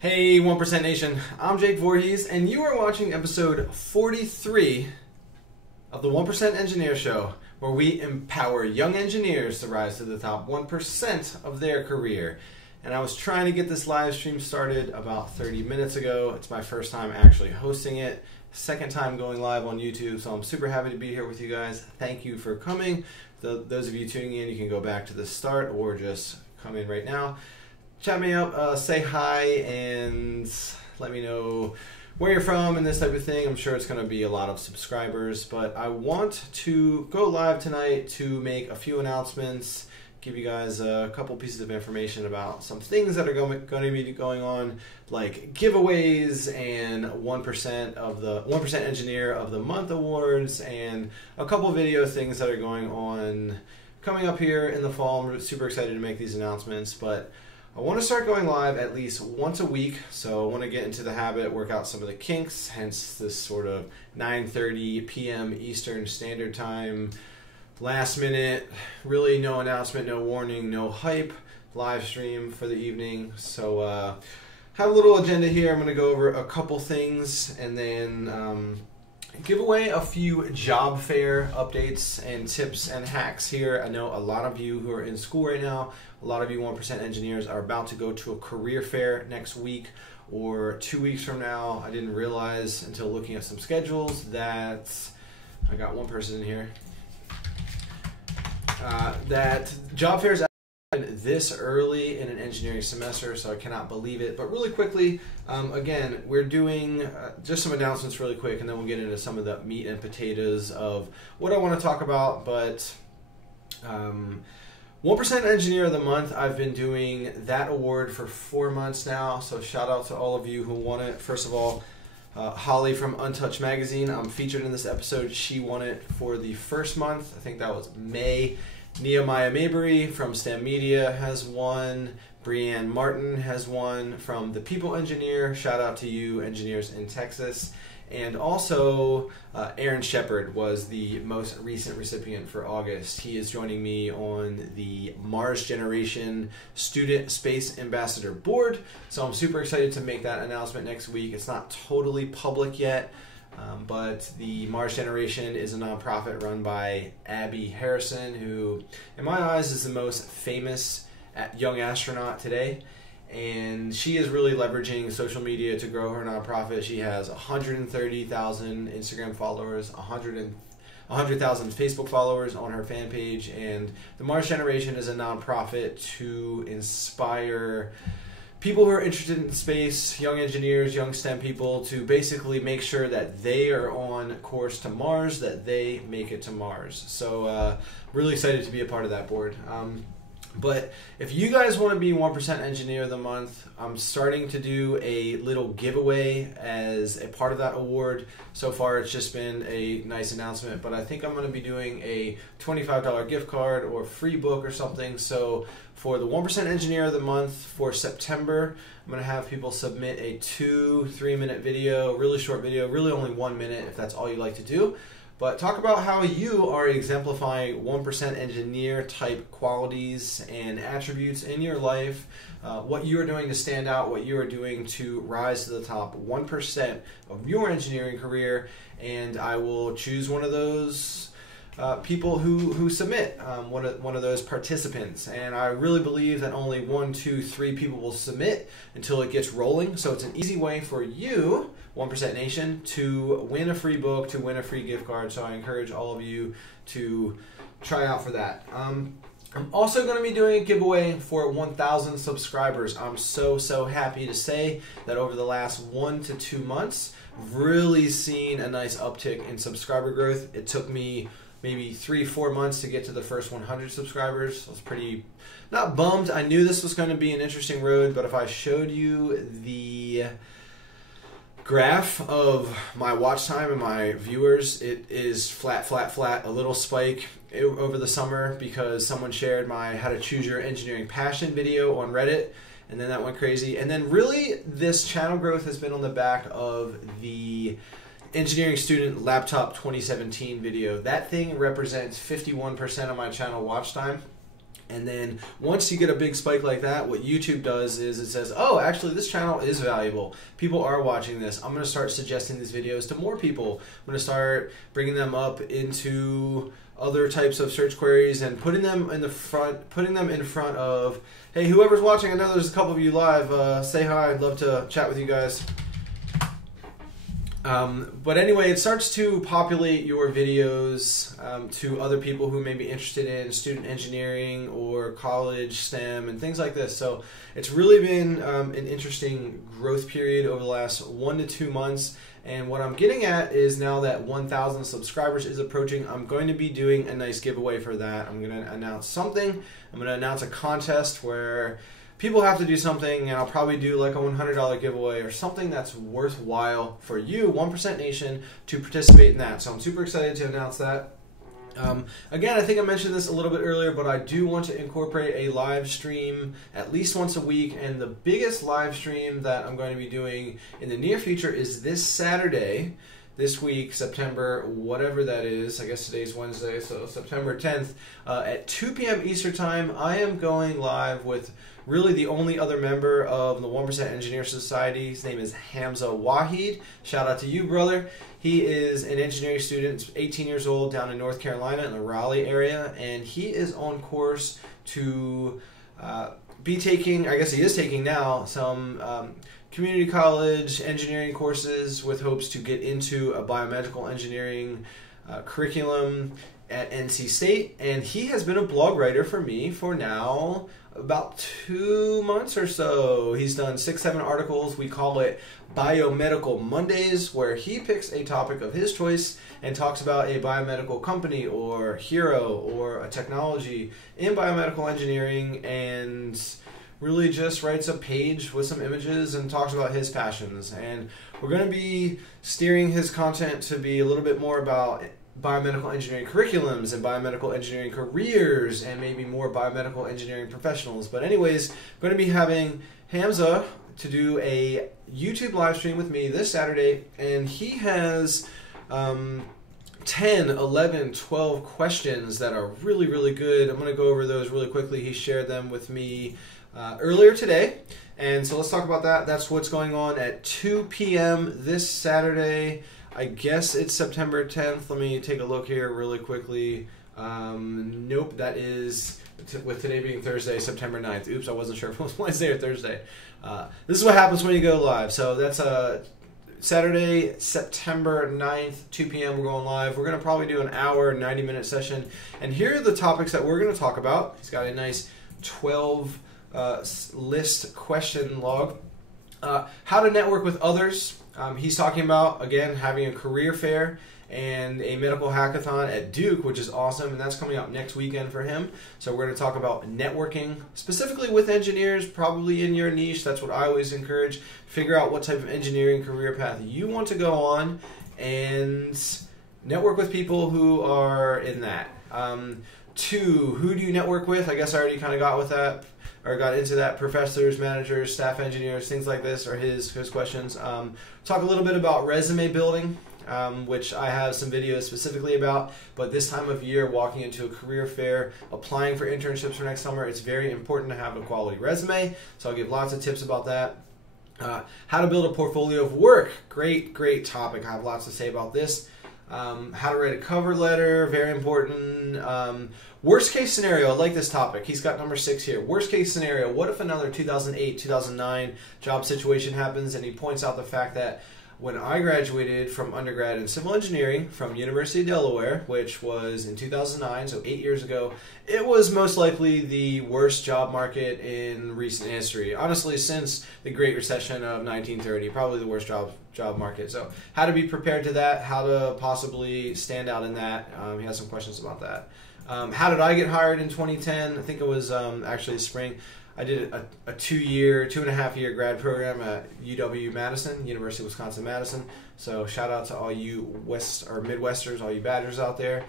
Hey 1% Nation, I'm Jake Voorhees and you are watching episode 43 of the 1% Engineer Show, where we empower young engineers to rise to the top 1% of their career. And I was trying to get this live stream started about 30 minutes ago. It's my first time actually hosting it, second time going live on YouTube, so I'm super happy to be here with you guys. Thank you for coming. Those of you tuning in, you can go back to the start or just come in right now. Chat me up, say hi, and let me know where you're from and this type of thing. I'm sure it's going to be a lot of subscribers, but I want to go live tonight to make a few announcements, give you guys a couple pieces of information about some things that are going to be going on, like giveaways and 1% of the 1% Engineer of the Month awards, and a couple video things that are going on coming up here in the fall. I'm super excited to make these announcements, but I want to start going live at least once a week, so I want to get into the habit, work out some of the kinks, hence this sort of 9:30 p.m. Eastern Standard Time, last minute, really no announcement, no warning, no hype, live stream for the evening. So have a little agenda here. I'm going to go over a couple things and then give away a few job fair updates and tips and hacks here. I know a lot of you who are in school right now, a lot of you 1% engineers are about to go to a career fair next week or 2 weeks from now. I didn't realize until looking at some schedules that I got one person in here, that job fairs this early in an engineering semester, so I cannot believe it. But really quickly, again, we're doing just some announcements really quick, and then we'll get into some of the meat and potatoes of what I want to talk about. But 1% Engineer of the Month, I've been doing that award for 4 months now, so shout out to all of you who won it. First of all, Holly from Untouched Magazine, I'm featured in this episode. She won it for the first month. I think that was May. Nehemiah Mabry from STEM Media has won. Brianne Martin has won from The People Engineer. Shout out to you, engineers in Texas. And also, Aaron Shepard was the most recent recipient for August. He is joining me on the Mars Generation Student Space Ambassador Board. So I'm super excited to make that announcement next week. It's not totally public yet. But the Mars Generation is a nonprofit run by Abby Harrison, who, in my eyes, is the most famous young astronaut today. And she is really leveraging social media to grow her nonprofit. She has 130,000 Instagram followers, 100,000 Facebook followers on her fan page. And the Mars Generation is a nonprofit to inspire people who are interested in space, young engineers, young STEM people, to basically make sure that they are on course to Mars, that they make it to Mars. So really excited to be a part of that board. But if you guys want to be 1% Engineer of the Month, I'm starting to do a little giveaway as a part of that award. So far it's just been a nice announcement, but I think I'm going to be doing a $25 gift card or free book or something. So for the 1% Engineer of the Month for September, I'm going to have people submit a 2-3 minute video, really short video, really only 1 minute if that's all you like to do. But talk about how you are exemplifying 1% engineer type qualities and attributes in your life, what you are doing to stand out, what you are doing to rise to the top 1% of your engineering career, and I will choose one of those people who submit, one of those participants. And I really believe that only 1, 2, 3 people will submit until it gets rolling. So it's an easy way for you, 1% Nation, to win a free book, to win a free gift card. So I encourage all of you to try out for that. I'm also going to be doing a giveaway for 1,000 subscribers. I'm so happy to say that over the last 1 to 2 months, really seen a nice uptick in subscriber growth. It took me maybe 3-4 months to get to the first 100 subscribers. I was pretty, not bummed. I knew this was going to be an interesting road, but if I showed you the graph of my watch time and my viewers, it is flat, a little spike over the summer because someone shared my How to Choose Your Engineering Passion video on Reddit, and then that went crazy. And then really this channel growth has been on the back of the Engineering Student Laptop 2017 video. That thing represents 51% of my channel watch time. And then once you get a big spike like that, what YouTube does is it says, oh, actually this channel is valuable. People are watching this. I'm going to start suggesting these videos to more people. I'm going to start bringing them up into other types of search queries and putting them in front of, hey, whoever's watching, I know there's a couple of you live, say hi. I'd love to chat with you guys. But anyway, it starts to populate your videos to other people who may be interested in student engineering or college STEM and things like this. So it's really been an interesting growth period over the last 1 to 2 months. And what I'm getting at is now that 1,000 subscribers is approaching, I'm going to be doing a nice giveaway for that. I'm going to announce something. I'm going to announce a contest where people have to do something, and I'll probably do like a $100 giveaway or something that's worthwhile for you, 1% Nation, to participate in that. So I'm super excited to announce that. Again, I think I mentioned this a little bit earlier, but I do want to incorporate a live stream at least once a week, and the biggest live stream that I'm going to be doing in the near future is this Saturday, this week, September, whatever that is. I guess today's Wednesday, so September 10th, at 2 p.m. Eastern Time, I am going live with really the only other member of the 1% Engineer Society. His name is Hamza Wahid. Shout out to you, brother. He is an engineering student, 18 years old, down in North Carolina in the Raleigh area, and he is on course to be taking, I guess he is taking now, some community college engineering courses with hopes to get into a biomedical engineering curriculum at NC State. And he has been a blog writer for me for now about 2 months or so. He's done 6-7 articles. We call it Biomedical Mondays, where he picks a topic of his choice and talks about a biomedical company or hero or a technology in biomedical engineering, and really just writes a page with some images and talks about his passions. And we're going to be steering his content to be a little bit more about biomedical engineering curriculums and biomedical engineering careers and maybe more biomedical engineering professionals. But anyways, I'm going to be having Hamza to do a YouTube live stream with me this Saturday, and he has 10, 11, 12 questions that are really, really good. I'm going to go over those really quickly. He shared them with me earlier today, and so let's talk about that. That's what's going on at 2 p.m. this Saturday. I guess it's September 10th. Let me take a look here really quickly. Nope, that is, with today being Thursday, September 9th. Oops, I wasn't sure if it was Wednesday or Thursday. This is what happens when you go live. So that's Saturday, September 9th, 2 p.m. We're going live. We're going to probably do an hour, 90-minute session. And here are the topics that we're going to talk about. He's got a nice 12 list question log. How to network with others. He's talking about, again, having a career fair and a medical hackathon at Duke, which is awesome, and that's coming up next weekend for him. So we're going to talk about networking, specifically with engineers, probably in your niche. That's what I always encourage. Figure out what type of engineering career path you want to go on and network with people who are in that. 2, who do you network with? I guess I already kind of got with that, or got into that. Professors, managers, staff engineers, things like this are his questions. Talk a little bit about resume building, which I have some videos specifically about, but this time of year, walking into a career fair, applying for internships for next summer, it's very important to have a quality resume, so I'll give lots of tips about that. How to build a portfolio of work, great topic. I have lots to say about this. How to write a cover letter, very important. Worst case scenario, I like this topic. He's got number 6 here. Worst case scenario, what if another 2008, 2009 job situation happens? And he points out the fact that when I graduated from undergrad in civil engineering from University of Delaware, which was in 2009, so 8 years ago, it was most likely the worst job market in recent history. Honestly, since the Great Recession of 1930, probably the worst job market. So how to be prepared to that, how to possibly stand out in that. He has some questions about that. How did I get hired in 2010? I think it was actually spring. I did a 2.5 year grad program at UW-Madison, University of Wisconsin-Madison. So shout out to all you Midwesters, all you Badgers out there.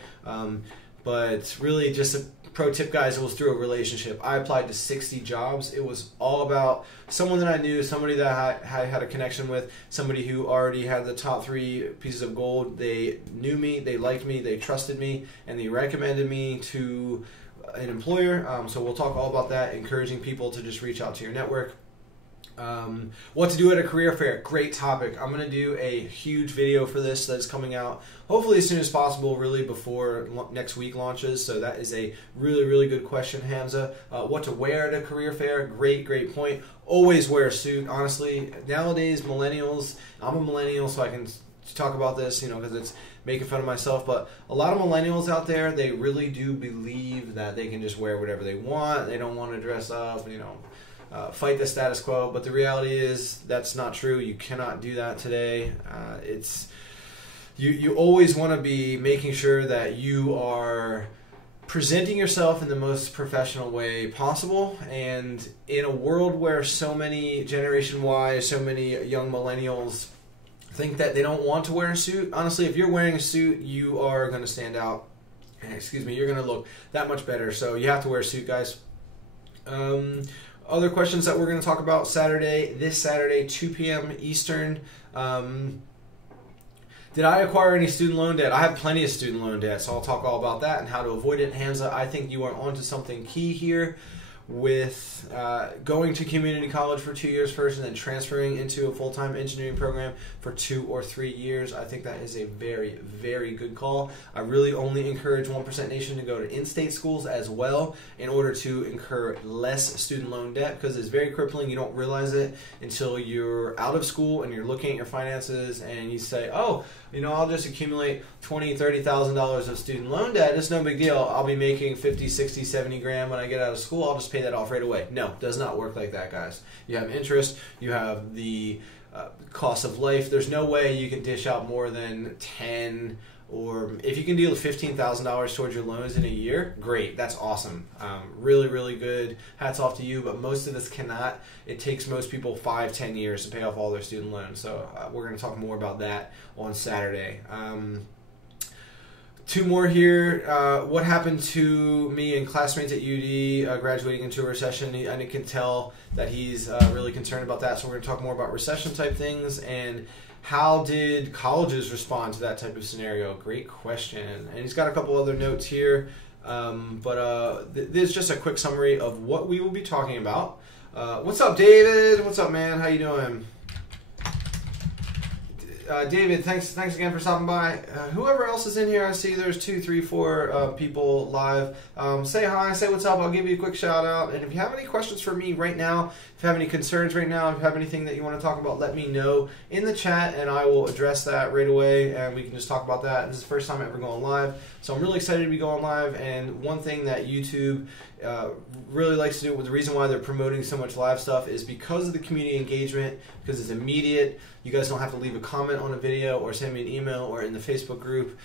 But really just a pro tip, guys, it was through a relationship. I applied to 60 jobs. It was all about someone that I knew, somebody that I had a connection with, somebody who already had the top 3 pieces of gold. They knew me, they liked me, they trusted me, and they recommended me to an employer. So we'll talk all about that, encouraging people to just reach out to your network. What to do at a career fair, great topic. I'm going to do a huge video for this that's coming out hopefully as soon as possible, really before next week launches. So that is a really, really good question, Hamza. What to wear at a career fair, great point. Always wear a suit, honestly. Nowadays, millennials, I'm a millennial, so I can talk about this, because it's making fun of myself, but a lot of millennials out there, they really do believe that they can just wear whatever they want. They don't want to dress up, fight the status quo, but the reality is that's not true. You cannot do that today. You always want to be making sure that you are presenting yourself in the most professional way possible, and in a world where so many Generation Y, so many young millennials think that they don't want to wear a suit, honestly, if you're wearing a suit, you are going to stand out. You're going to look that much better, so you have to wear a suit, guys. Other questions that we're going to talk about this Saturday, 2 p.m. Eastern. Did I acquire any student loan debt? I have plenty of student loan debt, so I'll talk all about that and how to avoid it. Hamza, I think you are onto something key here with going to community college for 2 years first and then transferring into a full-time engineering program for 2 or 3 years. I think that is a very, very good call. I really only encourage 1% Nation to go to in-state schools as well in order to incur less student loan debt, because it's very crippling. You don't realize it until you're out of school and you're looking at your finances and you say, oh, I'll just accumulate $20,000, $30,000 of student loan debt. It's no big deal. I'll be making 50, 60, 70 grand when I get out of school. I'll just pay that off right away. No, it does not work like that, guys. You have interest. You have the cost of life. There's no way you can dish out more than 10, or if you can deal with $15,000 towards your loans in a year, great. That's awesome. Really, really good. Hats off to you, but most of us cannot. It takes most people 5-10 years to pay off all their student loans. So we're going to talk more about that on Saturday. Two more here. What happened to me and classmates at UD graduating into a recession? I can tell that he's really concerned about that. So we're going to talk more about recession type things and how did colleges respond to that type of scenario? Great question. And he's got a couple other notes here. This is just a quick summary of what we will be talking about. What's up, David? What's up, man? How you doing? David, thanks again for stopping by. Whoever else is in here, I see there's 2, 3, 4 people live. Say hi, say what's up. I'll give you a quick shout out. And if you have any questions for me right now, if you have any concerns right now, if you have anything that you want to talk about, let me know in the chat and I will address that right away and we can just talk about that. This is the first time ever going live, so I'm really excited to be going live. And one thing that YouTube really likes to do, with the reason why they're promoting so much live stuff, is because of the community engagement, because it's immediate. You guys don't have to leave a comment on a video or send me an email or in the Facebook group.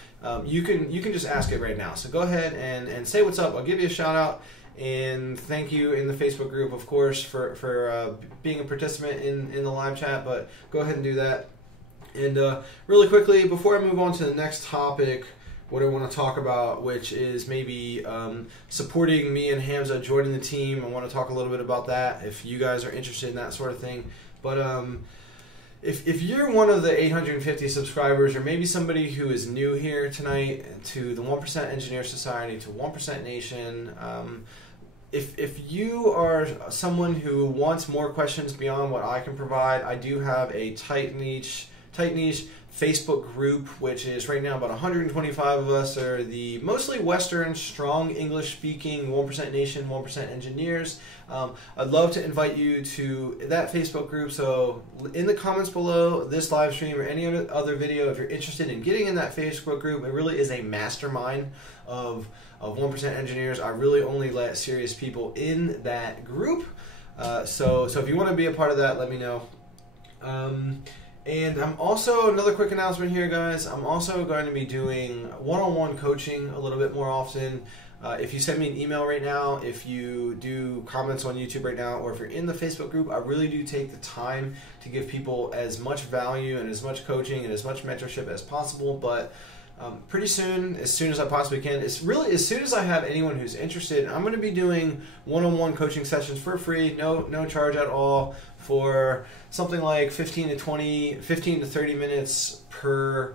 You can just ask it right now. So go ahead and say what's up. I'll give you a shout out and thank you in the Facebook group, of course, for being a participant in the live chat. But go ahead and do that. And really quickly, before I move on to the next topic, what I want to talk about, which is maybe supporting me and Hamza joining the team. I want to talk a little bit about that if you guys are interested in that sort of thing. But if you're one of the 850 subscribers, or maybe somebody who is new here tonight to the 1% Engineer Society, to 1% Nation, if you are someone who wants more questions beyond what I can provide, I do have a tight niche Facebook group, which is right now about 125 of us are the mostly Western, strong English-speaking 1% Nation, 1% Engineers. I'd love to invite you to that Facebook group. So in the comments below this live stream or any other video, if you're interested in getting in that Facebook group, it really is a mastermind of 1% Engineers. I really only let serious people in that group. So if you want to be a part of that, let me know. And I'm also, another quick announcement here, guys, I'm also going to be doing one-on-one coaching a little bit more often. If you send me an email right now, if you do comments on YouTube right now, or if you're in the Facebook group, I really do take the time to give people as much value and as much coaching and as much mentorship as possible. But pretty soon, as soon as I possibly can, it's really as soon as I have anyone who's interested, I'm going to be doing one-on-one coaching sessions for free, no charge at all, for something like 15 to 30 minutes per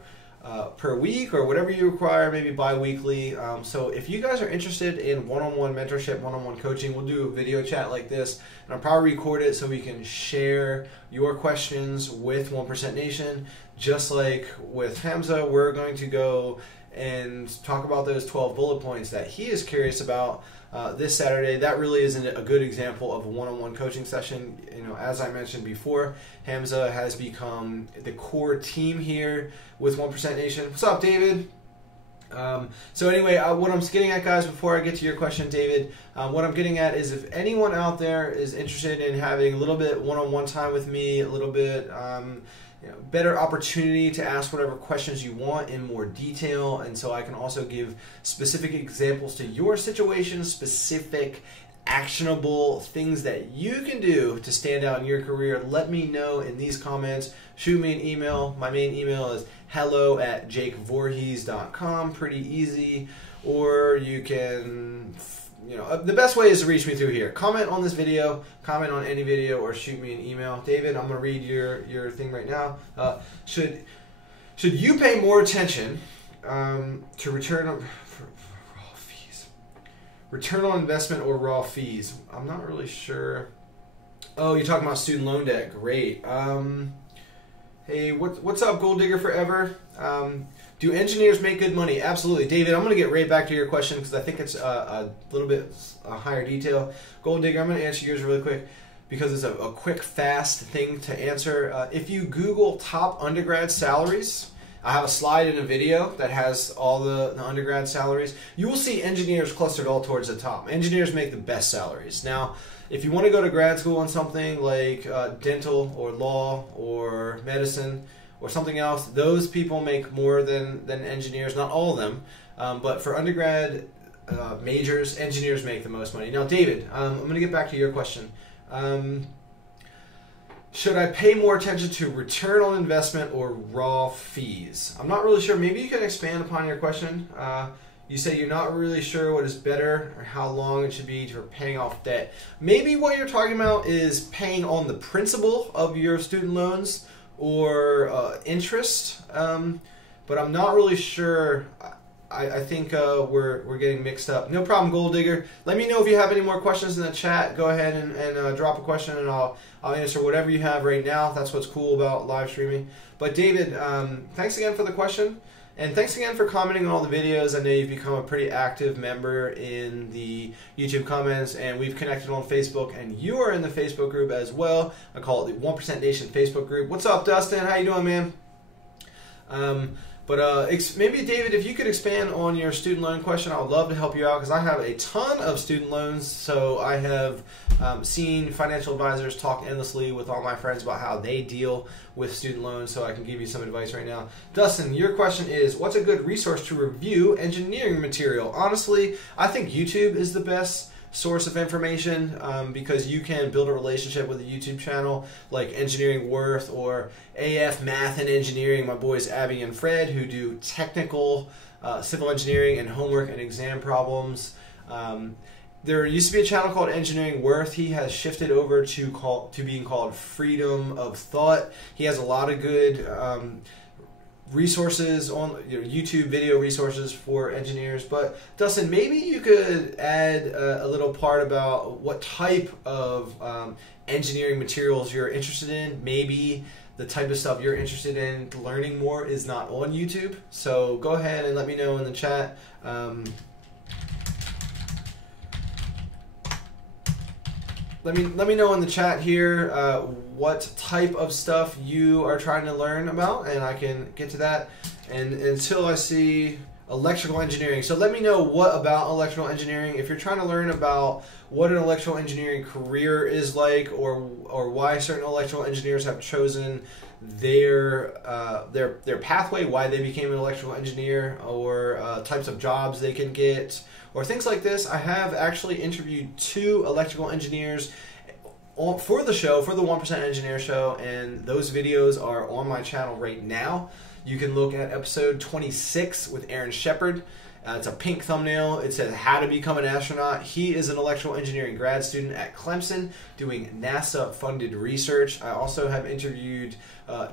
per week or whatever you require, maybe bi-weekly. So if you guys are interested in one-on-one mentorship, one-on-one coaching, we'll do a video chat like this, and I'll probably record it so we can share your questions with 1% Nation. Just like with Hamza, we're going to go and talk about those 12 bullet points that he is curious about this Saturday. That really isn't a good example of a one-on-one coaching session. You know, as I mentioned before, Hamza has become the core team here with 1% Nation. What's up, David? So anyway, what I'm getting at, guys, before I get to your question, David, what I'm getting at is if anyone out there is interested in having a little bit one-on-one time with me, a little bit better opportunity to ask whatever questions you want in more detail, and so I can also give specific examples to your situation, specific actionable things that you can do to stand out in your career, let me know in these comments. Shoot me an email. My main email is hello@jakevorhees.com. Pretty easy. Or you can, the best way is to reach me through here. Comment on this video, comment on any video, or shoot me an email. David, I'm going to read your thing right now. Should you pay more attention to return on investment or raw fees? I'm not really sure. Oh, you're talking about student loan debt. Great. Hey, what's up, Gold Digger Forever? Do engineers make good money? Absolutely. David, I'm going to get right back to your question because I think it's a little bit higher detail. Gold Digger, I'm going to answer yours really quick because it's a quick, fast thing to answer. If you Google top undergrad salaries, I have a slide in a video that has all the undergrad salaries. You will see engineers clustered all towards the top. Engineers make the best salaries. Now, if you want to go to grad school on something like dental or law or medicine or something else, those people make more than engineers. Not all of them, but for undergrad majors, engineers make the most money. Now, David, I'm going to get back to your question. Should I pay more attention to return on investment or raw fees? I'm not really sure. Maybe you can expand upon your question. You say you're not really sure what is better or how long it should be for paying off debt. Maybe what you're talking about is paying on the principal of your student loans or interest, but I'm not really sure. I think we're getting mixed up. No problem, Gold Digger. Let me know if you have any more questions in the chat. Go ahead and drop a question, and I'll answer whatever you have right now. That's what's cool about live streaming. But David, thanks again for the question, and thanks again for commenting on all the videos. I know you've become a pretty active member in the YouTube comments, and we've connected on Facebook, and you are in the Facebook group as well. I call it the 1% Nation Facebook group. What's up, Dustin? How you doing, man? But maybe, David, if you could expand on your student loan question, I would love to help you out because I have a ton of student loans. So I have seen financial advisors talk endlessly with all my friends about how they deal with student loans, so I can give you some advice right now. Dustin, your question is, what's a good resource to review engineering material? Honestly, I think YouTube is the best source of information because you can build a relationship with a YouTube channel like Engineering Worth or AF Math and Engineering, my boys Abby and Fred, who do technical civil engineering and homework and exam problems. There used to be a channel called Engineering Worth. He has shifted over to being called Freedom of Thought. He has a lot of good resources on YouTube video resources for engineers. But Dustin, maybe you could add a little part about what type of engineering materials you're interested in. Maybe the type of stuff you're interested in learning more is not on YouTube. So go ahead and let me know in the chat. Let me know in the chat here what type of stuff you are trying to learn about, and I can get to that. And until I see electrical engineering, so let me know what about electrical engineering. If you're trying to learn about what an electrical engineering career is like, or why certain electrical engineers have chosen their pathway, why they became an electrical engineer, or types of jobs they can get, or things like this. I have actually interviewed 2 electrical engineers for the show, for the 1% Engineer Show, and those videos are on my channel right now. You can look at episode 26 with Aaron Shepard, It's a pink thumbnail. It says how to become an astronaut. He is an electrical engineering grad student at Clemson doing NASA-funded research. I also have interviewed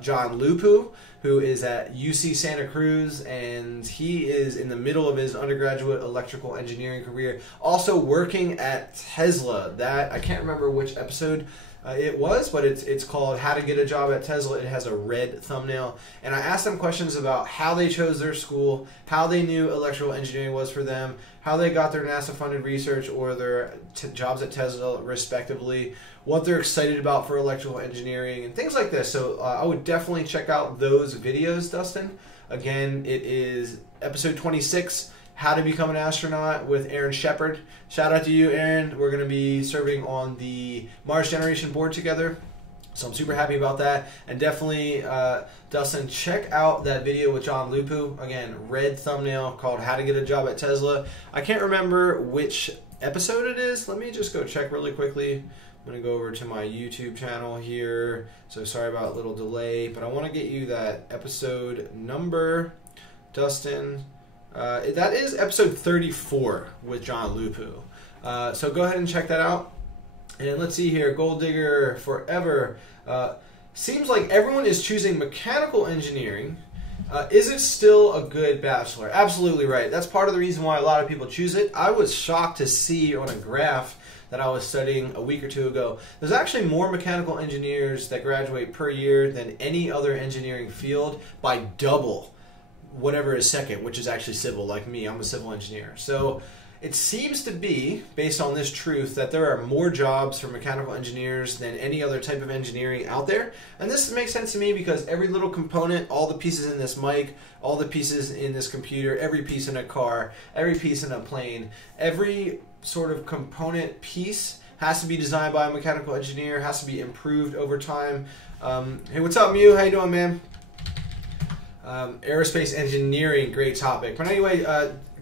John Lupu, who is at UC Santa Cruz, and he is in the middle of his undergraduate electrical engineering career, also working at Tesla. That I can't remember which episode it was, but it's called How to Get a Job at Tesla. It has a red thumbnail. And I asked them questions about how they chose their school, how they knew electrical engineering was for them, how they got their NASA-funded research or their jobs at Tesla, respectively, what they're excited about for electrical engineering, and things like this. So I would definitely check out those videos, Dustin. Again, it is episode 26, How to Become an Astronaut with Aaron Shepard. Shout out to you, Aaron. We're going to be serving on the Mars Generation board together, so I'm super happy about that. And definitely, Dustin, check out that video with John Lupu. Again, red thumbnail, called How to Get a Job at Tesla. I can't remember which episode it is. Let me just go check really quickly. I'm going to go over to my YouTube channel here. So sorry about a little delay, but I want to get you that episode number, Dustin. That is episode 34 with John Lupu. So go ahead and check that out. And let's see here, Gold Digger Forever. Seems like everyone is choosing mechanical engineering. Is it still a good bachelor? Absolutely right. That's part of the reason why a lot of people choose it. I was shocked to see on a graph that I was studying a week or two ago, there's actually more mechanical engineers that graduate per year than any other engineering field, by double whatever is second, which is actually civil, like me. I'm a civil engineer. So it seems to be, based on this truth, that there are more jobs for mechanical engineers than any other type of engineering out there. And this makes sense to me because every little component, all the pieces in this mic, all the pieces in this computer, every piece in a car, every piece in a plane, every sort of component piece has to be designed by a mechanical engineer, has to be improved over time. Hey, what's up, Mew? How you doing, man? Aerospace engineering, great topic. But anyway,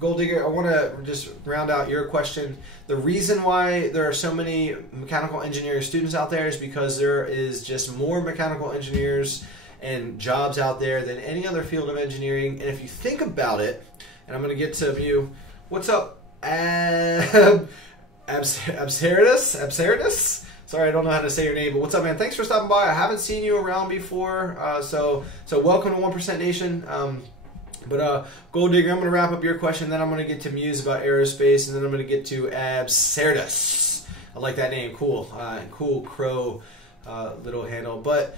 Gold Digger, I want to just round out your question. The reason why there are so many mechanical engineering students out there is because there is just more mechanical engineers and jobs out there than any other field of engineering. And if you think about it, and I'm going to get to you, what's up, Abserdus? Sorry, I don't know how to say your name, but what's up, man? Thanks for stopping by. I haven't seen you around before, so welcome to 1% Nation. Gold Digger, I'm going to wrap up your question, then I'm going to get to Muse about aerospace, and then I'm going to get to Abserdus. I like that name. Cool. Cool crow little handle. But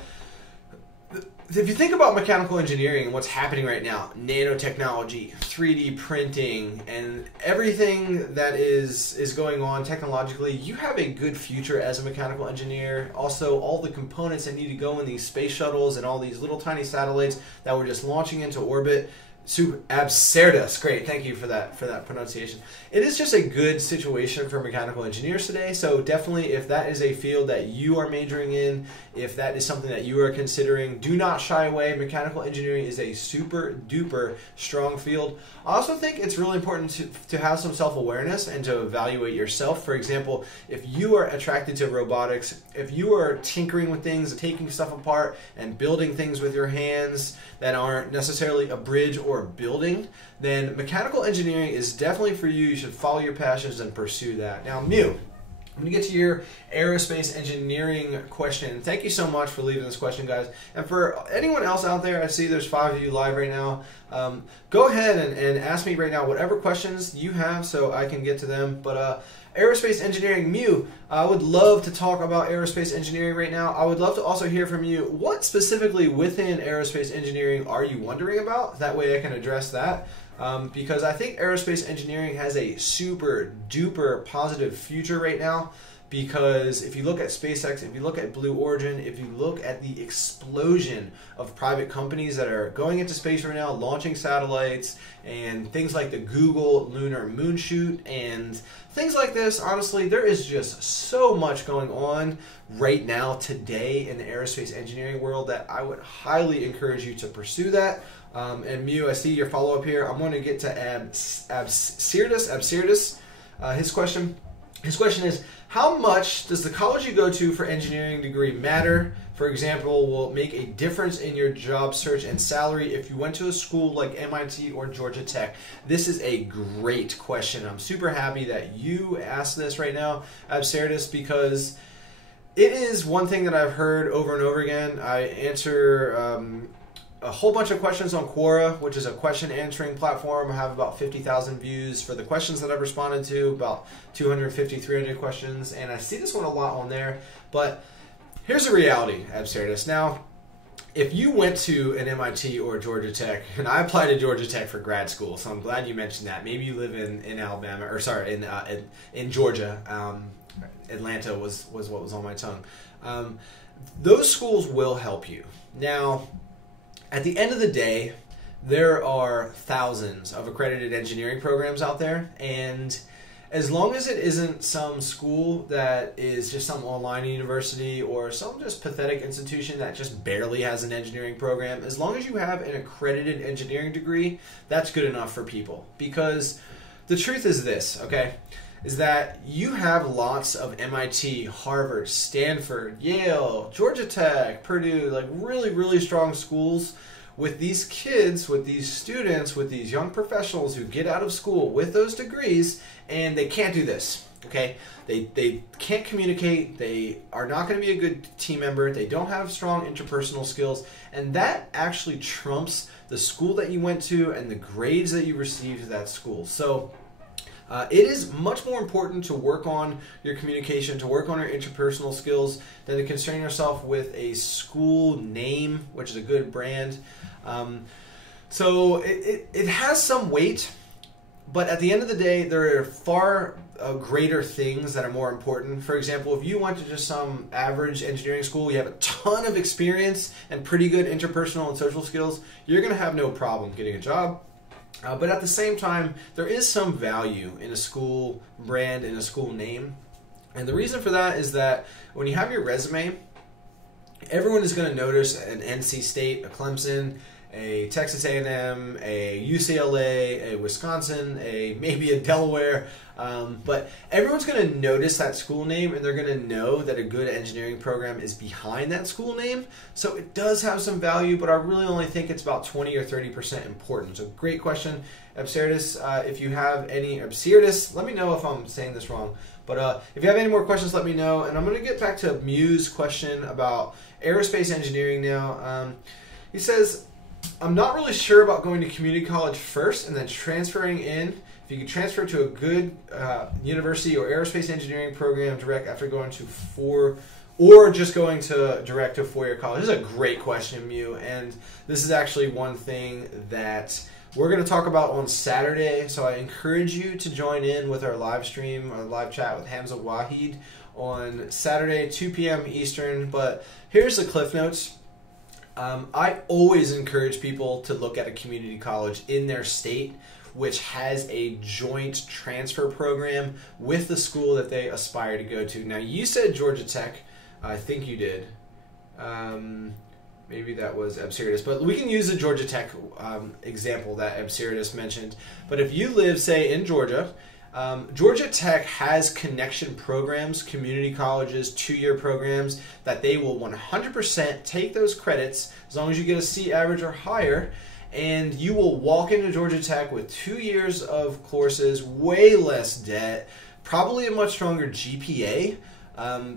if you think about mechanical engineering and what's happening right now, nanotechnology, 3D printing, and everything that is going on technologically, you have a good future as a mechanical engineer. Also, all the components that need to go in these space shuttles and all these little tiny satellites that we're just launching into orbit. Super Abserdus, great, thank you for that pronunciation. It is just a good situation for mechanical engineers today. So definitely, if that is a field that you are majoring in, if that is something that you are considering, do not shy away. Mechanical engineering is a super duper strong field. I also think it's really important to have some self-awareness and to evaluate yourself. For example, if you are attracted to robotics, if you are tinkering with things, taking stuff apart and building things with your hands that aren't necessarily a bridge or a building, then mechanical engineering is definitely for you. You should follow your passions and pursue that. Now, Mew, I'm going to get to your aerospace engineering question. Thank you so much for leaving this question, guys. And for anyone else out there, I see there's 5 of you live right now. Go ahead and ask me right now whatever questions you have so I can get to them. But aerospace engineering, Mew, I would love to talk about aerospace engineering right now. I would love to also hear from you. What specifically within aerospace engineering are you wondering about? That way I can address that. Because I think aerospace engineering has a super duper positive future right now, because if you look at SpaceX, if you look at Blue Origin, if you look at the explosion of private companies that are going into space right now, launching satellites, and things like the Google Lunar Moonshoot and things like this, honestly, there is just so much going on right now today in the aerospace engineering world that I would highly encourage you to pursue that. And Mew, I see your follow-up here. I'm going to get to Abserdus, his question. His question is, how much does the college you go to for engineering degree matter? For example, will it make a difference in your job search and salary if you went to a school like MIT or Georgia Tech? This is a great question. I'm super happy that you asked this right now, Abserdis, because it is one thing that I've heard over and over again. I answer a whole bunch of questions on Quora, which is a question answering platform. I have about 50,000 views for the questions that I've responded to, about 250, 300 questions, and I see this one a lot on there. But here's the reality, Abserdis. Now, if you went to an MIT or Georgia Tech, and I applied to Georgia Tech for grad school, so I'm glad you mentioned that. Maybe you live in Alabama, or sorry, in Georgia. Atlanta was what was on my tongue. Those schools will help you. Now, at the end of the day, there are thousands of accredited engineering programs out there, and as long as it isn't some school that is just some online university or some just pathetic institution that just barely has an engineering program, as long as you have an accredited engineering degree, that's good enough for people. Because the truth is this, okay, is that you have lots of MIT, Harvard, Stanford, Yale, Georgia Tech, Purdue, like really, really strong schools with these kids, with these students, with these young professionals who get out of school with those degrees, and they can't do this, okay? They can't communicate, they are not going to be a good team member, they don't have strong interpersonal skills, and that actually trumps the school that you went to and the grades that you received at that school. So it is much more important to work on your communication, to work on your interpersonal skills, than to concern yourself with a school name, which is a good brand. So it has some weight, but at the end of the day, there are far greater things that are more important. For example, if you went to just some average engineering school, you have a ton of experience and pretty good interpersonal and social skills, you're going to have no problem getting a job. But at the same time, there is some value in a school brand, in a school name. And the reason for that is that when you have your resume, everyone is going to notice an NC State, a Clemson, a Texas A&M, a UCLA, a Wisconsin, maybe a Delaware. But everyone's going to notice that school name, and they're going to know that a good engineering program is behind that school name. So it does have some value, but I really only think it's about 20 or 30% important. So great question, Abserdis. If you have any, Abserdis, let me know if I'm saying this wrong. But if you have any more questions, let me know. And I'm going to get back to Mew's question about aerospace engineering now. He says, I'm not really sure about going to community college first and then transferring in. If you could transfer to a good university or aerospace engineering program direct after going to or just going to direct to a four-year college. This is a great question, Mew, and this is actually one thing that we're going to talk about on Saturday. So I encourage you to join in with our live stream, our live chat with Hamza Wahid on Saturday, 2 p.m. Eastern. But here's the Cliff Notes. I always encourage people to look at a community college in their state which has a joint transfer program with the school that they aspire to go to. Now, you said Georgia Tech. I think you did. Maybe that was Abserdis. But we can use the Georgia Tech example that Abserdis mentioned. But if you live, say, in Georgia, Georgia Tech has connection programs, community colleges, 2-year programs that they will 100% take those credits as long as you get a C average or higher, and you will walk into Georgia Tech with 2 years of courses, way less debt, probably a much stronger GPA.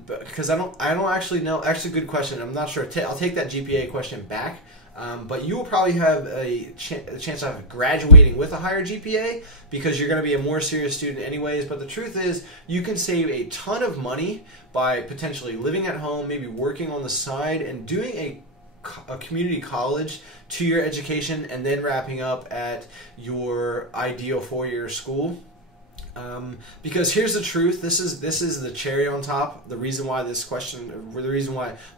Because I don't actually know. Actually, good question. I'm not sure. I'll take that GPA question back. But you will probably have a chance of graduating with a higher GPA because you're going to be a more serious student anyways. But the truth is, you can save a ton of money by potentially living at home, maybe working on the side, and doing a community college 2-year education, and then wrapping up at your ideal 4-year school. Because here's the truth. This is the cherry on top. The reason why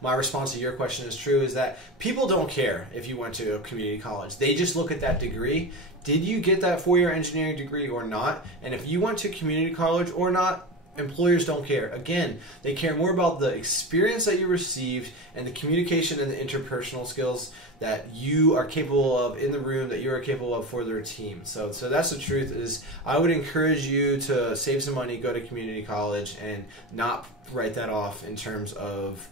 my response to your question is true is that people don't care if you went to a community college. They just look at that degree. Did you get that 4-year engineering degree or not? And if you went to community college or not, employers don't care. Again, they care more about the experience that you received and the communication and the interpersonal skills that you are capable of in the room, that you are capable of for their team. So that's the truth. Is I would encourage you to save some money, go to community college, and not write that off in terms of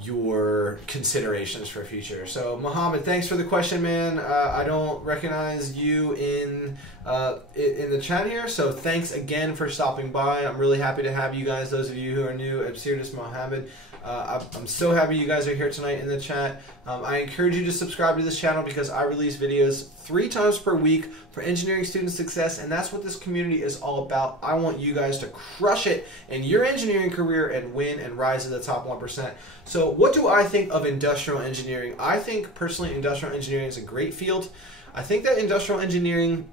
your considerations for future. So Mohammed, thanks for the question, man. I don't recognize you in the chat here, so thanks again for stopping by. I'm really happy to have you guys, those of you who are new. Absirdis Mohammed, I'm so happy you guys are here tonight in the chat. I encourage you to subscribe to this channel because I release videos 3 times per week for engineering student success, and that's what this community is all about. I want you guys to crush it in your engineering career and win and rise to the top 1%. So what do I think of industrial engineering? I think personally industrial engineering is a great field. I think that industrial engineering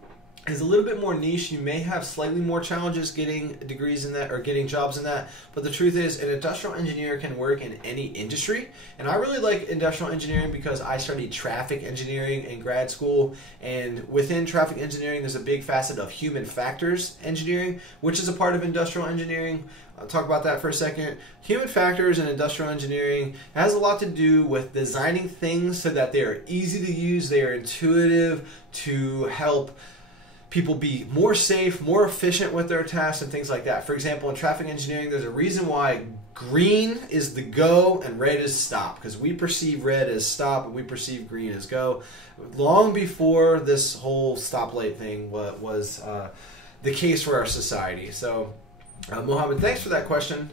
is a little bit more niche. You may have slightly more challenges getting degrees in that or getting jobs in that, but the truth is an industrial engineer can work in any industry. And I really like industrial engineering because I studied traffic engineering in grad school, and within traffic engineering there's a big facet of human factors engineering, which is a part of industrial engineering. I'll talk about that for a second. Human factors in industrial engineering has a lot to do with designing things so that they are easy to use, they are intuitive, to help people be more safe, more efficient with their tasks and things like that. For example, in traffic engineering, there's a reason why green is the go and red is stop, because we perceive red as stop and we perceive green as go. Long before this whole stoplight thing was the case for our society. So, Mohammed, thanks for that question.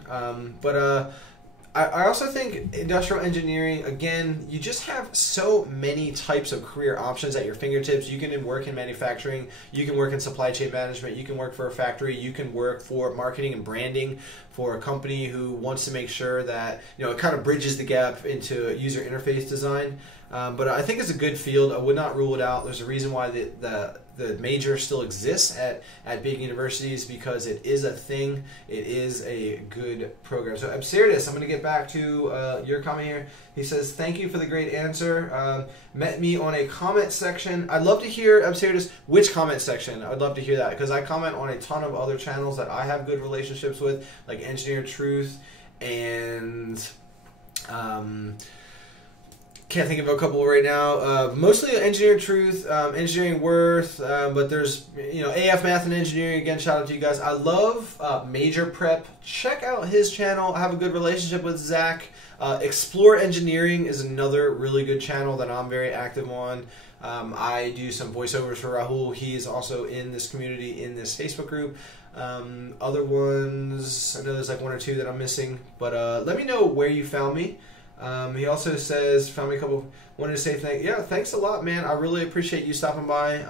I also think industrial engineering, again, you just have so many types of career options at your fingertips. You can work in manufacturing, you can work in supply chain management, you can work for a factory, you can work for marketing and branding for a company who wants to make sure that, you know, it kind of bridges the gap into user interface design. But I think it's a good field. I would not rule it out. There's a reason why the major still exists at big universities, because it is a thing. It is a good program. So Absirdis, I'm going to get back to your comment here. He says, thank you for the great answer. Met me on a comment section. I'd love to hear, Absirdis, which comment section. I'd love to hear that, because I comment on a ton of other channels that I have good relationships with, like Engineer Truth and... can't think of a couple right now. Mostly Engineering Truth, Engineering Worth, but there's, you know, AF Math and Engineering. Again, shout out to you guys. I love Major Prep. Check out his channel. I have a good relationship with Zach. Explore Engineering is another really good channel that I'm very active on. I do some voiceovers for Rahul. He is also in this community, in this Facebook group. Other ones, I know there's like 1 or 2 that I'm missing, but let me know where you found me. He also says, found me a couple, wanted to say thanks a lot, man. I really appreciate you stopping by.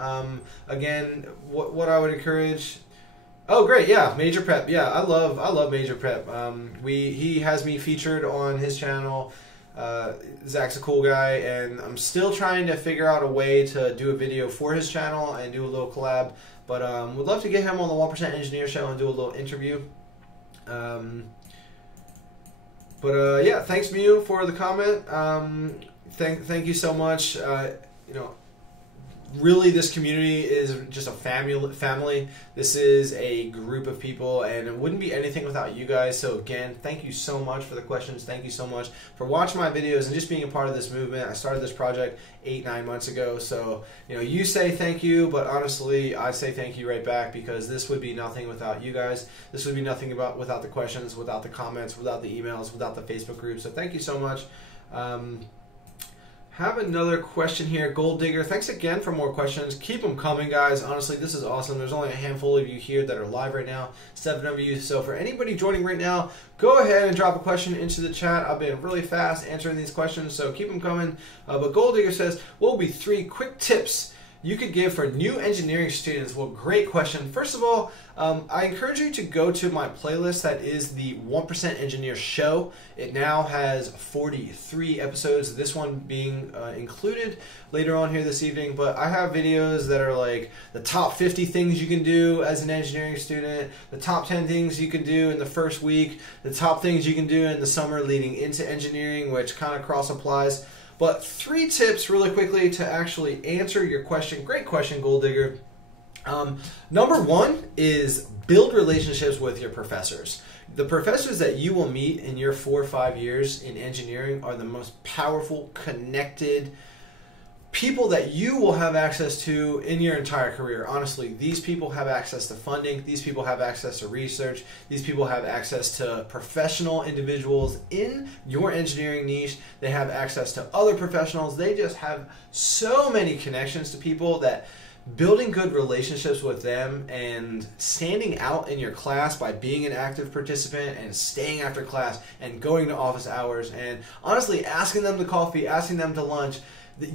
Again, what I would encourage, oh great, yeah, Major Prep. Yeah, I love Major Prep. He has me featured on his channel. Zach's a cool guy, and I'm still trying to figure out a way to do a video for his channel and do a little collab, but would love to get him on the 1% Engineer show and do a little interview. Yeah, thanks Mew for the comment. Thank you so much. You know, really, this community is just a family. This is a group of people, and it wouldn't be anything without you guys. So again, thank you so much for the questions. Thank you so much for watching my videos and just being a part of this movement. I started this project 8-9 months ago. So, you know, you say thank you, but honestly, I say thank you right back, because this would be nothing without you guys. This would be nothing without the questions, without the comments, without the emails, without the Facebook group. So thank you so much. Have another question here, Gold Digger. Thanks again for more questions. Keep them coming, guys. Honestly, this is awesome. There's only a handful of you here that are live right now, 7 of you. So for anybody joining right now, go ahead and drop a question into the chat. I've been really fast answering these questions, so keep them coming. But Gold Digger says, what will be 3 quick tips you could give for new engineering students? Well, great question. First of all, I encourage you to go to my playlist that is the 1% Engineer Show. It now has 43 episodes, this one being included later on here this evening. But I have videos that are like the top 50 things you can do as an engineering student, the top 10 things you can do in the first week, the top things you can do in the summer leading into engineering, which kind of cross applies. But 3 tips really quickly to actually answer your question. Great question, Gold Digger. Number one is build relationships with your professors. The professors that you will meet in your 4 or 5 years in engineering are the most powerful, connected people that you will have access to in your entire career. Honestly, these people have access to funding, these people have access to research, these people have access to professional individuals in your engineering niche, they have access to other professionals, they just have so many connections to people that building good relationships with them and standing out in your class by being an active participant and staying after class and going to office hours and honestly asking them to coffee, asking them to lunch,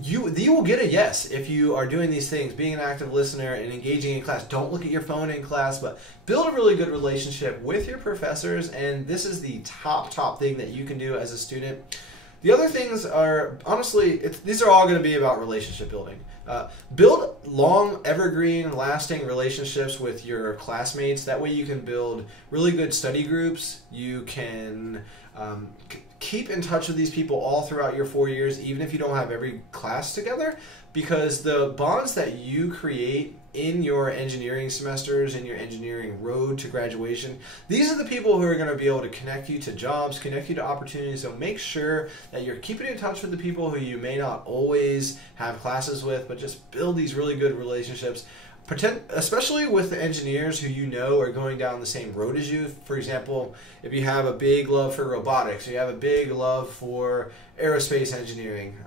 you will get a yes if you are doing these things, being an active listener and engaging in class. Don't look at your phone in class, but build a really good relationship with your professors, and this is the top thing that you can do as a student. The other things are, honestly, these are all going to be about relationship building. Build long, evergreen, lasting relationships with your classmates. That way you can build really good study groups. You can keep in touch with these people all throughout your 4 years, even if you don't have every class together, because the bonds that you create in your engineering semesters, in your engineering road to graduation, these are the people who are going to be able to connect you to jobs, connect you to opportunities. So make sure that you're keeping in touch with the people who you may not always have classes with, but just build these really good relationships. Especially with the engineers who you know are going down the same road as you. For example, if you have a big love for robotics, or you have a big love for aerospace engineering,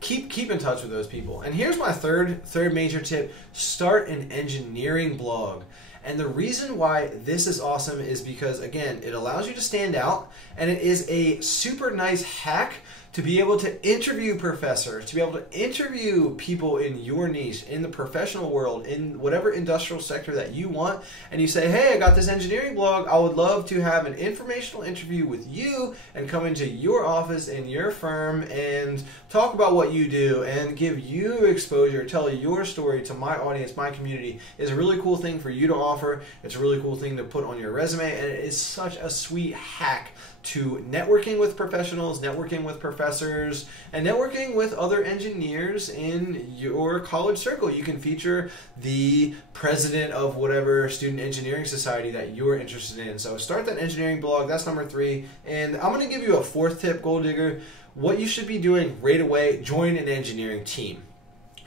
keep in touch with those people. And here's my third major tip: start an engineering blog. And the reason why this is awesome is because, again, it allows you to stand out, and it is a super nice hack to be able to interview professors, to be able to interview people in your niche, in the professional world, in whatever industrial sector that you want, and you say, hey, I got this engineering blog, I would love to have an informational interview with you and come into your office in your firm and talk about what you do and give you exposure, tell your story to my audience, my community. It's a really cool thing for you to offer. It's a really cool thing to put on your resume, and it is such a sweet hack to networking with professionals, networking with professors, and networking with other engineers in your college circle. You can feature the president of whatever student engineering society that you're interested in. So start that engineering blog. That's number 3. And I'm going to give you a 4th tip, Gold Digger. What you should be doing right away: join an engineering team.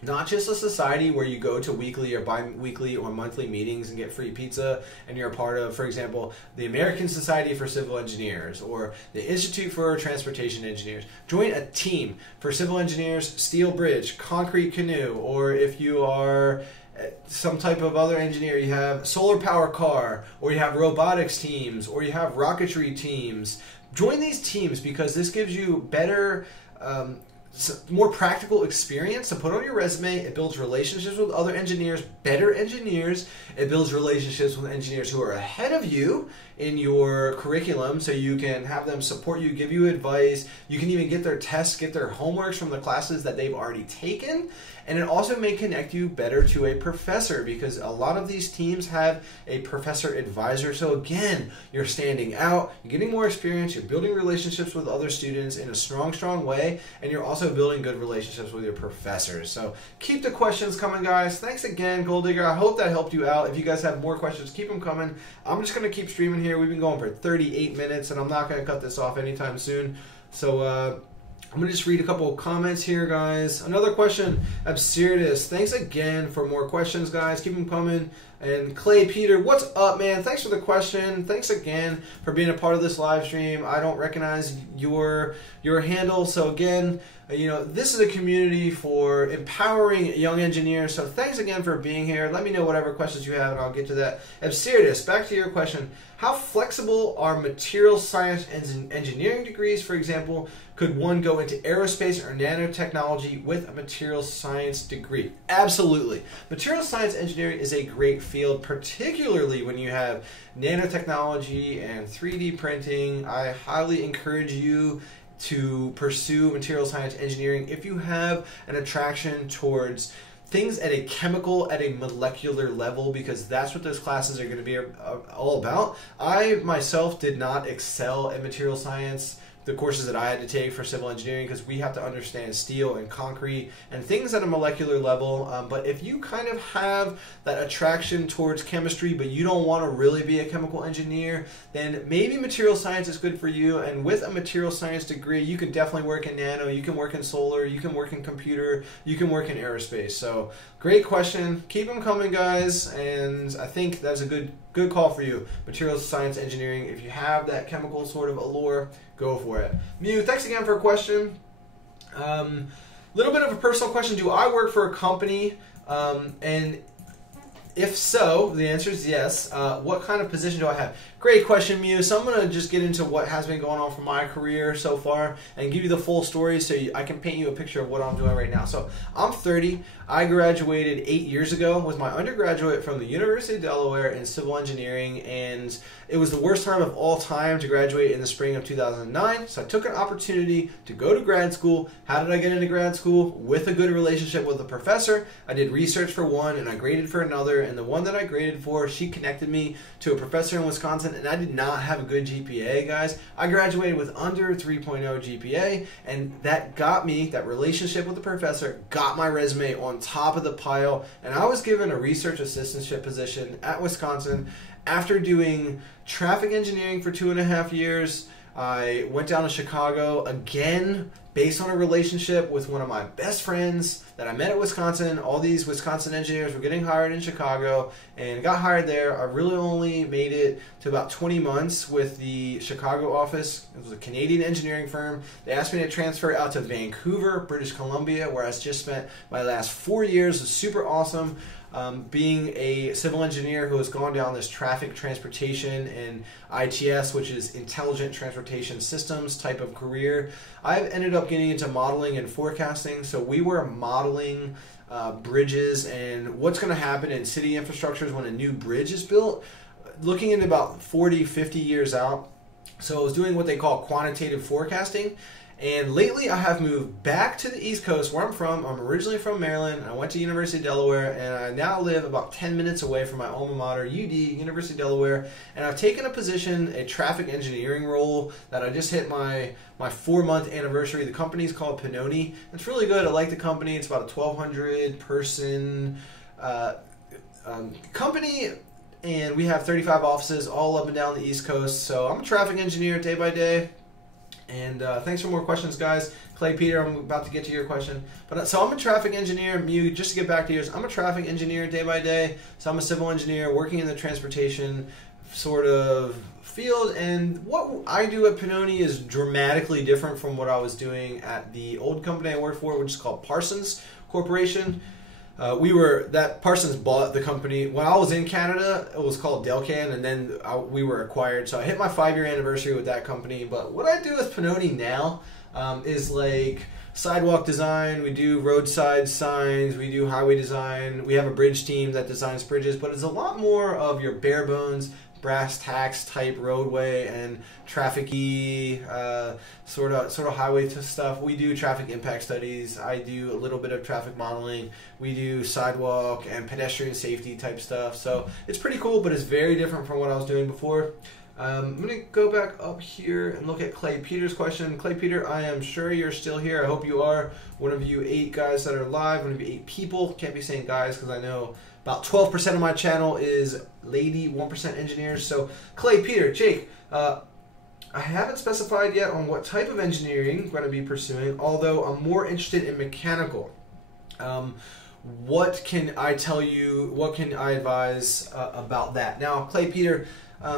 Not just a society where you go to weekly or bi-weekly or monthly meetings and get free pizza and you're a part of, for example, the American Society for Civil Engineers or the Institute for Transportation Engineers. Join a team for civil engineers, steel bridge, concrete canoe, or if you are some type of other engineer, you have solar power car, or you have robotics teams, or you have rocketry teams. Join these teams because this gives you better more practical experience to put on your resume. It builds relationships with other engineers, better engineers. It builds relationships with engineers who are ahead of you in your curriculum, so you can have them support you, give you advice. You can even get their tests, get their homeworks from the classes that they've already taken. And it also may connect you better to a professor, because a lot of these teams have a professor advisor. So again, you're standing out, you're getting more experience, you're building relationships with other students in a strong way, and you're also building good relationships with your professors. So keep the questions coming, guys. Thanks again, Gold Digger. I hope that helped you out. If you guys have more questions, keep them coming. I'm just going to keep streaming here. We've been going for 38 minutes, and I'm not going to cut this off anytime soon. So I'm going to just read a couple of comments here, guys. Another question, Absurdus. Thanks again for more questions, guys. Keep them coming. And Clay Peter, what's up, man? Thanks for the question. Thanks again for being a part of this live stream. I don't recognize your handle. So again, this is a community for empowering young engineers. So thanks again for being here. Let me know whatever questions you have, and I'll get to that. Absurdus, back to your question. How flexible are material science and engineering degrees? For example, could one go into aerospace or nanotechnology with a material science degree? Absolutely. Material science engineering is a great field, particularly when you have nanotechnology and 3D printing. I highly encourage you to pursue material science engineering if you have an attraction towards things at a chemical, at a molecular level, because that's what those classes are going to be all about. I myself did not excel at material science the courses that I had to take for civil engineering, because we have to understand steel and concrete and things at a molecular level. But if you kind of have that attraction towards chemistry, but you don't want to really be a chemical engineer, then maybe material science is good for you. And with a material science degree, you can definitely work in nano, you can work in solar, you can work in computer, you can work in aerospace. So great question. Keep them coming, guys. And I think that's a good call for you. Materials science engineering. If you have that chemical sort of allure, go for it. Mew, thanks again for a question. Little bit of a personal question. Do I work for a company? And if so, the answer is yes. What kind of position do I have? Great question, Mew. So I'm going to just get into what has been going on for my career so far and give you the full story so I can paint you a picture of what I'm doing right now. So I'm 30. I graduated 8 years ago, was my undergraduate from the University of Delaware in civil engineering, and it was the worst time of all time to graduate in the spring of 2009. So I took an opportunity to go to grad school. How did I get into grad school? With a good relationship with a professor. I did research for one and I graded for another, and the one that I graded for, she connected me to a professor in Wisconsin, and I did not have a good GPA, guys. I graduated with under 3.0 GPA, and that got me, that relationship with the professor, got my resume on top of the pile, and I was given a research assistantship position at Wisconsin. After doing traffic engineering for 2.5 years, I went down to Chicago again based on a relationship with one of my best friends that I met at Wisconsin. All these Wisconsin engineers were getting hired in Chicago and got hired there. I really only made it to about 20 months with the Chicago office. It was a Canadian engineering firm. They asked me to transfer out to Vancouver, British Columbia, where I just spent my last 4 years. It was super awesome. Being a civil engineer who has gone down this traffic, transportation, and ITS, which is intelligent transportation systems type of career, I've ended up getting into modeling and forecasting. So we were modeling bridges and what's going to happen in city infrastructures when a new bridge is built, looking into about 40, 50 years out. So I was doing what they call quantitative forecasting. And lately I have moved back to the East Coast where I'm from. I'm originally from Maryland. I went to University of Delaware, and I now live about 10 minutes away from my alma mater, UD, University of Delaware. And I've taken a position, a traffic engineering role that I just hit my 4-month anniversary. The company's called Pinoni. It's really good. I like the company. It's about a 1,200 person company. And we have 35 offices all up and down the East Coast. So I'm a traffic engineer day by day. And thanks for more questions, guys. Clay Peter, I'm about to get to your question. But so I'm a traffic engineer. Mew, just to get back to yours, I'm a traffic engineer day by day. So I'm a civil engineer working in the transportation sort of field. And what I do at Pinoni is dramatically different from what I was doing at the old company I worked for, which is called Parsons Corporation. Parsons bought the company. When I was in Canada, it was called Delcan, and then we were acquired. So I hit my 5-year anniversary with that company. But what I do with Pinoni now is like sidewalk design. We do roadside signs. We do highway design. We have a bridge team that designs bridges. But it's a lot more of your bare bones, brass tacks type roadway and traffic-y sort of highway stuff. We do traffic impact studies. I do a little bit of traffic modeling. We do sidewalk and pedestrian safety type stuff. So it's pretty cool, but it's very different from what I was doing before. I'm going to go back up here and look at Clay Peter's question. Clay Peter, I am sure you're still here. I hope you are. One of you 8 guys that are live, one of you 8 people. Can't be saying guys because I know about 12% of my channel is lady, 1% engineers. So Clay Peter, Jake, I haven't specified yet on what type of engineering I'm going to be pursuing, although I'm more interested in mechanical. What can I tell you? What can I advise about that? Now, Clay Peter,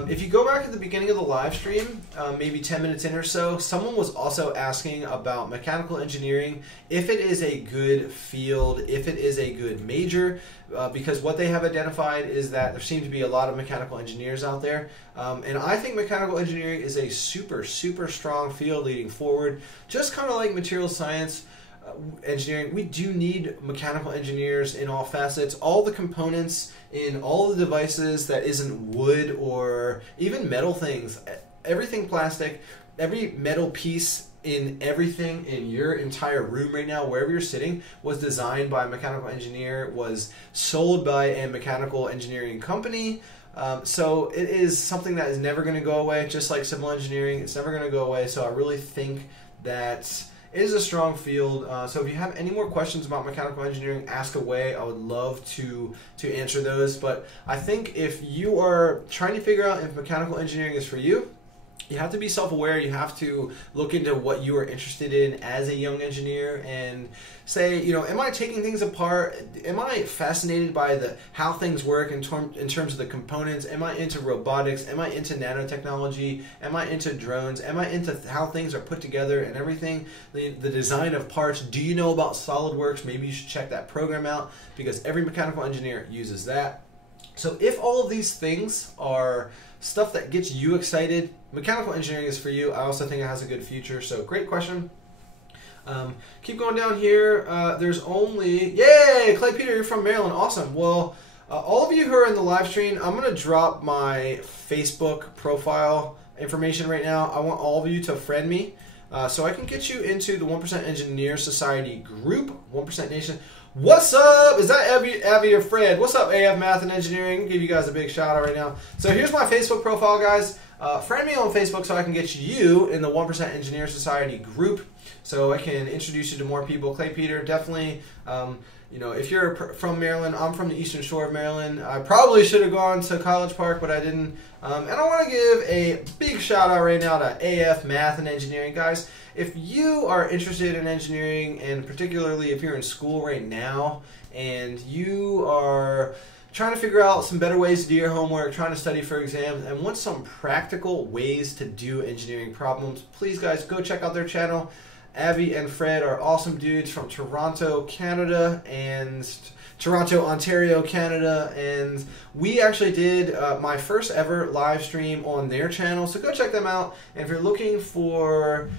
if you go back at the beginning of the live stream, maybe 10 minutes in or so, someone was also asking about mechanical engineering, if it is a good field, if it is a good major, because what they have identified is that there seem to be a lot of mechanical engineers out there. And I think mechanical engineering is a super, super strong field leading forward, just kind of like material science. Engineering, we do need mechanical engineers in all facets. All the components in all the devices that isn't wood or even metal things, everything plastic, every metal piece in everything in your entire room right now, wherever you're sitting, was designed by a mechanical engineer, was sold by a mechanical engineering company. So it is something that is never going to go away, just like civil engineering. It's never going to go away. So I really think that it is a strong field. So if you have any more questions about mechanical engineering, ask away. I would love to answer those. But I think if you are trying to figure out if mechanical engineering is for you, you have to be self-aware. You have to look into what you are interested in as a young engineer and say, am I taking things apart? Am I fascinated by how things work in terms of the components? Am I into robotics? Am I into nanotechnology? Am I into drones? Am I into how things are put together and everything? The design of parts. Do you know about SolidWorks? Maybe you should check that program out because every mechanical engineer uses that. So if all of these things are stuff that gets you excited, mechanical engineering is for you. I also think it has a good future. So great question. Keep going down here. There's only, yay, Clay Peter, you're from Maryland. Awesome. Well, all of you who are in the live stream, I'm going to drop my Facebook profile information right now. I want all of you to friend me so I can get you into the 1% Engineer Society group, 1% Nation. What's up? Is that Abby or Fred? What's up, AF Math and Engineering? I'll give you guys a big shout out right now. So here's my Facebook profile, guys. Friend me on Facebook so I can get you in the 1% Engineer Society group so I can introduce you to more people. Clay Peter, definitely, if you're from Maryland, I'm from the Eastern Shore of Maryland. I probably should have gone to College Park, but I didn't. And I want to give a big shout out right now to AF Math and Engineering. Guys, if you are interested in engineering, and particularly if you're in school right now and you are trying to figure out some better ways to do your homework, trying to study for exams, and want some practical ways to do engineering problems, please, guys, go check out their channel. Abby and Fred are awesome dudes from Toronto, Canada, and Toronto, Ontario, Canada, and we actually did my first ever live stream on their channel, so go check them out. And if you're looking for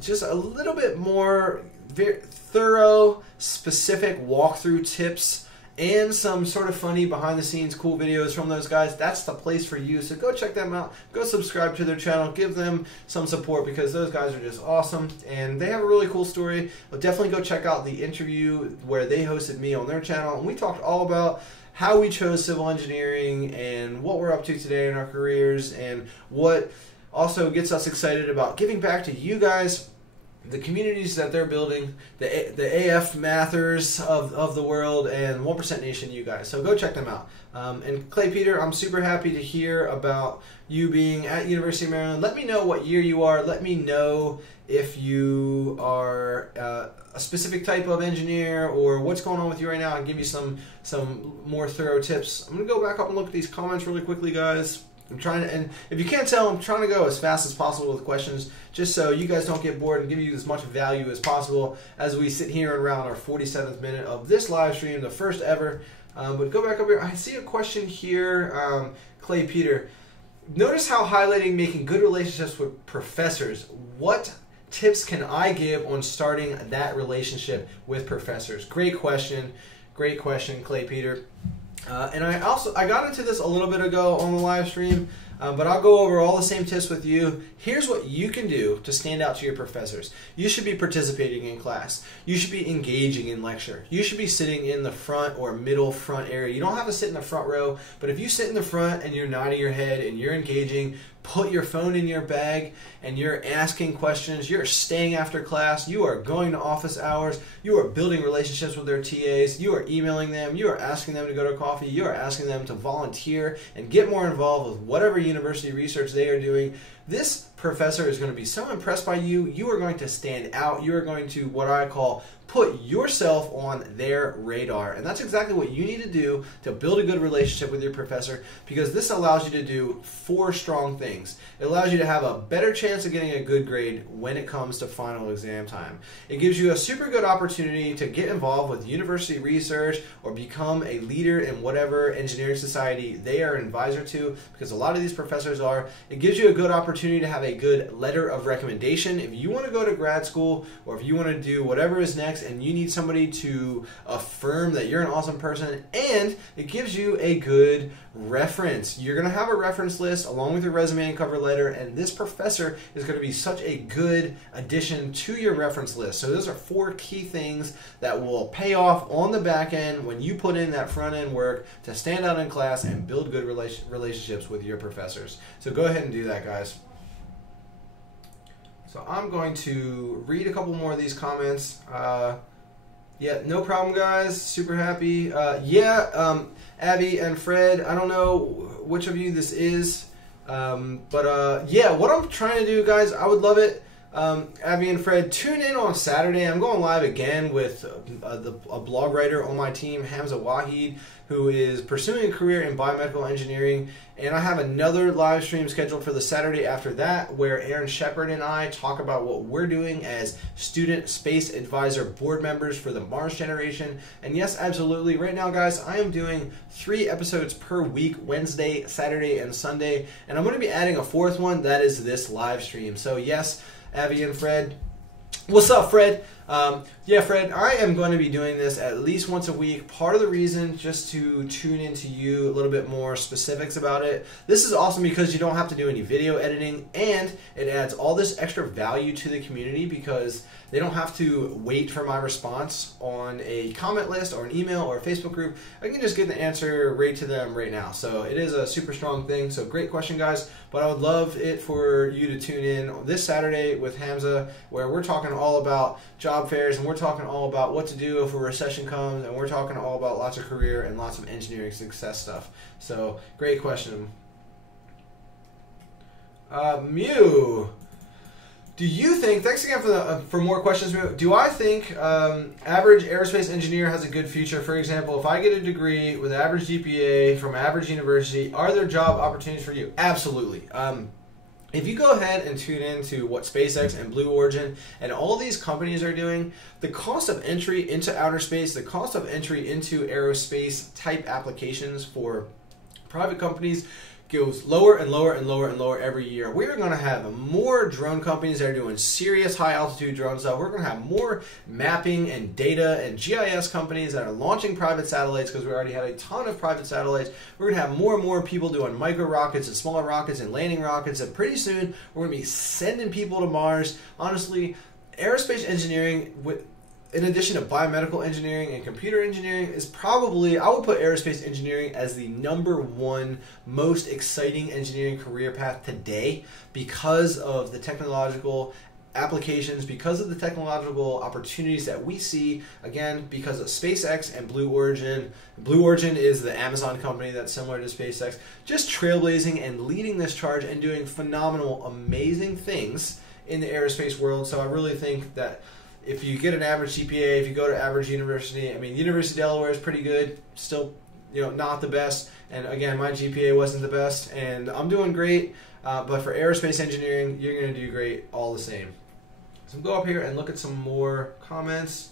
just a little bit more very thorough, specific walkthrough tips and some sort of funny behind-the-scenes cool videos from those guys, that's the place for you. So go check them out. Go subscribe to their channel. Give them some support because those guys are just awesome. And they have a really cool story. But definitely go check out the interview where they hosted me on their channel. And we talked all about how we chose civil engineering and what we're up to today in our careers and what also gets us excited about giving back to you guys, the communities that they're building, the AF Mathers of the world, and 1% Nation, you guys. So go check them out. And Clay Peter, I'm super happy to hear about you being at University of Maryland. Let me know what year you are. Let me know if you are a specific type of engineer or what's going on with you right now. I'll give you some more thorough tips. I'm going to go back up and look at these comments really quickly, guys. I'm trying to, and if you can't tell, I'm trying to go as fast as possible with questions, just so you guys don't get bored and give you as much value as possible as we sit here around our 47th minute of this live stream, the first ever. But go back up here. I see a question here, Clay Peter. Notice how highlighting making good relationships with professors. What tips can I give on starting that relationship with professors? Great question, Clay Peter. And I got into this a little bit ago on the live stream, but I'll go over all the same tips with you. Here's what you can do to stand out to your professors. You should be participating in class. You should be engaging in lecture. You should be sitting in the front or middle front area. You don't have to sit in the front row, but if you sit in the front and you're nodding your head and you're engaging, put your phone in your bag and you're asking questions, you're staying after class, you are going to office hours, you are building relationships with their TAs, you are emailing them, you are asking them to go to coffee, you are asking them to volunteer and get more involved with whatever university research they are doing. This professor is going to be so impressed by you, you are going to stand out, you are going to, what I call, put yourself on their radar. And that's exactly what you need to do to build a good relationship with your professor, because this allows you to do 4 strong things. It allows you to have a better chance of getting a good grade when it comes to final exam time. It gives you a super good opportunity to get involved with university research or become a leader in whatever engineering society they are an advisor to, because a lot of these professors are. It gives you a good opportunity to have a good letter of recommendation if you want to go to grad school or if you want to do whatever is next SpaceX and you need somebody to affirm that you're an awesome person, and it gives you a good reference. You're going to have a reference list along with your resume and cover letter, and this professor is going to be such a good addition to your reference list. So those are 4 key things that will pay off on the back end when you put in that front end work to stand out in class and build good relationships with your professors. So go ahead and do that, guys. So I'm going to read a couple more of these comments. Yeah, no problem, guys. Super happy. Abby and Fred, I don't know which of you this is, yeah, what I'm trying to do, guys, I would love it. Abby and Fred, tune in on Saturday. I'm going live again with a blog writer on my team, Hamza Wahid, who is pursuing a career in biomedical engineering. And I have another live stream scheduled for the Saturday after that, where Aaron Shepard and I talk about what we're doing as student space advisor board members for the Mars generation. And yes, absolutely. Right now, guys, I am doing 3 episodes per week, Wednesday, Saturday, and Sunday. And I'm going to be adding a 4th one. That is this live stream. So yes, Abby and Fred. What's up, Fred? Yeah, Fred, I am going to be doing this at least once a week. Part of the reason, just to tune into you a little bit more specifics about it. This is awesome because you don't have to do any video editing, and it adds all this extra value to the community because they don't have to wait for my response on a comment list or an email or a Facebook group. I can just get the answer right to them right now. So it is a super strong thing. So great question, guys. But I would love it for you to tune in this Saturday with Hamza, where we're talking all about job fairs, and we're talking all about what to do if a recession comes, and we're talking all about lots of career and lots of engineering success stuff. So great question. Mew, do you think, thanks again for more questions, Mew. Do I think average aerospace engineer has a good future? For example, if I get a degree with average GPA from average university, are there job opportunities for you? Absolutely. If you go ahead and tune into what SpaceX and Blue Origin and all these companies are doing, the cost of entry into outer space, the cost of entry into aerospace type applications for private companies goes lower and lower and lower and lower every year. We're going to have more drone companies that are doing serious high altitude drone stuff. We're going to have more mapping and data and GIS companies that are launching private satellites, because we already had a ton of private satellites. We're going to have more and more people doing micro rockets and smaller rockets and landing rockets, and pretty soon we're going to be sending people to Mars. Honestly, aerospace engineering, in addition to biomedical engineering and computer engineering, is probably, I would put aerospace engineering as the #1 most exciting engineering career path today, because of the technological applications, because of the technological opportunities that we see, again, because of SpaceX and Blue Origin. Blue Origin is the Amazon company that's similar to SpaceX, just trailblazing and leading this charge and doing phenomenal, amazing things in the aerospace world. So I really think that if you get an average GPA, if you go to average university, I mean, University of Delaware is pretty good, still, not the best. And again, my GPA wasn't the best, and I'm doing great. But for aerospace engineering, you're going to do great all the same. So go up here and look at some more comments.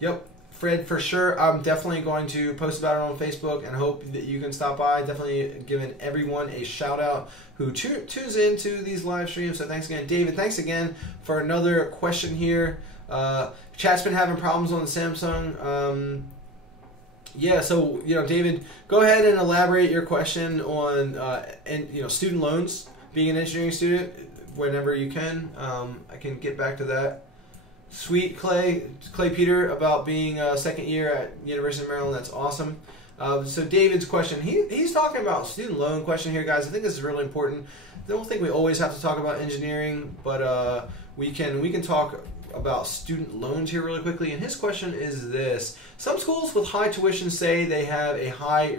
Yep, Fred, for sure. I'm definitely going to post about it on Facebook and hope that you can stop by. Definitely giving everyone a shout out who tunes into these live streams. So thanks again. David, thanks again for another question here. Chat's been having problems on the Samsung. Yeah, so David, go ahead and elaborate your question on student loans, being an engineering student, whenever you can. I can get back to that. Sweet Clay Peter, about being a second year at University of Maryland. That's awesome. So David's question, he's talking about student loan question here, guys. I think this is really important. I don't think we always have to talk about engineering, but we can talk about student loans here really quickly. And his question is this: some schools with high tuition say they have a high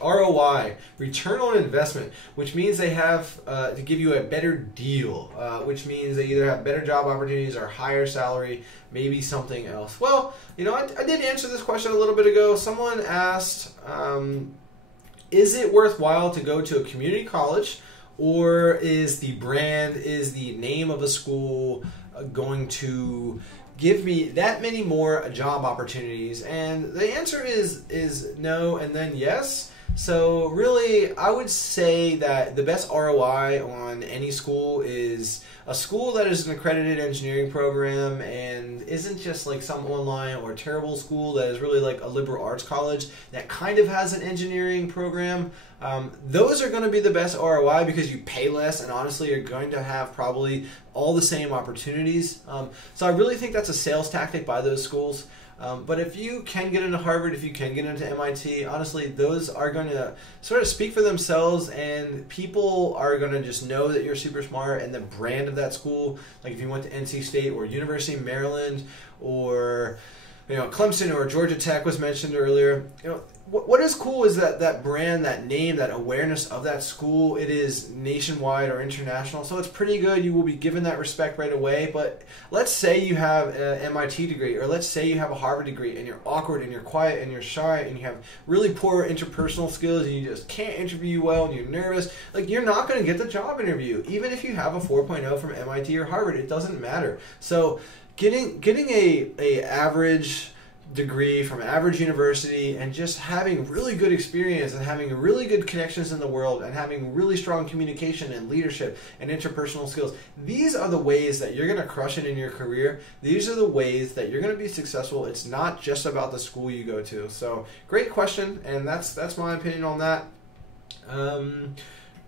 ROI, return on investment, which means they have to give you a better deal, which means they either have better job opportunities or higher salary, maybe something else. Well, I did answer this question a little bit ago. Someone asked, is it worthwhile to go to a community college, or is the name of a school going to give me that many more job opportunities? And the answer is no and then yes. So really, I would say that the best ROI on any school is a school that is an accredited engineering program and isn't just like some online or terrible school that is really like a liberal arts college that kind of has an engineering program. Those are going to be the best ROI because you pay less and honestly you're going to have probably all the same opportunities. So I really think that's a sales tactic by those schools. But if you can get into Harvard, if you can get into MIT, honestly, those are going to sort of speak for themselves, and people are going to just know that you're super smart, and the brand of that school, like if you went to NC State or University of Maryland or Clemson or Georgia Tech was mentioned earlier. What is cool is that brand, that name, that awareness of that school, it is nationwide or international, so it's pretty good. You will be given that respect right away. But let's say you have an MIT degree, or let's say you have a Harvard degree, and you're awkward, and you're quiet, and you're shy, and you have really poor interpersonal skills, and you just can't interview well, and you're nervous. Like, you're not going to get the job interview. Even if you have a 4.0 from MIT or Harvard, it doesn't matter. So getting a average degree from an average university and just having really good experience and having really good connections in the world and having really strong communication and leadership and interpersonal skills, these are the ways that you're going to crush it in your career. These are the ways that you're going to be successful. It's not just about the school you go to. So great question, and that's my opinion on that.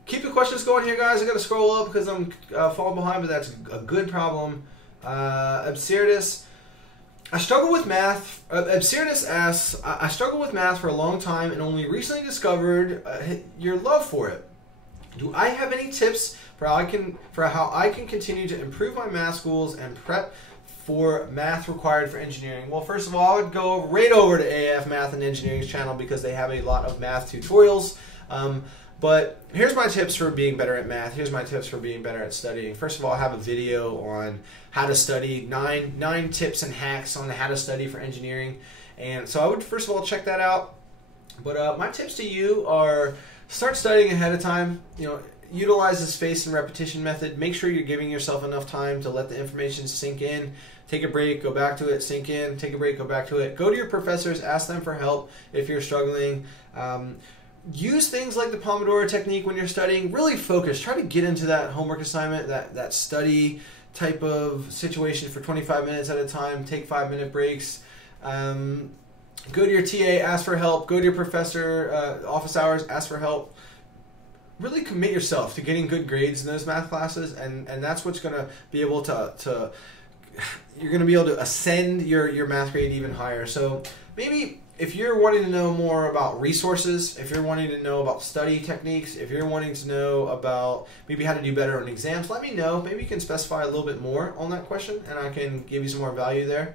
Keep the questions going here, guys. I got to scroll up because I'm falling behind, but that's a good problem. Absurdus, I struggle with math. Absurdus asks, I struggle with math for a long time and only recently discovered your love for it. Do I have any tips for how I can continue to improve my math skills and prep for math required for engineering? Well, first of all, I would go right over to AF Math and Engineering's channel because they have a lot of math tutorials. But here's my tips for being better at math. Here's my tips for being better at studying. First of all, I have a video on how to study, nine tips and hacks on how to study for engineering. And so I would first of all check that out. But my tips to you are start studying ahead of time. Utilize the space and repetition method. Make sure you're giving yourself enough time to let the information sink in. Take a break, go back to it, sink in, take a break, go back to it. Go to your professors, ask them for help if you're struggling. Use things like the Pomodoro technique when you're studying. Really focus. Try to get into that homework assignment, that study type of situation for 25 minutes at a time. Take 5-minute breaks. Go to your TA, ask for help. Go to your professor, office hours, ask for help. Really commit yourself to getting good grades in those math classes, and that's what's going to be able to you're going to be able to ascend your math grade even higher. So maybe if you're wanting to know more about resources, if you're wanting to know about study techniques, if you're wanting to know about maybe how to do better on exams, let me know. Maybe you can specify a little bit more on that question, and I can give you some more value there.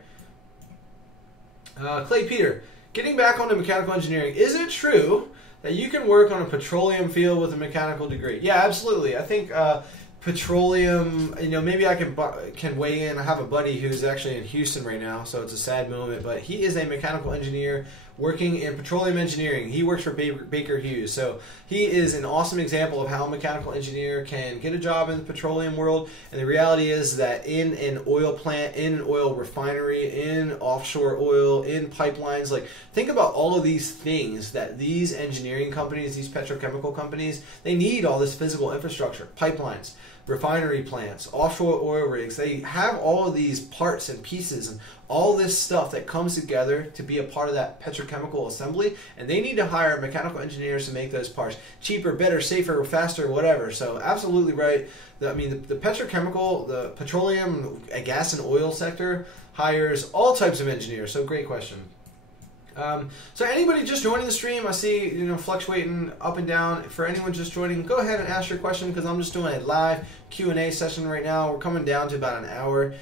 Clay Peter, getting back onto mechanical engineering, is it true that you can work on a petroleum field with a mechanical degree? Yeah, absolutely. I think petroleum, maybe I can weigh in. I have a buddy who's actually in Houston right now, so it's a sad moment, but he is a mechanical engineer working in petroleum engineering. He works for Baker Hughes, so he is an awesome example of how a mechanical engineer can get a job in the petroleum world. And the reality is that in an oil plant, in an oil refinery, in offshore oil, in pipelines, like think about all of these things that these engineering companies, these petrochemical companies, they need all this physical infrastructure, pipelines, refinery plants, offshore oil rigs. They have all of these parts and pieces and all this stuff that comes together to be a part of that petrochemical assembly, and they need to hire mechanical engineers to make those parts cheaper, better, safer, faster, whatever. So absolutely right. The petrochemical, the petroleum, gas and oil sector hires all types of engineers. So great question. So anybody just joining the stream, I see fluctuating up and down. For anyone just joining, go ahead and ask your question because I'm just doing a live Q&A session right now. We're coming down to about an hour,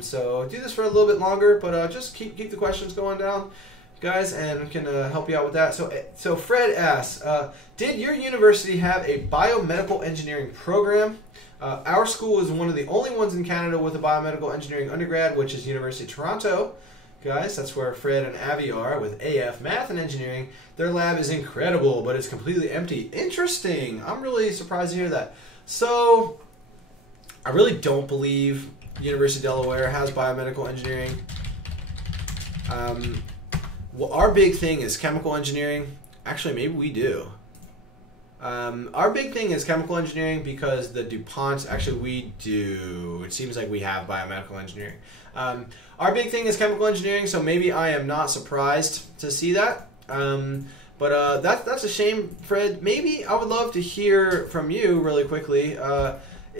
so do this for a little bit longer, but just keep the questions going down, guys, and we can help you out with that. So Fred asks, did your university have a biomedical engineering program? Our school is one of the only ones in Canada with a biomedical engineering undergrad, which is University of Toronto. Guys, that's where Fred and Avi are with AF Math and Engineering. Their lab is incredible, but it's completely empty. Interesting. I'm really surprised to hear that. So, I really don't believe University of Delaware has biomedical engineering. Well, our big thing is chemical engineering. Actually, maybe we do. Our big thing is chemical engineering because the DuPonts, actually we do. It seems like we have biomedical engineering. Our big thing is chemical engineering, so maybe I am not surprised to see that. But that's a shame, Fred. Maybe I would love to hear from you really quickly.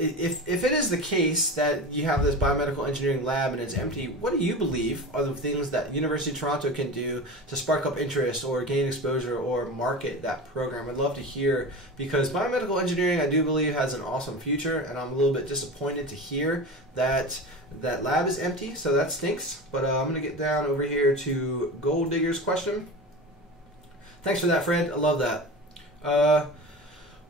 If it is the case that you have this biomedical engineering lab and it's empty, what do you believe are the things that University of Toronto can do to spark up interest or gain exposure or market that program? I'd love to hear, because biomedical engineering, I do believe, has an awesome future, and I'm a little bit disappointed to hear that that lab is empty, so that stinks. But I'm going to get down over here to Gold Digger's question. Thanks for that, Fred. I love that.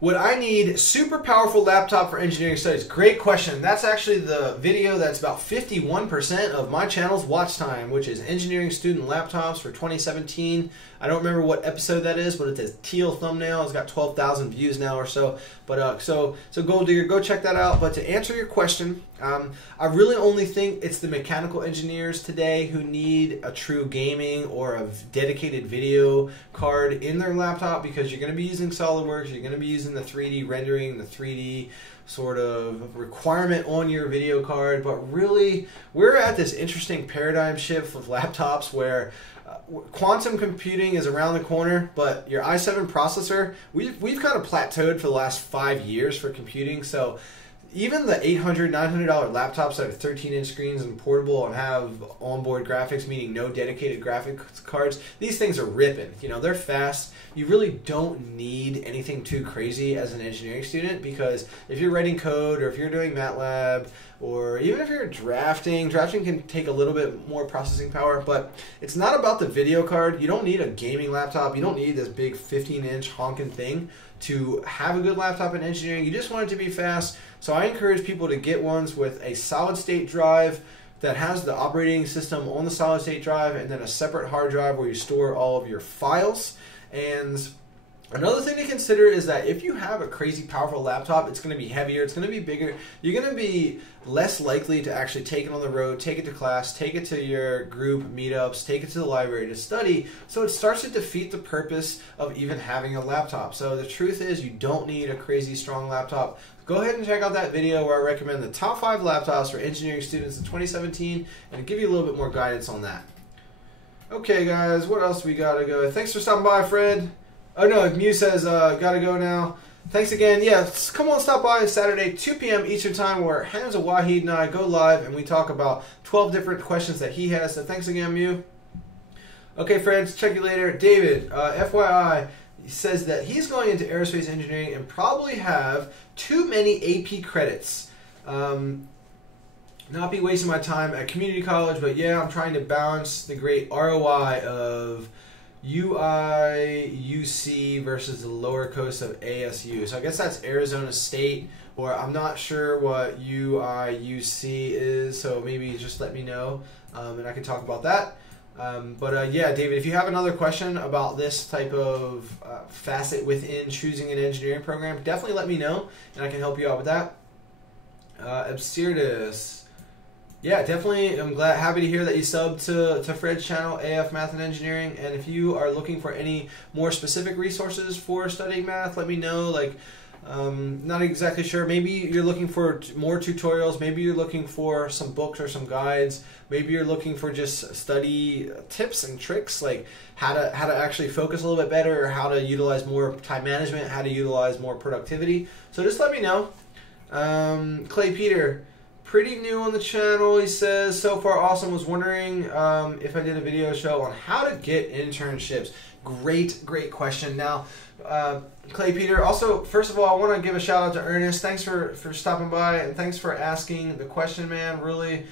Would I need super powerful laptop for engineering studies? Great question. That's actually the video that's about 51% of my channel's watch time, which is engineering student laptops for 2017. I don't remember what episode that is, but it's a teal thumbnail. It's got 12,000 views now or so. But so Gold Digger, go check that out. But to answer your question, I really only think it's the mechanical engineers today who need a true gaming or a dedicated video card in their laptop, because you're going to be using SolidWorks, you're going to be using the 3D rendering, the 3D sort of requirement on your video card. But really, we're at this interesting paradigm shift with laptops where quantum computing is around the corner, but your i7 processor, we've kind of plateaued for the last 5 years for computing. So even the $800, $900 laptops that are 13-inch screens and portable and have onboard graphics, meaning no dedicated graphics cards, these things are ripping. You know, they're fast. You really don't need anything too crazy as an engineering student, because if you're writing code or if you're doing MATLAB or even if you're drafting can take a little bit more processing power, but it's not about the video card. You don't need a gaming laptop. You don't need this big 15-inch honking thing to have a good laptop in engineering. You just want it to be fast. So I encourage people to get ones with a solid state drive that has the operating system on the solid state drive, and then a separate hard drive where you store all of your files. And another thing to consider is that if you have a crazy powerful laptop, it's going to be heavier, it's going to be bigger. You're going to be less likely to actually take it on the road, take it to class, take it to your group meetups, take it to the library to study. So it starts to defeat the purpose of even having a laptop. So the truth is, you don't need a crazy strong laptop. Go ahead and check out that video where I recommend the top 5 laptops for engineering students in 2017 and give you a little bit more guidance on that. Okay, guys, what else we got to go? Thanks for stopping by, Fred. Oh, no, Mew says, gotta go now. Thanks again. Yeah, come on, stop by Saturday, 2 p.m. Eastern Time, where Hamza Wahid and I go live and we talk about 12 different questions that he has. So thanks again, Mew. Okay, friends, check you later. David, FYI, he says that he's going into aerospace engineering and probably have too many AP credits. Not be wasting my time at community college, but yeah, I'm trying to balance the great ROI of UI, UC versus the lower coast of ASU. So I guess that's Arizona State, or I'm not sure what UI, UC is, so maybe just let me know, and I can talk about that. Yeah, David, if you have another question about this type of facet within choosing an engineering program, definitely let me know, and I can help you out with that. Absurdus. Yeah, definitely. I'm happy to hear that you subbed to Fred's channel, AF Math and Engineering. And if you are looking for any more specific resources for studying math, let me know. Like, not exactly sure. Maybe you're looking for more tutorials. Maybe you're looking for some books or some guides. Maybe you're looking for just study tips and tricks, like how to actually focus a little bit better, or how to utilize more time management, how to utilize more productivity. So just let me know. Clay Peter. Pretty new on the channel, he says. So far, awesome. Was wondering if I did a video show on how to get internships. Great question. Now, Clay Peter, also, first of all, I want to give a shout out to Ernest. Thanks for stopping by, and thanks for asking the question, man. Really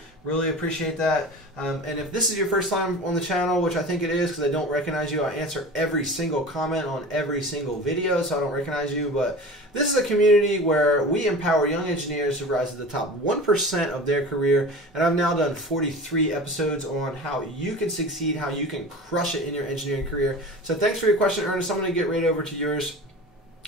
appreciate that. And if this is your first time on the channel, which I think it is because I don't recognize you, I answer every single comment on every single video, so I don't recognize you. But this is a community where we empower young engineers to rise to the top 1% of their career. And I've now done 43 episodes on how you can succeed, how you can crush it in your engineering career. So thanks for your question, Ernest. I'm going to get right over to yours.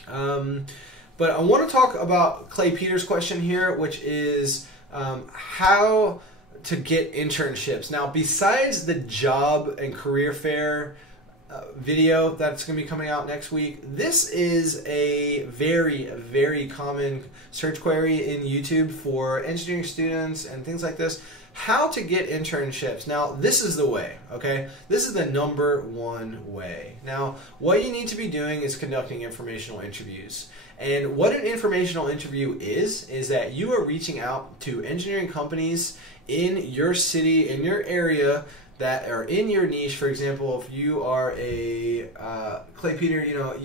But I want to talk about Clay Peters' question here, which is how to get internships. Now, besides the job and career fair video that's going to be coming out next week. This is a very, very common search query in YouTube for engineering students and things like this. How to get internships. Now, this is the way, okay? This is the #1 way. Now, what you need to be doing is conducting informational interviews. And what an informational interview is that you are reaching out to engineering companies in your city, in your area, that are in your niche. For example, if you are a Clay Peter, you know,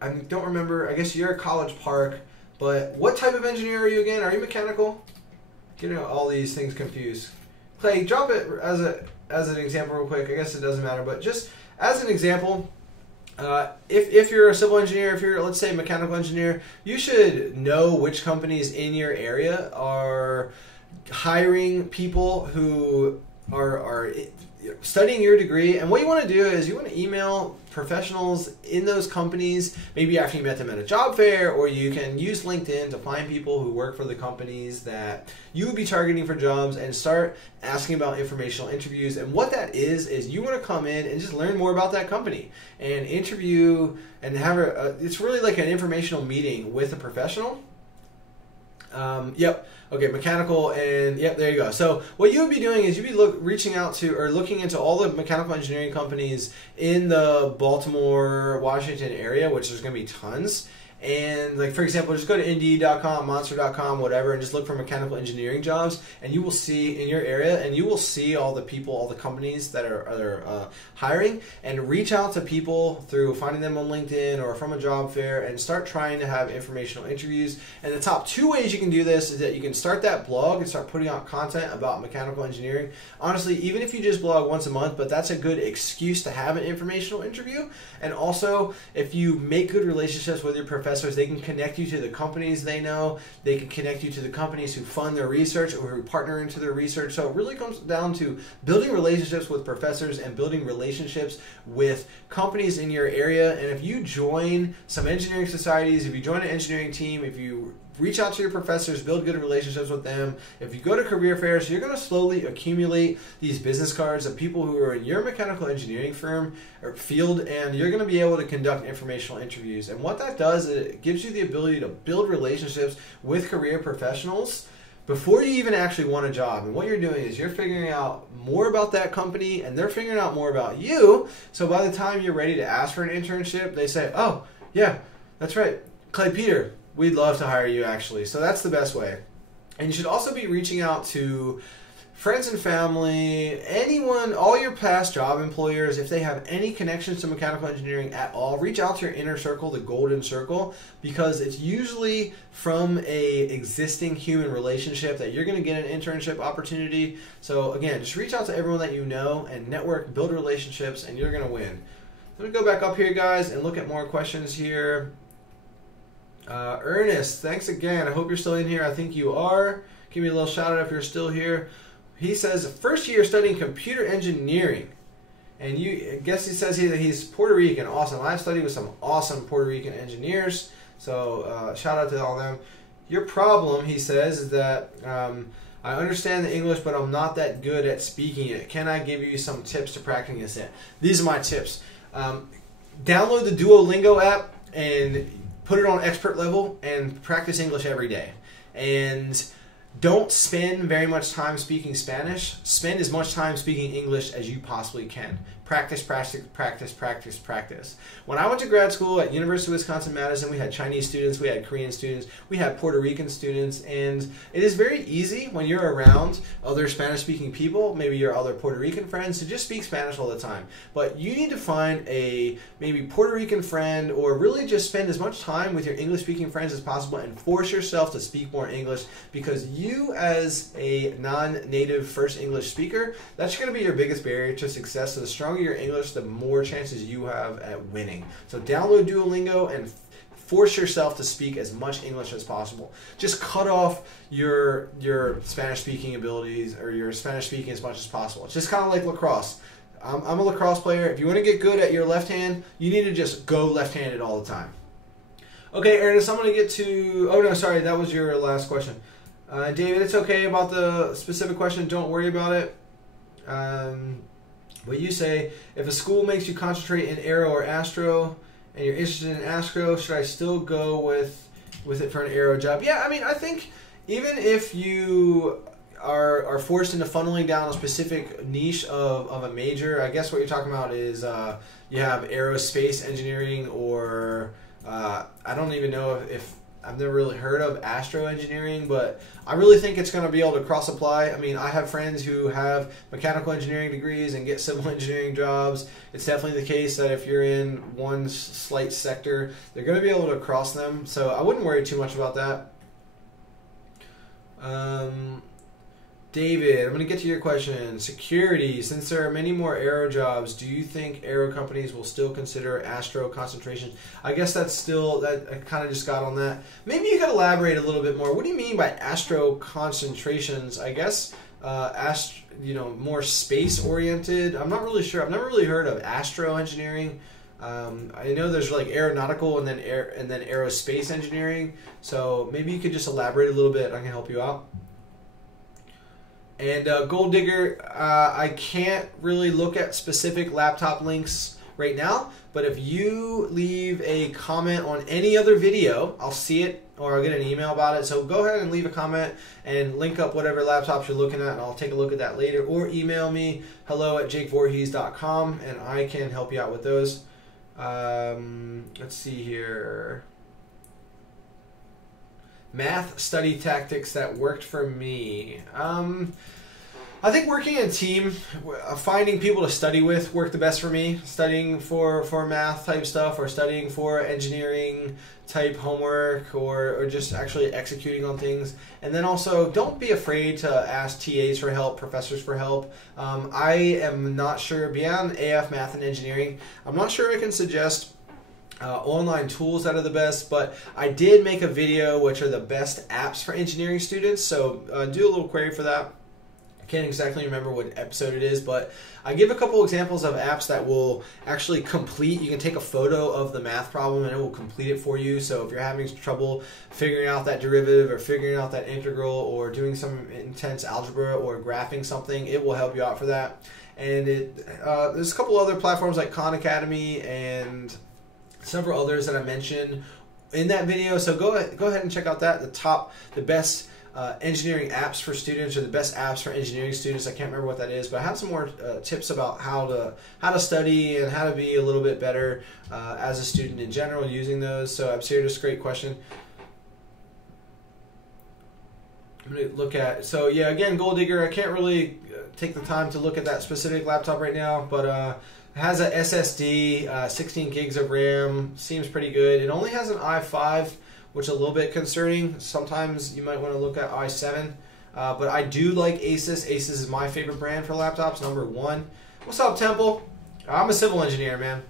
I don't remember, I guess you're a College Park, but what type of engineer are you again? Are you mechanical? Getting all these things confused. Clay, drop it as an example real quick. I guess it doesn't matter, but just as an example, if you're a civil engineer, if you're, let's say, a mechanical engineer, you should know which companies in your area are hiring people who are studying your degree. And what you want to do is you want to email professionals in those companies, maybe after you met them at a job fair, or you can use LinkedIn to find people who work for the companies that you would be targeting for jobs and start asking about informational interviews. And what that is you want to come in and just learn more about that company and interview and have it's really like an informational meeting with a professional. Yep. Okay, mechanical, and yep, there you go. So what you would be doing is you'd be reaching out to or looking into all the mechanical engineering companies in the Baltimore, Washington area, which there's going to be tons. And like, for example, just go to Indeed.com, Monster.com, whatever, and just look for mechanical engineering jobs, and you will see in your area, and you will see all the people, all the companies that are hiring, and reach out to people through finding them on LinkedIn or from a job fair, and start trying to have informational interviews. And the top 2 ways you can do this is that you can start that blog and start putting out content about mechanical engineering. Honestly, even if you just blog once a month, but that's a good excuse to have an informational interview. And also, if you make good relationships with your professors, they can connect you to the companies they know. They can connect you to the companies who fund their research or who partner into their research. So it really comes down to building relationships with professors and building relationships with companies in your area. And if you join some engineering societies, if you join an engineering team, if you reach out to your professors, build good relationships with them. If you go to career fairs, you're going to slowly accumulate these business cards of people who are in your mechanical engineering firm or field, and you're going to be able to conduct informational interviews. And what that does is it gives you the ability to build relationships with career professionals before you even actually want a job. And what you're doing is you're figuring out more about that company, and they're figuring out more about you. So by the time you're ready to ask for an internship, they say, oh, yeah, that's right, Clay Peter, we'd love to hire you, actually. So that's the best way. And you should also be reaching out to friends and family, anyone, all your past job employers. If they have any connections to mechanical engineering at all, reach out to your inner circle, the golden circle, because it's usually from a existing human relationship that you're going to get an internship opportunity. So again, just reach out to everyone that you know and network, build relationships, and you're going to win. Let me go back up here, guys, and look at more questions here. Ernest, thanks again. I hope you're still in here. I think you are. Give me a little shout out if you're still here. He says, first year studying computer engineering. And I guess he says here that he's Puerto Rican. Awesome. I've studied with some awesome Puerto Rican engineers. So shout out to all of them. Your problem, he says, is that I understand the English, but I'm not that good at speaking it. Can I give you some tips to practicing it? These are my tips. Download the Duolingo app and put it on expert level and practice English every day. And don't spend very much time speaking Spanish. Spend as much time speaking English as you possibly can. Practice, practice, practice, practice, practice. When I went to grad school at University of Wisconsin-Madison, we had Chinese students, we had Korean students, we had Puerto Rican students, and it is very easy when you're around other Spanish-speaking people, maybe your other Puerto Rican friends, to just speak Spanish all the time. But you need to find a maybe Puerto Rican friend, or really just spend as much time with your English-speaking friends as possible and force yourself to speak more English, because you as a non-native first English speaker, that's going to be your biggest barrier to success. So the stronger your English, the more chances you have at winning. So download Duolingo and force yourself to speak as much English as possible. Just cut off your Spanish speaking abilities, or your Spanish speaking, as much as possible. It's just kind of like lacrosse. I'm a lacrosse player. If you want to get good at your left hand, you need to just go left-handed all the time. Okay, Ernest, I'm going to get to... Oh, no, sorry, that was your last question. David, it's okay about the specific question. Don't worry about it. But you say, if a school makes you concentrate in aero or astro, and you're interested in astro, should I still go with it for an aero job? Yeah, I mean, I think even if you are forced into funneling down a specific niche of a major, I guess what you're talking about is you have aerospace engineering, or I don't even know if I've never really heard of astro engineering, but I really think it's going to be able to cross apply. I mean, I have friends who have mechanical engineering degrees and get civil engineering jobs. It's definitely the case that if you're in one slight sector, they're going to be able to cross them. So I wouldn't worry too much about that. David, I'm going to get to your question. Security. Since there are many more aero jobs, do you think aero companies will still consider astro concentration? I guess that's still, that I kind of just got on that. Maybe you could elaborate a little bit more. What do you mean by astro concentrations? I guess more space oriented. I'm not really sure. I've never really heard of astro engineering. I know there's like aeronautical and then aerospace engineering. So maybe you could just elaborate a little bit. I can help you out. And Gold Digger, I can't really look at specific laptop links right now, but if you leave a comment on any other video, I'll see it, or I'll get an email about it. So go ahead and leave a comment and link up whatever laptops you're looking at, and I'll take a look at that later. Or email me, hello@jakevorhees.com, and I can help you out with those. Let's see here. Math study tactics that worked for me. I think working in a team, finding people to study with worked the best for me. Studying for math type stuff, or studying for engineering type homework, or just actually executing on things. And then also, don't be afraid to ask TAs for help, professors for help. I am not sure, beyond AF Math and Engineering, I'm not sure I can suggest online tools that are the best, but I did make a video which are the best apps for engineering students, so do a little query for that. I can't exactly remember what episode it is, but I give a couple examples of apps that will actually complete. You can take a photo of the math problem and it will complete it for you. So if you're having trouble figuring out that derivative, or figuring out that integral, or doing some intense algebra, or graphing something, it will help you out for that. And there's a couple other platforms like Khan Academy and several others that I mentioned in that video. So go ahead and check out that. The best engineering apps for students, or the best apps for engineering students. I can't remember what that is, but I have some more tips about how to study and how to be a little bit better as a student in general using those. So Absurdus, great question. I'm going to look at, so yeah, again, Gold Digger, I can't really take the time to look at that specific laptop right now, but it has a SSD, 16 gigs of RAM, seems pretty good. It only has an i5, which is a little bit concerning. Sometimes you might want to look at i7, but I do like Asus. Asus is my favorite brand for laptops, #1. What's up, Temple? I'm a civil engineer, man.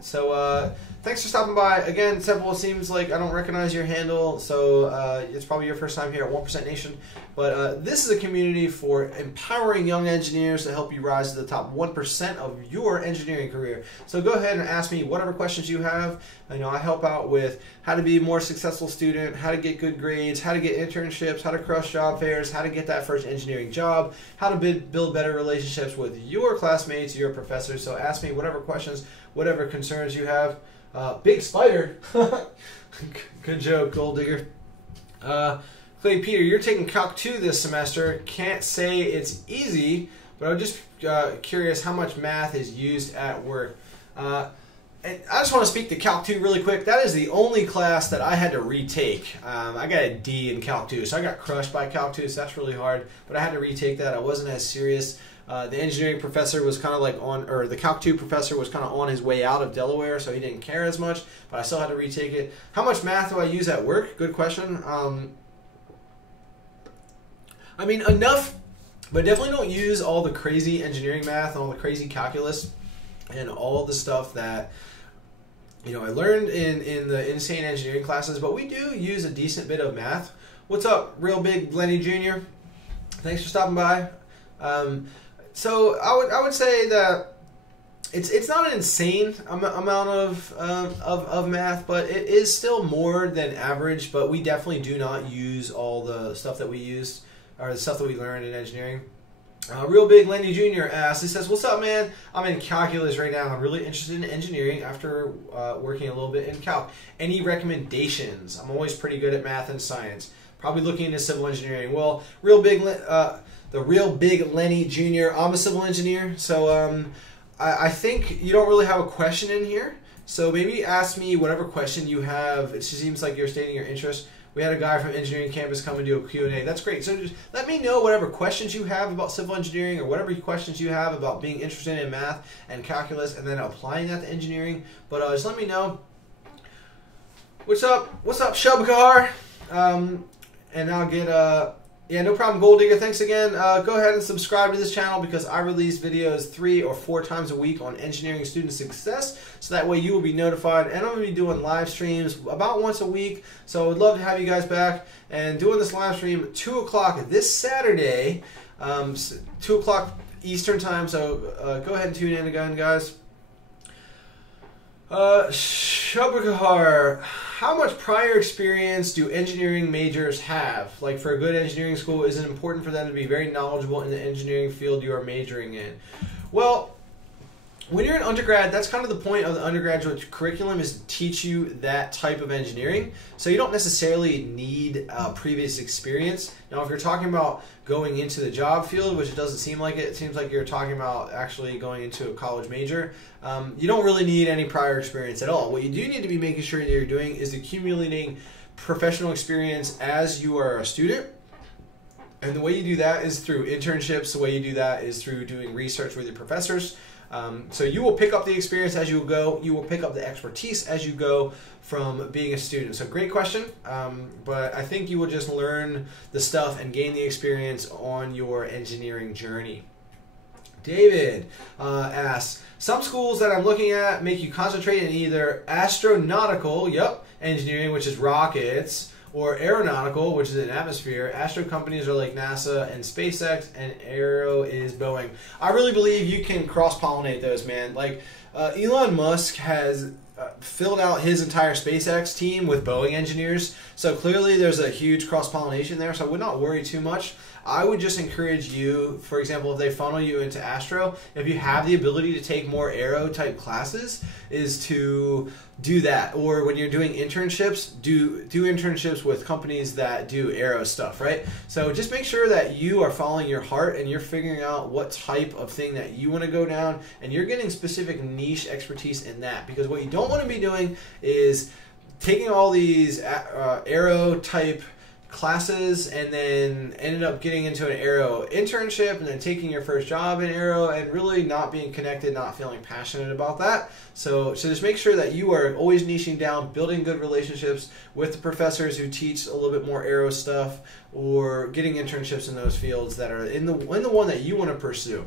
So thanks for stopping by. Again, Temple, it seems like I don't recognize your handle, so it's probably your first time here at 1% Nation. But this is a community for empowering young engineers to help you rise to the top 1% of your engineering career. So go ahead and ask me whatever questions you have. I help out with how to be a more successful student, how to get good grades, how to get internships, how to crush job fairs, how to get that first engineering job, how to build better relationships with your classmates, your professors. So ask me whatever questions, whatever concerns you have. Big spider. Good joke, Gold Digger. Clay Peter, you're taking Calc 2 this semester. Can't say it's easy, but I'm just curious how much math is used at work. And I just want to speak to Calc 2 really quick. That is the only class that I had to retake. I got a D in Calc 2, so I got crushed by Calc 2, so that's really hard. But I had to retake that. I wasn't as serious. The engineering professor was kind of like the Calc 2 professor was kind of on his way out of Delaware, so he didn't care as much, but I still had to retake it. How much math do I use at work? Good question. I mean, enough, but definitely don't use all the crazy engineering math and all the crazy calculus and all the stuff that I learned in the insane engineering classes, but we do use a decent bit of math. What's up, Real Big Lenny Jr.? Thanks for stopping by. So I would say that it's not an insane amount of math, but it is still more than average. But we definitely do not use all the stuff that we used, or the stuff that we learned in engineering. Real Big Lenny Jr. asks, he says, what's up, man? I'm in calculus right now. I'm really interested in engineering after working a little bit in calc. Any recommendations? I'm always pretty good at math and science. Probably looking into civil engineering. Well, the Real Big Lenny Jr., I'm a civil engineer, so I think you don't really have a question in here. So maybe ask me whatever question you have. It just seems like you're stating your interest. We had a guy from Engineering Campus come and do a Q&A. That's great. So just let me know whatever questions you have about civil engineering or whatever questions you have about being interested in math and calculus and then applying that to engineering. But just let me know. What's up? What's up, Shabakar? And I'll get... yeah, no problem, Gold Digger. Thanks again. Go ahead and subscribe to this channel because I release videos 3 or 4 times a week on engineering student success. So that way you will be notified. And I'm going to be doing live streams about once a week. So I would love to have you guys back. And doing this live stream at 2 o'clock this Saturday, 2 o'clock Eastern time. So go ahead and tune in again, guys. Shabakar, how much prior experience do engineering majors have? Like for a good engineering school, is it important for them to be very knowledgeable in the engineering field you are majoring in? Well, when you're an undergrad, that's kind of the point of the undergraduate curriculum, is to teach you that type of engineering. So you don't necessarily need previous experience. Now, if you're talking about going into the job field, which it doesn't seem like it seems like you're talking about actually going into a college major, you don't really need any prior experience at all. What you do need to be making sure that you're doing is accumulating professional experience as you are a student. And the way you do that is through internships. The way you do that is through doing research with your professors. So you will pick up the experience as you go. You will pick up the expertise as you go from being a student. So great question, but I think you will just learn the stuff and gain the experience on your engineering journey. David asks, some schools that I'm looking at make you concentrate in either astronautical, engineering, which is rockets, or aeronautical, which is an atmosphere. Astro companies are like NASA and SpaceX, and Aero is Boeing. I really believe you can cross-pollinate those, man. Like Elon Musk has filled out his entire SpaceX team with Boeing engineers, so clearly there's a huge cross-pollination there, so I would not worry too much. I would just encourage you, for example, if they funnel you into Astro, if you have the ability to take more Aero type classes, is to do that. Or when you're doing internships, do internships with companies that do Aero stuff, right? So just make sure that you are following your heart and you're figuring out what type of thing that you want to go down, and you're getting specific niche expertise in that. Because what you don't want to be doing is taking all these Aero type classes and then ended up getting into an Aero internship and then taking your first job in Aero and really not being connected, not feeling passionate about that. So just make sure that you are always niching down, building good relationships with the professors who teach a little bit more Aero stuff, or getting internships in those fields that are in the one that you want to pursue.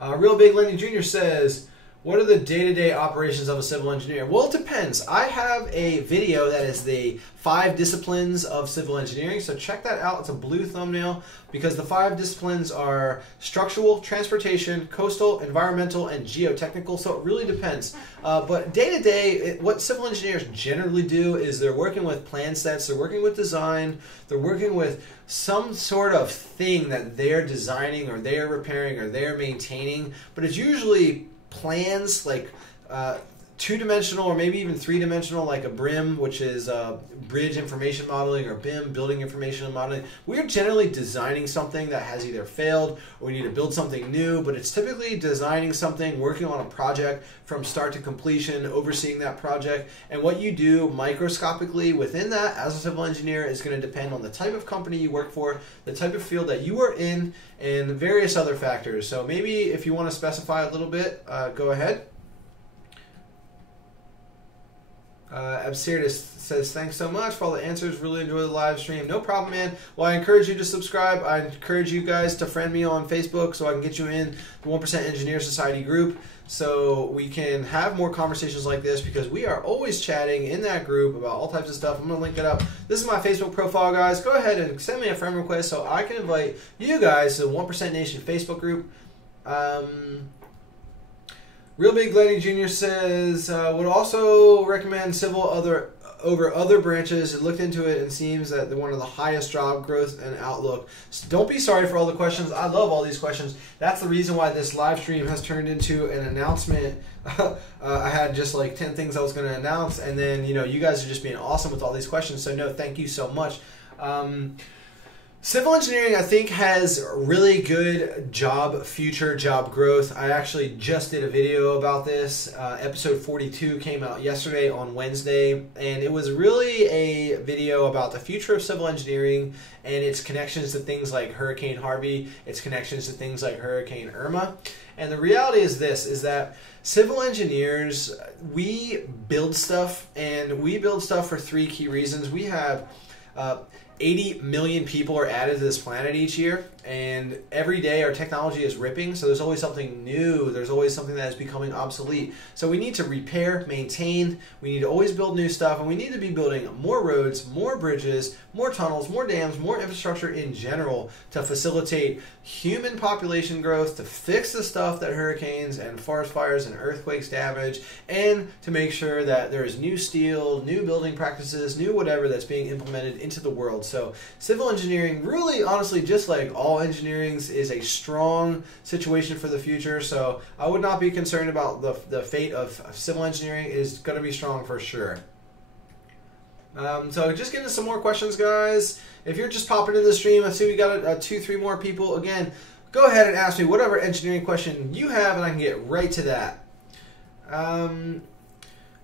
Real Big Lenny Jr. says, what are the day-to-day operations of a civil engineer? Well, it depends. I have a video that is the 5 disciplines of civil engineering, so check that out. It's a blue thumbnail because the 5 disciplines are structural, transportation, coastal, environmental, and geotechnical, so it really depends. But day-to-day, what civil engineers generally do is they're working with plan sets, they're working with design, they're working with some sort of thing that they're designing or they're repairing or they're maintaining, but it's usually plans like 2-dimensional or maybe even 3-dimensional, like a BRIM, which is Bridge Information Modeling, or BIM, Building Information Modeling. We're generally designing something that has either failed or we need to build something new, but it's typically designing something, working on a project from start to completion, overseeing that project. And what you do microscopically within that as a civil engineer is going to depend on the type of company you work for, the type of field that you are in, and various other factors. So maybe if you want to specify a little bit, go ahead. Absurdus says, thanks so much for all the answers. Really enjoy the live stream. No problem, man. Well, I encourage you to subscribe. I encourage you guys to friend me on Facebook so I can get you in the 1% Engineer Society group so we can have more conversations like this, because we are always chatting in that group about all types of stuff. I'm going to link it up. This is my Facebook profile, guys. Go ahead and send me a friend request so I can invite you guys to the 1% Nation Facebook group. Real Big Lenny Jr. says, would also recommend over other branches, looked into it, and seems that they're one of the highest job growth and outlook. So don't be sorry for all the questions. I love all these questions. That's the reason why this live stream has turned into an announcement. I had just like 10 things I was going to announce, and then you guys are just being awesome with all these questions. So no, thank you so much. Civil engineering, I think, has really good future job growth. I actually just did a video about this. Episode 42 came out yesterday on Wednesday, and it was really a video about the future of civil engineering and its connections to things like Hurricane Harvey, its connections to things like Hurricane Irma. And the reality is this, is that civil engineers, we build stuff, and we build stuff for three key reasons. We have 80 million people are added to this planet each year, and every day our technology is ripping, so there's always something new, there's always something that is becoming obsolete. So we need to repair, maintain, we need to always build new stuff, and we need to be building more roads, more bridges, more tunnels, more dams, more infrastructure in general to facilitate human population growth, to fix the stuff that hurricanes and forest fires and earthquakes damage, and to make sure that there is new steel, new building practices, new whatever that's being implemented into the world. So civil engineering, really honestly, just like all engineering, is a strong situation for the future. So I would not be concerned about the fate of civil engineering. It is going to be strong for sure. So just getting some more questions, guys. If you're just popping in the stream, I see we got 2-3 more people. Again, go ahead and ask me whatever engineering question you have, and I can get right to that.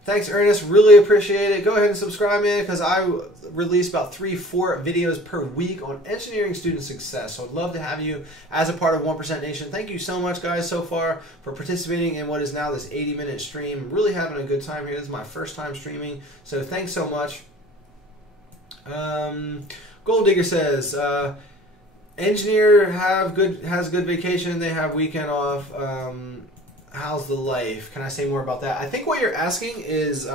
Thanks, Ernest. Really appreciate it. Go ahead and subscribe, man, because I release about 3-4 videos per week on engineering student success. So I'd love to have you as a part of 1% Nation. Thank you so much, guys, so far for participating in what is now this 80-minute stream. Really having a good time here. This is my first time streaming, so thanks so much. Gold Digger says, engineer has good vacation. They have weekend off. How's the life? Can I say more about that? I think what you're asking is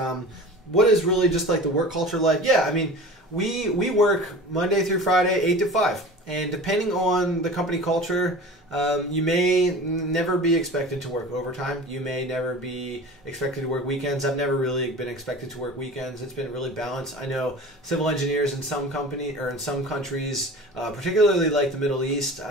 what is really just like the work culture like? Yeah, I mean, we work Monday through Friday, 8 to 5. And depending on the company culture, you may never be expected to work overtime. You may never be expected to work weekends. I've never really been expected to work weekends. It's been really balanced. I know civil engineers in some countries, particularly like the Middle East,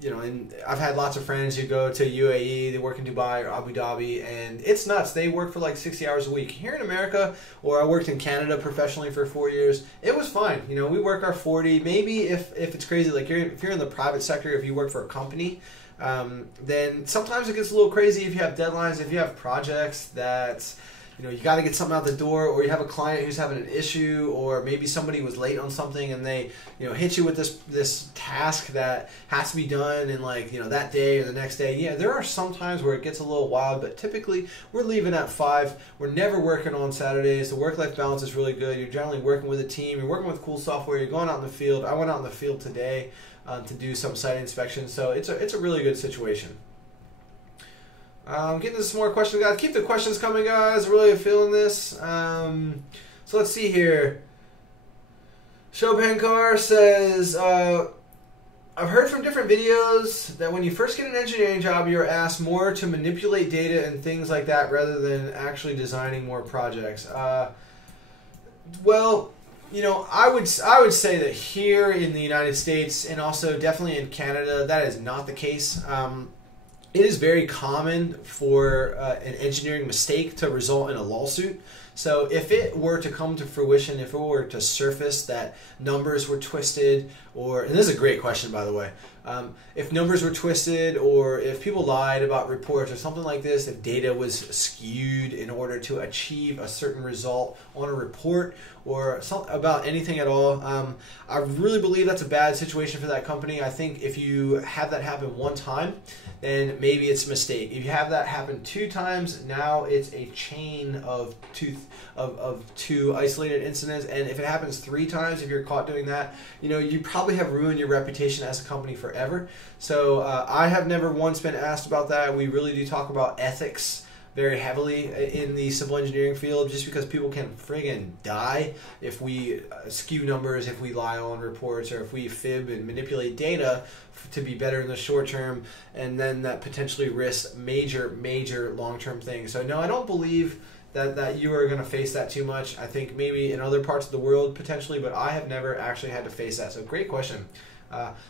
and I've had lots of friends who go to UAE, they work in Dubai or Abu Dhabi, and it's nuts. They work for like 60 hours a week. Here in America, or I worked in Canada professionally for 4 years, it was fine. We work our 40. Maybe if it's crazy, like if you're in the private sector, if you work for a company, then sometimes it gets a little crazy if you have deadlines, if you have projects that you got to get something out the door, or you have a client who's having an issue, or maybe somebody was late on something and they hit you with this task that has to be done in that day or the next day. Yeah, there are some times where it gets a little wild, but typically we're leaving at 5. We're never working on Saturdays. The work-life balance is really good. You're generally working with a team. You're working with cool software. You're going out in the field. I went out in the field today to do some site inspections, so it's a really good situation. Getting to some more questions, guys. Keep the questions coming, guys. Really feeling this. So let's see here. Chopin Car says, I've heard from different videos that when you first get an engineering job, you're asked more to manipulate data and things like that rather than actually designing more projects. Well, I would say that here in the United States, and also definitely in Canada, that is not the case. It is very common for an engineering mistake to result in a lawsuit. So if it were to come to fruition, if it were to surface that numbers were twisted, and this is a great question, by the way, if numbers were twisted, or if people lied about reports or something like this, if data was skewed in order to achieve a certain result on a report, or about anything at all, I really believe that's a bad situation for that company. I think if you have that happen one time, then maybe it's a mistake. If you have that happen 2 times, now it's a chain of two isolated incidents. And if it happens 3 times, if you're caught doing that, you probably have ruined your reputation as a company forever. So I have never once been asked about that. We really do talk about ethics very heavily in the civil engineering field, just because people can friggin' die if we skew numbers, if we lie on reports, or if we fib and manipulate data to be better in the short term, and then that potentially risks major long-term things. So no, I don't believe that you are going to face that too much. I think maybe in other parts of the world potentially, but I have never actually had to face that. So great question.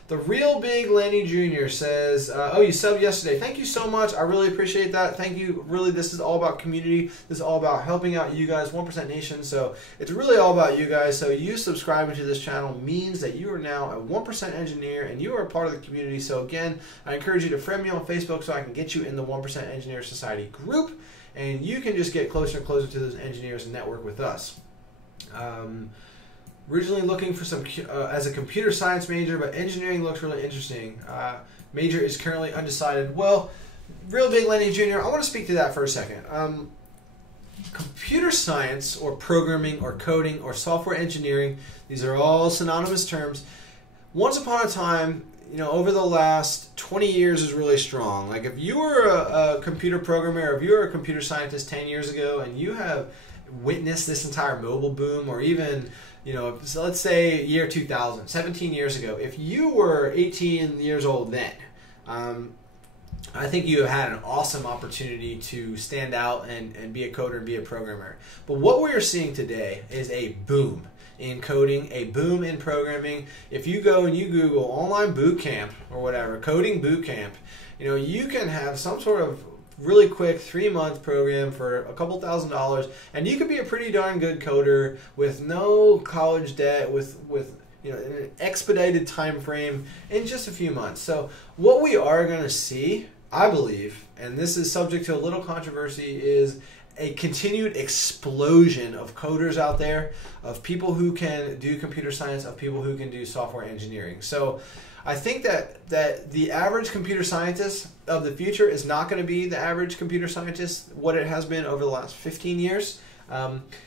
The Real Big Lenny Jr. says, oh, you subbed yesterday. Thank you so much. I really appreciate that. Thank you. Really, this is all about community. This is all about helping out you guys, 1% Nation. So it's really all about you guys. So you subscribing to this channel means that you are now a 1% engineer and you are a part of the community. So again, I encourage you to friend me on Facebook so I can get you in the 1% Engineer Society group. And you can just get closer and closer to those engineers and network with us. Originally looking for some as a computer science major, but engineering looks really interesting. Major is currently undecided. Well, Real Big Lenny Jr., I want to speak to that for a second. Computer science or programming or coding or software engineering, these are all synonymous terms. Once upon a time, over the last 20 years is really strong. Like if you were a computer programmer, or if you were a computer scientist 10 years ago and you have witnessed this entire mobile boom, or even so let's say year 2000, 17 years ago, if you were 18 years old then, I think you have had an awesome opportunity to stand out and be a coder and be a programmer. But what we're seeing today is a boom in coding, a boom in programming. If you go and you Google online boot camp or whatever, coding boot camp, you can have some sort of really quick 3-month program for a couple $1,000s, and you could be a pretty darn good coder with no college debt, with an expedited time frame in just a few months. So what we are going to see, I believe, and this is subject to a little controversy, is a continued explosion of coders out there, of people who can do computer science, of people who can do software engineering. So I think that the average computer scientist of the future is not going to be the average computer scientist what it has been over the last 15 years.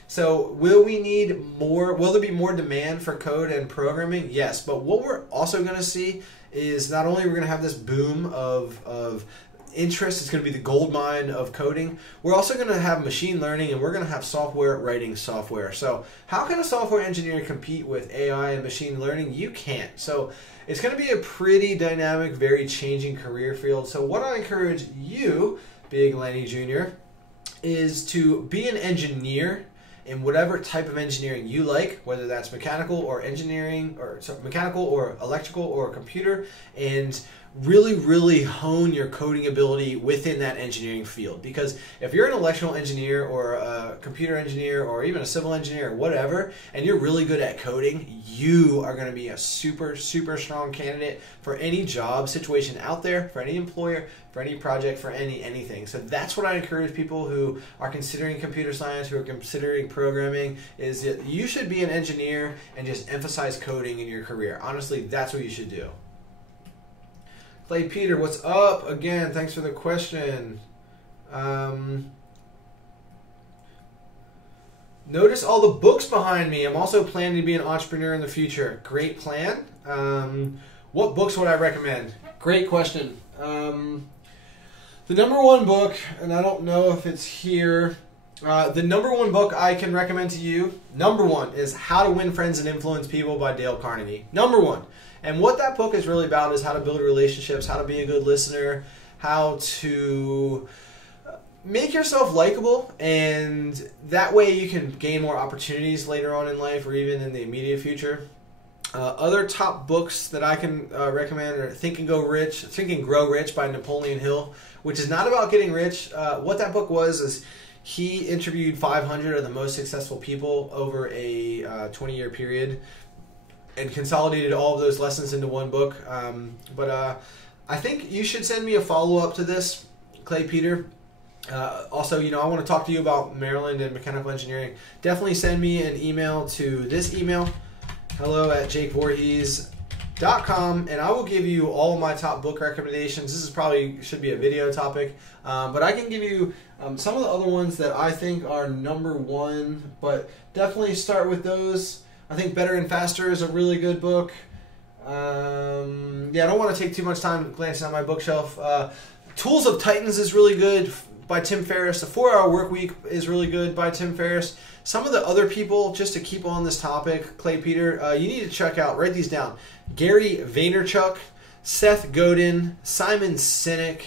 So will we need more? Will there be more demand for code and programming? Yes, but what we're also going to see is not only we're going to have this boom of interest, it's going to be the gold mine of coding. We're also going to have machine learning, and we're going to have software writing software. So how can a software engineer compete with AI and machine learning? You can't. So it's going to be a pretty dynamic, very changing career field. So what I encourage you, Big Lenny Jr., is to be an engineer in whatever type of engineering you like, whether that's mechanical or engineering, or mechanical or electrical or computer, and really hone your coding ability within that engineering field. Because if you're an electrical engineer or a computer engineer or even a civil engineer or whatever, and you're really good at coding, you are going to be a super strong candidate for any job situation out there, for any employer, for any project, for anything. So that's what I encourage people who are considering computer science, who are considering programming, is that you should be an engineer and just emphasize coding in your career. Honestly, that's what you should do. Clay Peter, what's up? Again, thanks for the question. Notice all the books behind me. I'm also planning to be an entrepreneur in the future. Great plan. What books would I recommend? Great question. The #1 book, and I don't know if it's here, the #1 book I can recommend to you, #1, is How to Win Friends and Influence People by Dale Carnegie. #1. And what that book is really about is how to build relationships, how to be a good listener, how to make yourself likable, and that way you can gain more opportunities later on in life or even in the immediate future. Other top books that I can recommend are Think and Grow Rich by Napoleon Hill, which is not about getting rich. What that book was is he interviewed 500 of the most successful people over a 20-year period and consolidated all of those lessons into one book. I think you should send me a follow-up to this, Clay Peter. Also, I want to talk to you about Maryland and mechanical engineering. Definitely send me an email to this email, hello@jakevorhees.com, and I will give you all of my top book recommendations. This is should be a video topic, but I can give you some of the other ones that I think are #1, but definitely start with those. I think Better and Faster is a really good book. I don't want to take too much time glancing at my bookshelf. Tools of Titans is really good by Tim Ferriss. The 4-Hour Workweek is really good by Tim Ferriss. Some of the other people, just to keep on this topic, Clay Peter, you need to check out, write these down. Gary Vaynerchuk, Seth Godin, Simon Sinek,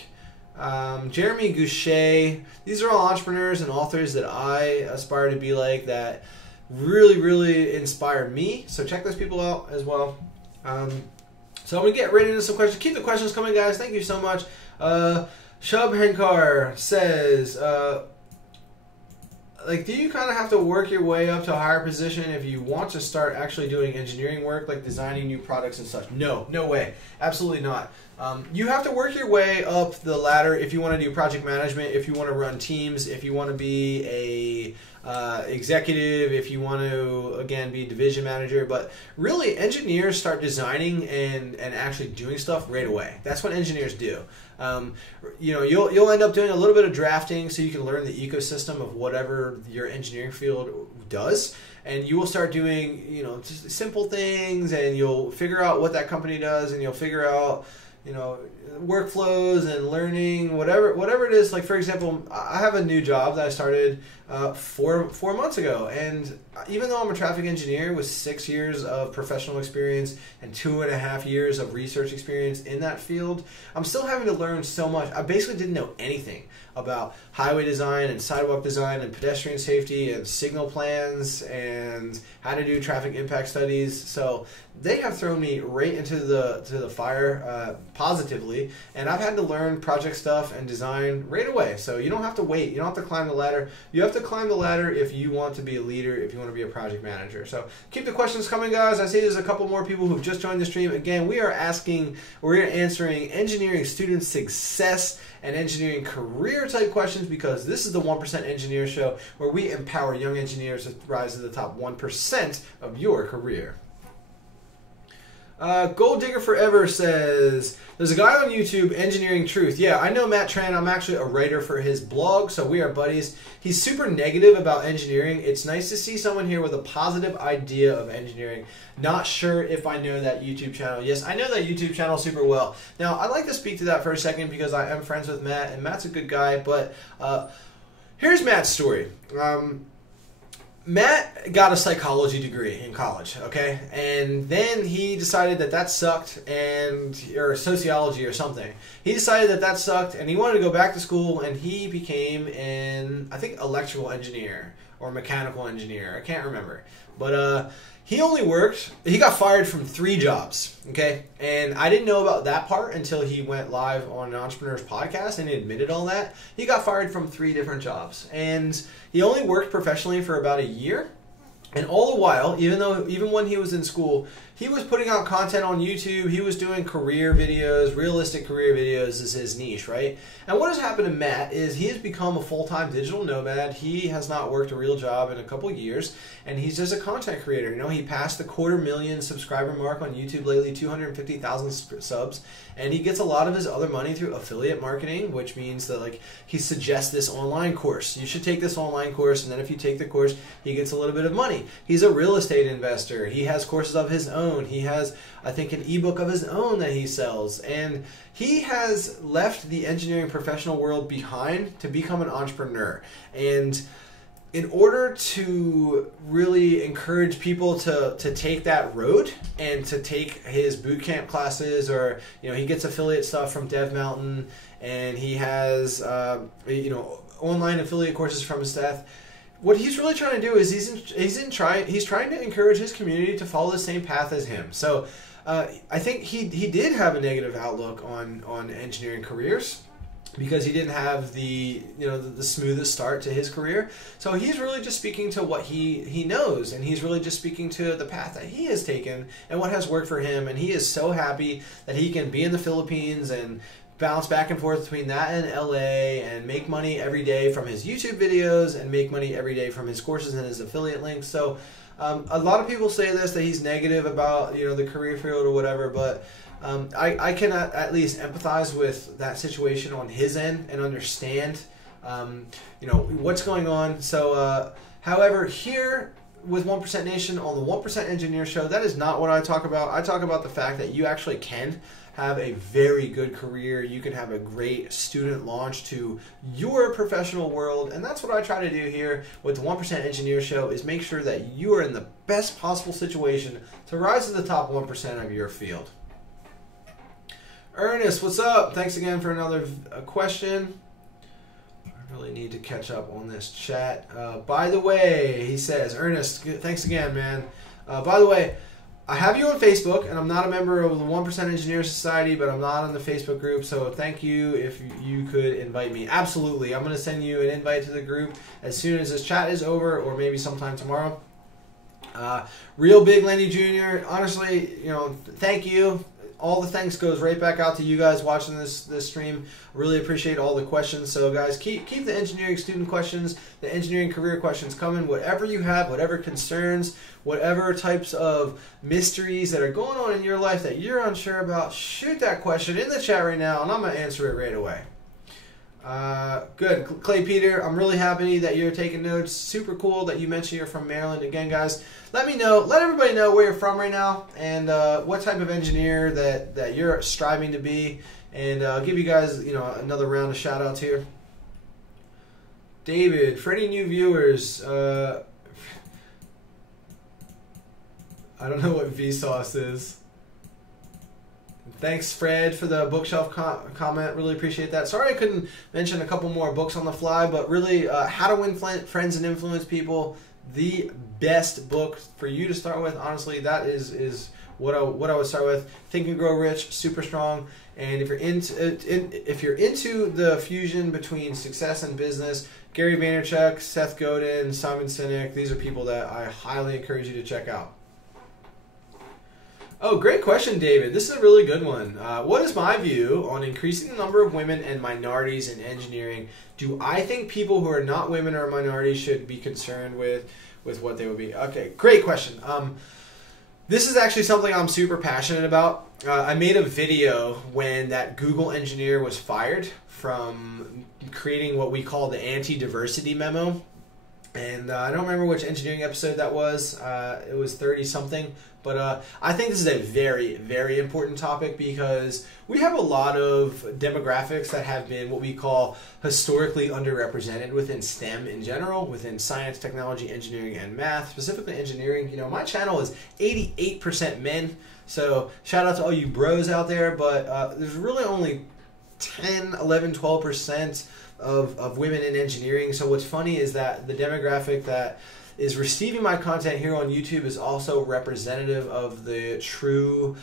Jeremy Goucher. These are all entrepreneurs and authors that I aspire to be like, that really, really inspire me. So check those people out as well. So I'm going to get right into some questions. Keep the questions coming, guys. Thank you so much. Shub Henkar says, do you kind of have to work your way up to a higher position if you want to start actually doing engineering work, like designing new products and such? No, no way. Absolutely not. You have to work your way up the ladder if you want to do project management, if you want to run teams, if you want to be a executive, if you want to, again, be a division manager. But really, engineers start designing and actually doing stuff right away. That's what engineers do. You'll end up doing a little bit of drafting so you can learn the ecosystem of whatever your engineering field does, and you will start doing just simple things, and you'll figure out what that company does, and you'll figure out workflows and learning whatever it is. Like, for example, I have a new job that I started 4 months ago, and even though I'm a traffic engineer with 6 years of professional experience and 2.5 years of research experience in that field, I'm still having to learn so much. I basically didn't know anything about highway design and sidewalk design and pedestrian safety and signal plans and how to do traffic impact studies. So they have thrown me right into the fire positively, and I've had to learn project stuff and design right away. So you don't have to wait. You don't have to climb the ladder. You have to climb the ladder if you want to be a leader, if you want to be a project manager. So keep the questions coming, guys. I see there's a couple more people who've just joined the stream. Again, we're answering engineering student success and engineering career type questions, because this is the 1% Engineer Show, where we empower young engineers to rise to the top 1% of your career. Gold Digger Forever says, there's a guy on YouTube, Engineering Truth. Yeah, I know Matt Tran. I'm actually a writer for his blog, so we are buddies. He's super negative about engineering. It's nice to see someone here with a positive idea of engineering. Not sure if I know that YouTube channel. Yes, I know that YouTube channel super well. Now, I'd like to speak to that for a second because I am friends with Matt, and Matt's a good guy, but here's Matt's story. Matt got a psychology degree in college, okay? And then he decided that sucked, or sociology or something. He decided that sucked, and he wanted to go back to school, and he became I think, electrical engineer or mechanical engineer. I can't remember. But he got fired from 3 jobs, okay? And I didn't know about that part until he went live on an Entrepreneur's podcast and he admitted all that. He got fired from 3 different jobs. And he only worked professionally for about a year. And all the while, even when he was in school, he was putting out content on YouTube. He was doing career videos. Realistic career videos is his niche, right? And what has happened to Matt is he has become a full-time digital nomad. He has not worked a real job in a couple years, and he's just a content creator. He passed the 250,000 subscriber mark on YouTube lately, 250,000 subs, and he gets a lot of his other money through affiliate marketing, which means that he suggests this online course. You should take this online course, and then if you take the course, he gets a little bit of money. He's a real estate investor. He has courses of his own. He has, I think, an ebook of his own that he sells, and he has left the engineering professional world behind to become an entrepreneur. And in order to really encourage people to take that road and to take his bootcamp classes, or he gets affiliate stuff from Dev Mountain, and he has online affiliate courses from his staff. What he's really trying to do is he's trying to encourage his community to follow the same path as him. So I think he did have a negative outlook on engineering careers, because he didn't have the smoothest start to his career. So he's really just speaking to what he knows, and he's really just speaking to the path that he has taken and what has worked for him. And he is so happy that he can be in the Philippines and bounce back and forth between that and LA and make money every day from his YouTube videos and make money every day from his courses and his affiliate links. So a lot of people say that he's negative about the career field or whatever, but I can at least empathize with that situation on his end and understand what's going on. So however, here with 1% Nation on the 1% Engineer Show, that is not what I talk about. I talk about the fact that you actually can have a very good career. You can have a great student launch to your professional world, and that's what I try to do here with the 1% Engineer Show, is make sure that you are in the best possible situation to rise to the top 1% of your field. Ernest, what's up? Thanks again for another question. I really need to catch up on this chat. By the way, he says, Ernest, thanks again, man. By the way, I have you on Facebook, and I'm not a member of the 1% Engineer Society, but I'm not on the Facebook group, so thank you if you could invite me. Absolutely. I'm going to send you an invite to the group as soon as this chat is over, or maybe sometime tomorrow. Real Big Lenny Jr., honestly, thank you. All the thanks goes right back out to you guys watching this stream. Really appreciate all the questions. So guys, keep the engineering student questions, the engineering career questions coming. Whatever you have, whatever concerns, whatever types of mysteries that are going on in your life that you're unsure about, shoot that question in the chat right now, and I'm going to answer it right away. Good. Clay Peter, I'm really happy that you're taking notes. Super cool that you mentioned you're from Maryland. Again, guys, let everybody know where you're from right now and what type of engineer that you're striving to be. And I'll give you guys, another round of shout outs here. David, for any new viewers, I don't know what Vsauce is. Thanks, Fred, for the bookshelf comment. Really appreciate that. Sorry I couldn't mention a couple more books on the fly, but really, How to Win Friends and Influence People, the best book for you to start with. Honestly, that is what I would start with. Think and Grow Rich, super strong. And if you're into the fusion between success and business, Gary Vaynerchuk, Seth Godin, Simon Sinek, these are people that I highly encourage you to check out. Oh, great question, David. This is a really good one. What is my view on increasing the number of women and minorities in engineering? Do I think people who are not women or minorities should be concerned with what they would be? Okay, great question. This is actually something I'm super passionate about. I made a video when that Google engineer was fired from creating what we call the anti-diversity memo. And I don't remember which engineering episode that was. It was 30-something. But I think this is a very, very important topic because we have a lot of demographics that have been what we call historically underrepresented within STEM in general, within science, technology, engineering, and math. Specifically engineering, my channel is 88% men. So shout out to all you bros out there, but there's really only 10, 11, 12% of women in engineering. So what's funny is that the demographic that is receiving my content here on YouTube is also representative of the true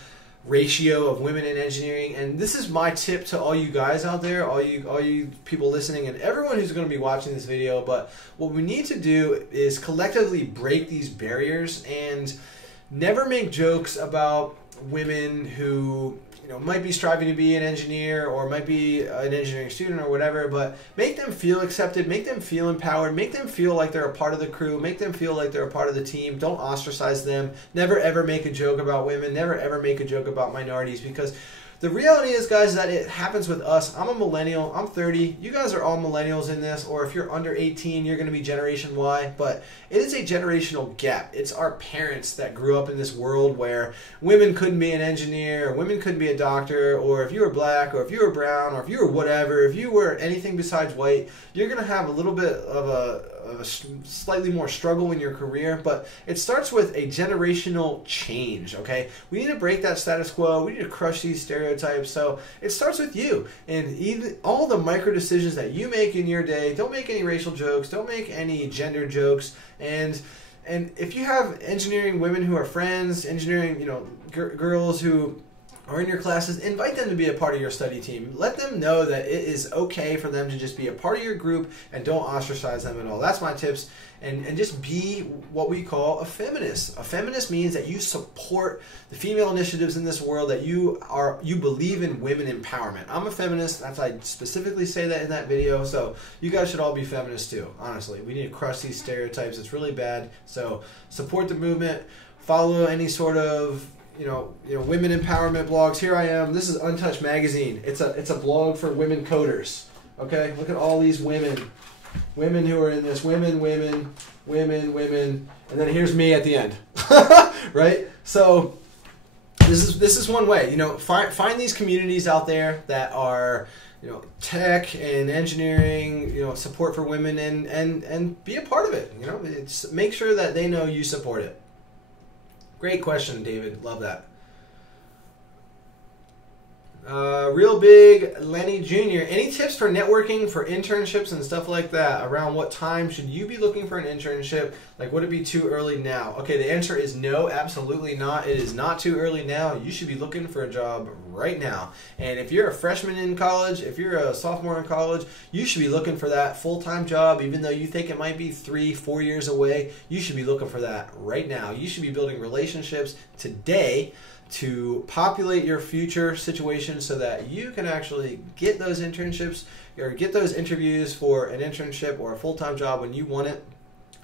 ratio of women in engineering. And this is my tip to all you guys out there, all you people listening, and everyone who's going to be watching this video. But what we need to do is collectively break these barriers and never make jokes about women who might be striving to be an engineer or might be an engineering student or whatever, but make them feel accepted, make them feel empowered, make them feel like they're a part of the crew, make them feel like they're a part of the team. Don't ostracize them. Never ever make a joke about women. Never ever make a joke about minorities, because the reality is, guys, that it happens with us. I'm a millennial. I'm 30. You guys are all millennials in this, or if you're under 18, you're going to be Generation Y. But it is a generational gap. It's our parents that grew up in this world where women couldn't be an engineer, or women couldn't be a doctor, or if you were black, or if you were brown, or if you were whatever, if you were anything besides white, you're going to have a little bit of a slightly more struggle in your career. But it starts with a generational change, okay? We need to break that status quo. We need to crush these stereotypes. So it starts with you, and even all the micro decisions that you make in your day. Don't make any racial jokes. Don't make any gender jokes. And if you have engineering women who are friends, engineering girls who are in your classes, invite them to be a part of your study team. Let them know that it is okay for them to just be a part of your group, and don't ostracize them at all. That's my tips. And just be what we call a feminist. A feminist means that you support the female initiatives in this world, that you believe in women empowerment. I'm a feminist. I specifically say that in that video. So you guys should all be feminists too, honestly. We need to crush these stereotypes. It's really bad. So support the movement. Follow any sort of women empowerment blogs. Here I am. This is Untouched Magazine. It's a blog for women coders. Okay, look at all these women who are in this. Women, and then here's me at the end. Right? So this is one way. Find these communities out there that are tech and engineering, support for women, and be a part of it. Make sure that they know you support it. Great question, David. Love that. Real Big Lenny Jr. Any tips for networking for internships and stuff like that? Around what time should you be looking for an internship? Like, would it be too early now? Okay, the answer is no, absolutely not. It is not too early now. You should be looking for a job right now. And if you're a freshman in college, if you're a sophomore in college, you should be looking for that full-time job, even though you think it might be 3-4 years away. You should be looking for that right now. You should be building relationships today to populate your future situation so that you can actually get those internships or get those interviews for an internship or a full-time job when you want it.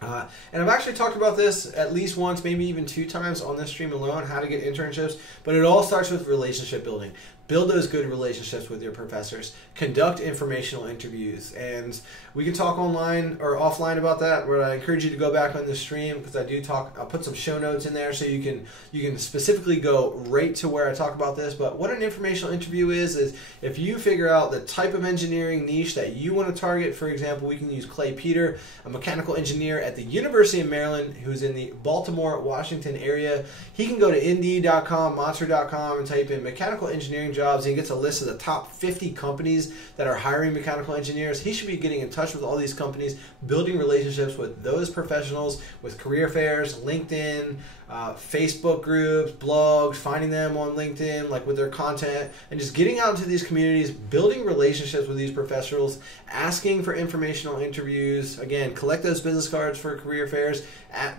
And I've actually talked about this at least once, maybe even 2 times on this stream alone, how to get internships, but it all starts with relationship building. Build those good relationships with your professors. Conduct informational interviews. And we can talk online or offline about that, but I encourage you to go back on the stream because I do talk. I'll put some show notes in there so you can specifically go right to where I talk about this. But what an informational interview is if you figure out the type of engineering niche that you want to target. For example, we can use Clay Peter, a mechanical engineer at the University of Maryland who's in the Baltimore, Washington area. He can go to Indeed.com, Monster.com, and type in mechanical engineering jobs, and he gets a list of the top 50 companies that are hiring mechanical engineers. He should be getting in touch with all these companies, building relationships with those professionals, with career fairs, LinkedIn, Facebook groups, blogs, finding them on LinkedIn, like with their content, and just getting out into these communities, building relationships with these professionals, asking for informational interviews. Again, collect those business cards for career fairs,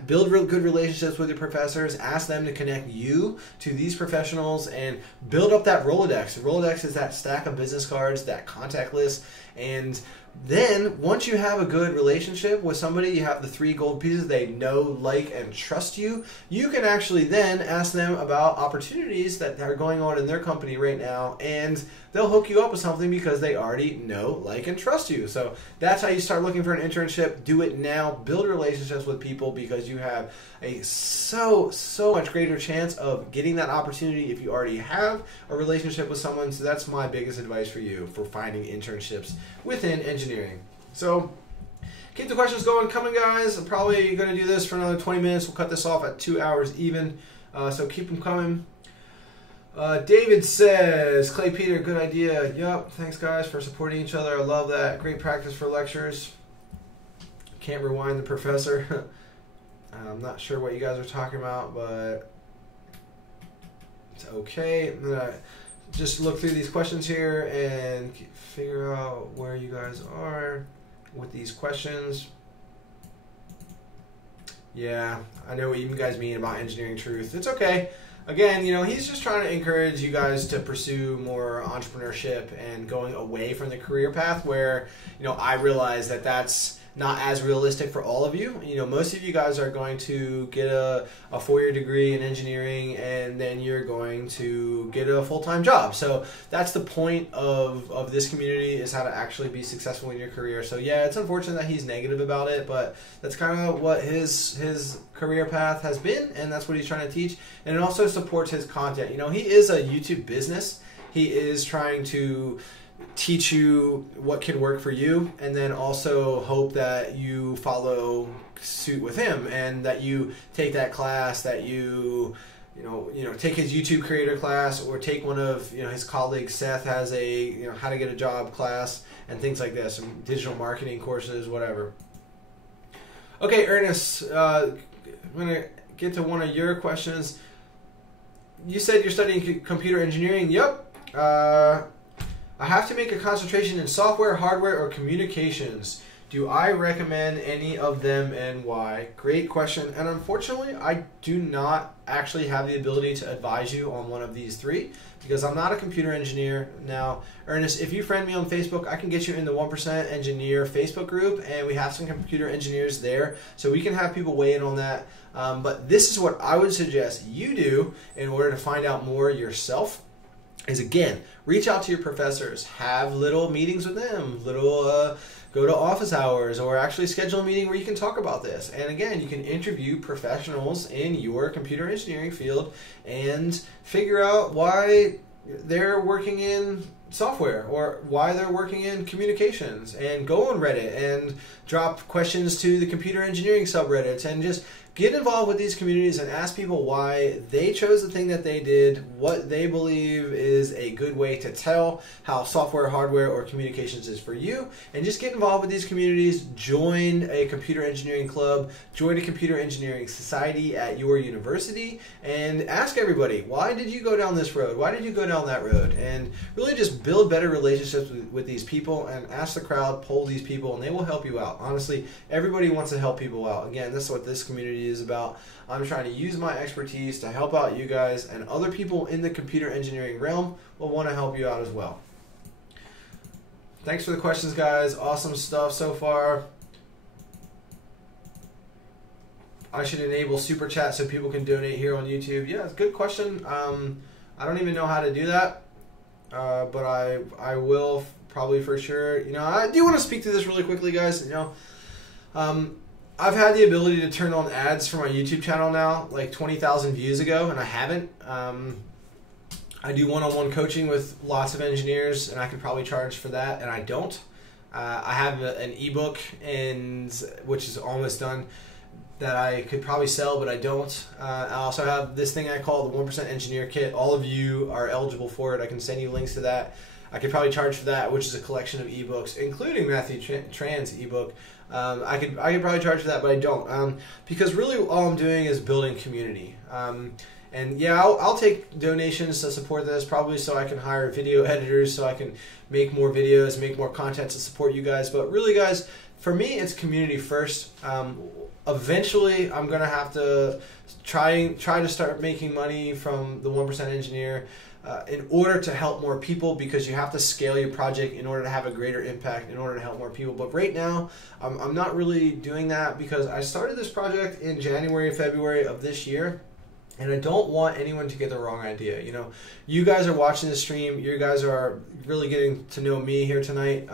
build real good relationships with your professors, ask them to connect you to these professionals, and build up that Rolodex. The Rolodex is that stack of business cards, that contact list, and then once you have a good relationship with somebody, you have the 3 gold pieces, they know, like, and trust you, you can actually then ask them about opportunities that are going on in their company right now, and they'll hook you up with something because they already know, like, and trust you. So that's how you start looking for an internship. Do it now. Build relationships with people because you have a so much greater chance of getting that opportunity if you already have a relationship with someone. So that's my biggest advice for you for finding internships within engineering. So keep the questions coming, guys. I'm probably going to do this for another 20 minutes. We'll cut this off at 2 hours even. So keep them coming. David says, Clay Peter, good idea. Yup, thanks guys for supporting each other. I love that. Great practice for lectures. Can't rewind the professor. I'm not sure what you guys are talking about, but it's okay. I'm going to just look through these questions here and figure out where you guys are with these questions. Yeah, I know what you guys mean about engineering truth. It's okay. Again, he's just trying to encourage you guys to pursue more entrepreneurship and going away from the career path where, I realize that that's not as realistic for all of you. Most of you guys are going to get a 4-year degree in engineering and then you're going to get a full-time job. So that's the point of this community, is how to actually be successful in your career. So yeah, it's unfortunate that he's negative about it, but that's kind of what his career path has been, and that's what he's trying to teach. And it also supports his content. He is a YouTube business. He is trying to teach you what can work for you, and then also hope that you follow suit with him and that you take that class, that you take his YouTube creator class, or take one of his colleagues. Seth has a how to get a job class and things like this, some digital marketing courses, whatever. Okay, Ernest, I'm gonna get to one of your questions. You said you're studying computer engineering. Yep. I have to make a concentration in software, hardware, or communications. Do I recommend any of them and why? Great question. And unfortunately, I do not actually have the ability to advise you on one of these 3 because I'm not a computer engineer. Now, Ernest, if you friend me on Facebook, I can get you in the 1% Engineer Facebook group, and we have some computer engineers there, so we can have people weigh in on that. But this is what I would suggest you do in order to find out more yourself. Is, again, reach out to your professors, have little meetings with them, go to office hours, or actually schedule a meeting where you can talk about this. And again, you can interview professionals in your computer engineering field and figure out why they're working in software or why they're working in communications, and go on Reddit and drop questions to the computer engineering subreddits and just get involved with these communities and ask people why they chose the thing that they did, what they believe is a good way to tell how software, hardware, or communications is for you, and just get involved with these communities. Join a computer engineering club, join a computer engineering society at your university, and ask everybody, why did you go down this road? Why did you go down that road? And really just build better relationships with these people, and ask the crowd, poll these people, and they will help you out. Honestly, everybody wants to help people out. Again, this is what this community is about. I'm trying to use my expertise to help out you guys, and other people in the computer engineering realm will want to help you out as well. Thanks for the questions, guys. Awesome stuff so far. I should enable super chat so people can donate here on YouTube. Yeah, it's a good question. I don't even know how to do that, but I will probably for sure. You know, I do want to speak to this really quickly, guys. You know, I've had the ability to turn on ads for my YouTube channel now, like 20,000 views ago, and I haven't. I do one-on-one coaching with lots of engineers, and I could probably charge for that, and I don't. I have an ebook, which is almost done, that I could probably sell, but I don't. I also have this thing I call the 1% Engineer Kit. All of you are eligible for it. I can send you links to that. I could probably charge for that, which is a collection of ebooks, including Matthew Tran's ebook. I could probably charge for that, but I don't, because really all I'm doing is building community. And yeah, I'll take donations to support this, probably so I can hire video editors, so I can make more videos, make more content to support you guys. But really, guys, for me, it's community first. Eventually, I'm gonna have to try to start making money from the 1% Engineer. In order to help more people, because you have to scale your project in order to have a greater impact, in order to help more people. But right now, I'm not really doing that, because I started this project in January, February of this year, and I don't want anyone to get the wrong idea. You know, you guys are watching the stream, you guys are really getting to know me here tonight,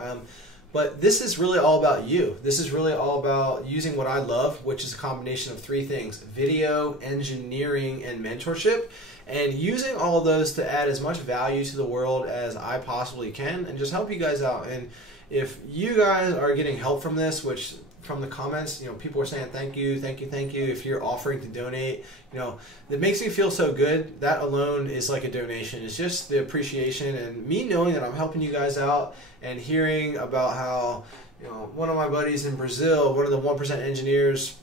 but this is really all about you. This is really all about using what I love, which is a combination of three things: video, engineering, and mentorship. And using all of those to add as much value to the world as I possibly can, and just help you guys out. And if you guys are getting help from this, which from the comments, you know, people are saying thank you, thank you, thank you. If you're offering to donate, you know, it makes me feel so good. That alone is like a donation. It's just the appreciation and me knowing that I'm helping you guys out, and hearing about how, you know, one of my buddies in Brazil, one of the 1% engineers,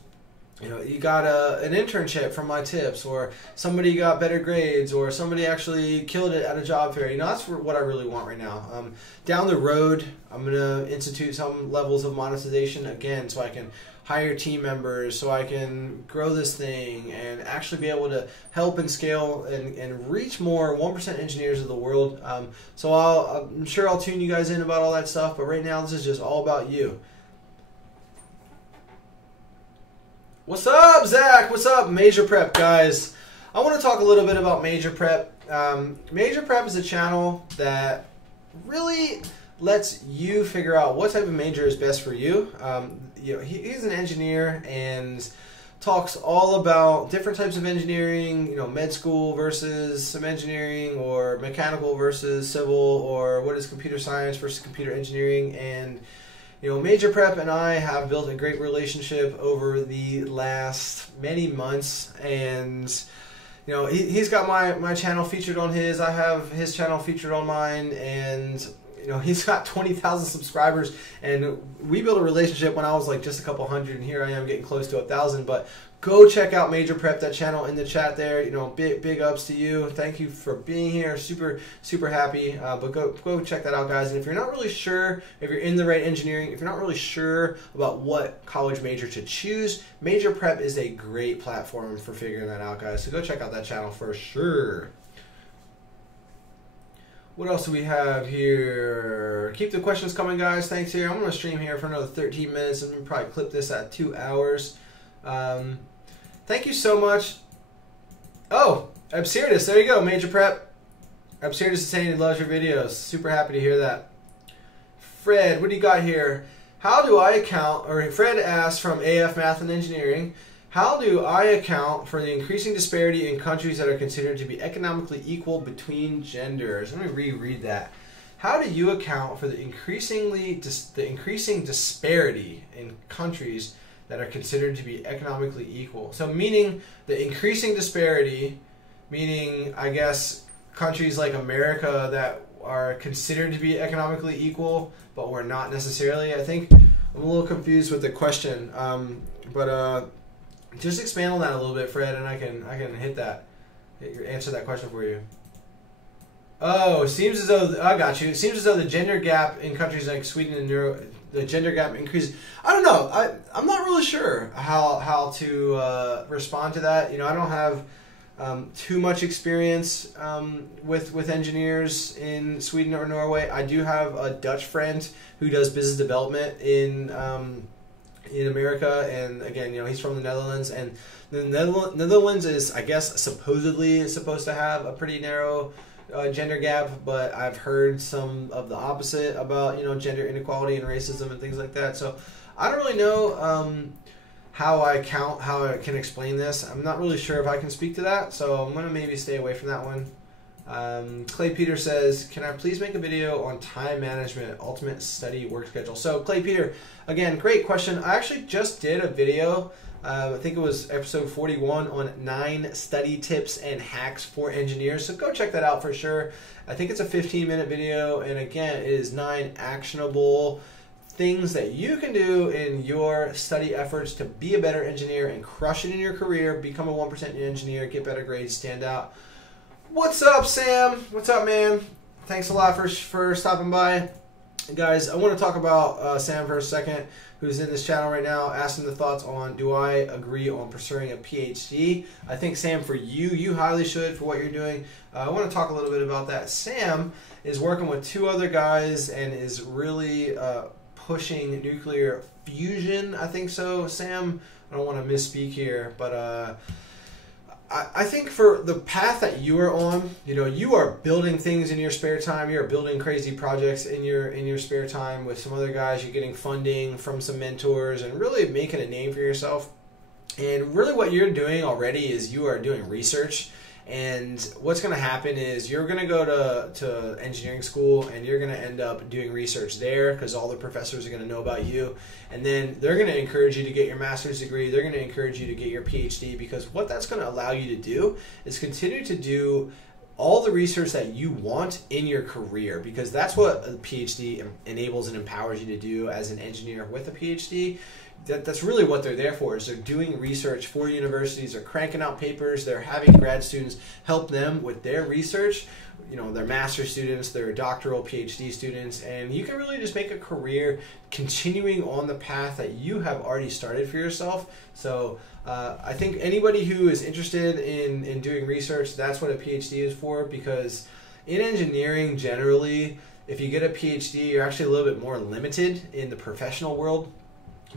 you know, you got an internship from my tips, or somebody got better grades, or somebody actually killed it at a job fair. You know, that's what I really want right now. Down the road, I'm going to institute some levels of monetization again, so I can hire team members, so I can grow this thing and actually be able to help and scale and reach more 1% engineers of the world. So I'm sure I'll tune you guys in about all that stuff, but right now this is just all about you. What's up, Zach? What's up, Major Prep, guys? I want to talk a little bit about Major Prep. Major Prep is a channel that really lets you figure out what type of major is best for you. You know, he's an engineer and talks all about different types of engineering, you know, med school versus some engineering, or mechanical versus civil, or what is computer science versus computer engineering. And you know, Major Prep and I have built a great relationship over the last many months, and you know, he's got my channel featured on his, I have his channel featured on mine, and you know, he's got 20,000 subscribers, and we built a relationship when I was like just a couple hundred, and here I am getting close to 1,000. But go check out Major Prep, that channel in the chat there. You know, big ups to you. Thank you for being here. Super happy. But go check that out, guys. And if you're not really sure if you're in the right engineering, if you're not really sure about what college major to choose, Major Prep is a great platform for figuring that out, guys. So go check out that channel for sure. What else do we have here? Keep the questions coming, guys. Thanks here. I'm going to stream here for another 13 minutes, and we'll probably clip this at 2 hours. Thank you so much. Oh, Absurdus. There you go, Major Prep. Absurdus is saying he loves your videos. Super happy to hear that. Fred, what do you got here? How do I account, or Fred asks from AF Math and Engineering, how do I account for the increasing disparity in countries that are considered to be economically equal between genders? Let me reread that. How do you account for the increasing disparity in countries that are considered to be economically equal. So meaning the increasing disparity, meaning I guess countries like America that are considered to be economically equal, but we're not necessarily. I think I'm a little confused with the question, but just expand on that a little bit, Fred, and I can answer that question for you. Oh, seems as though I got you. It seems as though the gender gap in countries like Sweden and the gender gap increases. I don't know. I'm not really sure how to respond to that. You know, I don't have too much experience with engineers in Sweden or Norway. I do have a Dutch friend who does business development in America, and again, you know, he's from the Netherlands, and the Netherlands is, I guess, supposedly supposed to have a pretty narrow gender gap, but I've heard some of the opposite about, you know, gender inequality and racism and things like that. So I don't really know how I can explain this. I'm not really sure if I can speak to that, so I'm going to maybe stay away from that one. Clay Peter says, can I please make a video on time management, ultimate study work schedule? So Clay Peter, again, great question. I actually just did a video, I think it was episode 41, on 9 study tips and hacks for engineers. So go check that out for sure. I think it's a 15-minute video, and again, it is 9 actionable things that you can do in your study efforts to be a better engineer and crush it in your career, become a 1% engineer, get better grades, stand out. What's up, Sam? What's up, man? Thanks a lot for stopping by. Guys, I want to talk about Sam for a second, who's in this channel right now, asking the thoughts on, do I agree on pursuing a PhD? I think, Sam, for you highly should for what you're doing. I want to talk a little bit about that. Sam is working with 2 other guys and is really pushing nuclear fusion, I think so. Sam, I don't want to misspeak here, but I think for the path that you are on, you know, you are building things in your spare time. You're building crazy projects in your spare time with some other guys. You're getting funding from some mentors and really making a name for yourself. And really what you're doing already is you are doing research. And what's going to happen is you're going to go to engineering school and you're going to end up doing research there because all the professors are going to know about you. And then they're going to encourage you to get your master's degree. They're going to encourage you to get your PhD, because what that's going to allow you to do is continue to do all the research that you want in your career, because that's what a PhD enables and empowers you to do as an engineer with a PhD. That's really what they're there for, is they're doing research for universities, they're cranking out papers, they're having grad students help them with their research, you know, their master's students, their doctoral PhD students, and you can really just make a career continuing on the path that you have already started for yourself. So I think anybody who is interested in doing research, that's what a PhD is for, because in engineering generally, if you get a PhD, you're actually a little bit more limited in the professional world.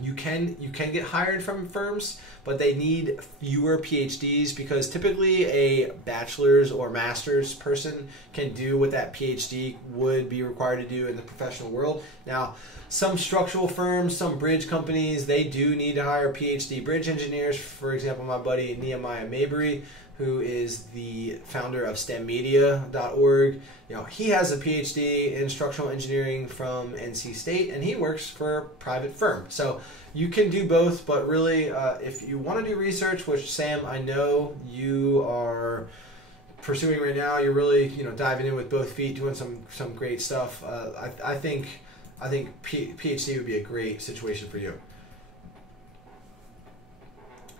You can get hired from firms, but they need fewer PhDs, because typically a bachelor's or master's person can do what that PhD would be required to do in the professional world. Now, some structural firms, some bridge companies, they do need to hire PhD bridge engineers. For example, my buddy Nehemiah Mabry, who is the founder of STEMmedia.org. You know, he has a PhD in structural engineering from NC State, and he works for a private firm. So you can do both, but really, if you want to do research, which Sam, I know you are pursuing right now, you're really, you know, diving in with both feet, doing some great stuff. I think PhD would be a great situation for you.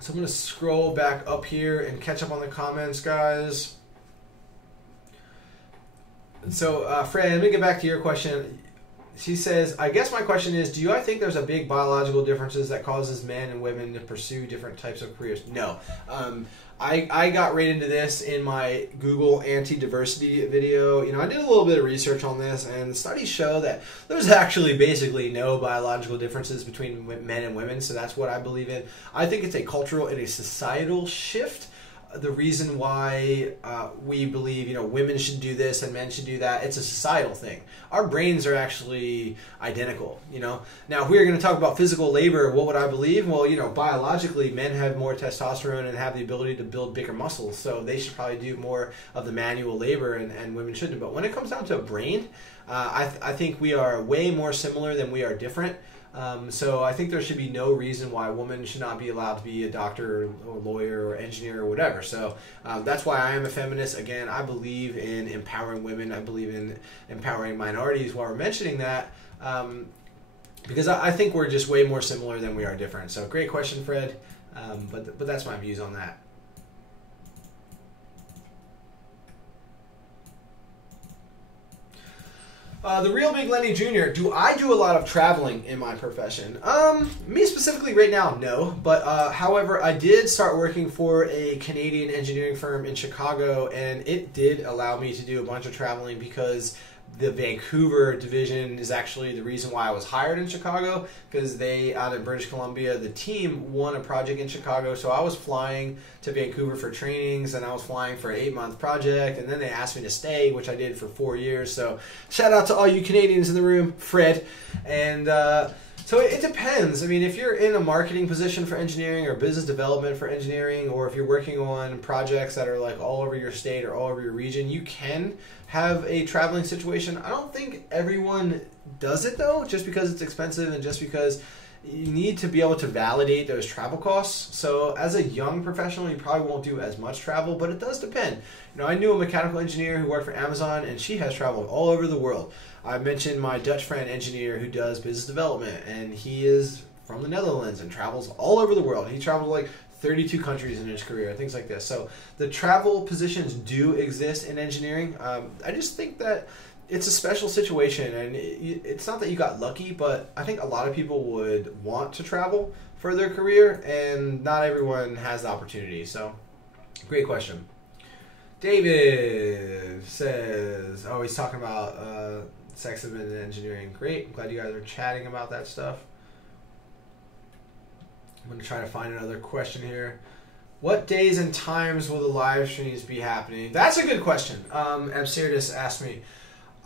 So I'm going to scroll back up here and catch up on the comments, guys. So, Fred, let me get back to your question. She says, I guess my question is, do I think there's a big biological differences that causes men and women to pursue different types of careers? No. I got right into this in my Google anti-diversity video. You know, I did a little bit of research on this, and studies show that there's actually basically no biological differences between men and women, so that's what I believe in. I think it's a cultural and a societal shift. The reason why we believe, you know, women should do this and men should do that, it's a societal thing. Our brains are actually identical, you know. Now, if we are going to talk about physical labor, what would I believe? Well, you know, biologically, men have more testosterone and have the ability to build bigger muscles, so they should probably do more of the manual labor, and women shouldn't. But when it comes down to a brain, I think we are way more similar than we are different. So I think there should be no reason why a woman should not be allowed to be a doctor or lawyer or engineer or whatever. So that's why I am a feminist. Again, I believe in empowering women. I believe in empowering minorities. While we're mentioning that, because I think we're just way more similar than we are different. So great question, Fred. But that's my views on that. The Real Big Lenny Jr. Do I do a lot of traveling in my profession? Me specifically right now, no. But however, I did start working for a Canadian engineering firm in Chicago, and it did allow me to do a bunch of traveling because the Vancouver division is actually the reason why I was hired in Chicago, because they, out in British Columbia, the team won a project in Chicago. So I was flying to Vancouver for trainings, and I was flying for an 8-month project, and then they asked me to stay, which I did for 4 years. So shout out to all you Canadians in the room, Fred. And so it depends. I mean, if you're in a marketing position for engineering or business development for engineering, or if you're working on projects that are like all over your state or all over your region, you can have a traveling situation. I don't think everyone does it though, just because it's expensive and just because you need to be able to validate those travel costs. So as a young professional, you probably won't do as much travel, but it does depend. You know, I knew a mechanical engineer who worked for Amazon, and she has traveled all over the world. I mentioned my Dutch friend engineer who does business development, and he is from the Netherlands and travels all over the world. He traveled like 32 countries in his career, things like this. So the travel positions do exist in engineering. I just think that it's a special situation, and it's not that you got lucky, but I think a lot of people would want to travel for their career, and not everyone has the opportunity. So great question. David says, oh, he's talking about sexism in engineering. Great. I'm glad you guys are chatting about that stuff. I'm going to try to find another question here. What days and times will the live streams be happening? That's a good question. Absurdus asked me.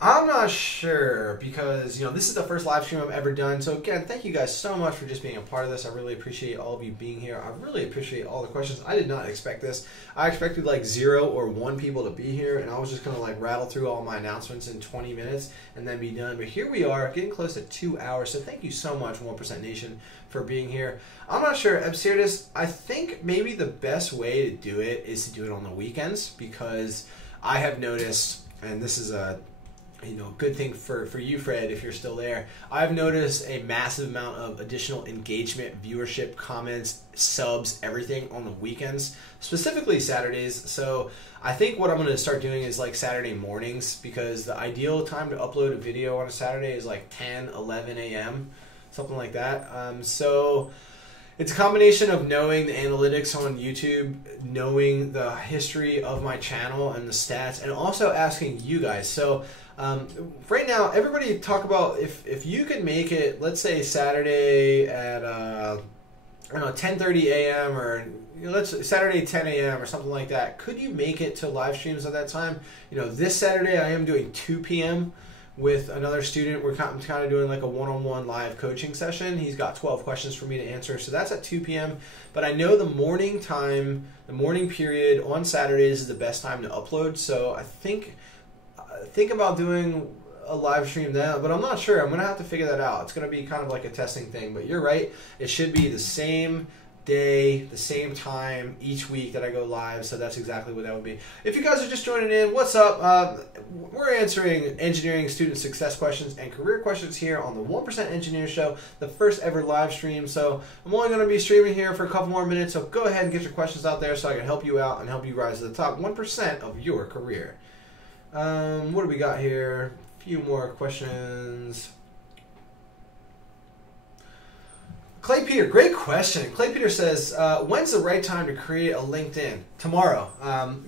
I'm not sure, because this is the first live stream I've ever done. So again, thank you guys so much for just being a part of this. I really appreciate all of you being here. I really appreciate all the questions. I did not expect this. I expected like 0 or 1 people to be here, and I was just gonna like rattle through all my announcements in 20 minutes and then be done. But here we are, getting close to 2 hours. So thank you so much, 1% Nation, for being here. I'm not sure, Absurdus. I think maybe the best way to do it is to do it on the weekends, because I have noticed, and this is a good thing for you, Fred, if you're still there. I've noticed a massive amount of additional engagement, viewership, comments, subs, everything on the weekends, specifically Saturdays. So I think what I'm going to start doing is like Saturday mornings, because the ideal time to upload a video on a Saturday is like 10, 11 a.m., something like that. So it's a combination of knowing the analytics on YouTube, knowing the history of my channel and the stats, and also asking you guys. So right now, everybody talk about if you can make it, let's say Saturday at 10:30 a.m. or let's Saturday 10 a.m. or something like that. Could you make it to live streams at that time? This Saturday I am doing 2 p.m. with another student. We're kind of doing like a one-on-one live coaching session. He's got 12 questions for me to answer, so that's at 2 p.m. But I know the morning time, the morning period on Saturdays is the best time to upload. So I think about doing a live stream then, but I'm not sure. I'm gonna have to figure that out. It's gonna be kind of like a testing thing. But you're right, it should be the same day, the same time each week that I go live. So that's exactly what that would be. If you guys are just joining in, what's up? We're answering engineering student success questions and career questions here on the 1% Engineer Show, the first ever live stream. So I'm only going to be streaming here for a couple more minutes, so go ahead and get your questions out there so I can help you out and help you rise to the top 1% of your career. What do we got here? A few more questions. Clay Peter, great question. Clay Peter says, when's the right time to create a LinkedIn? Tomorrow.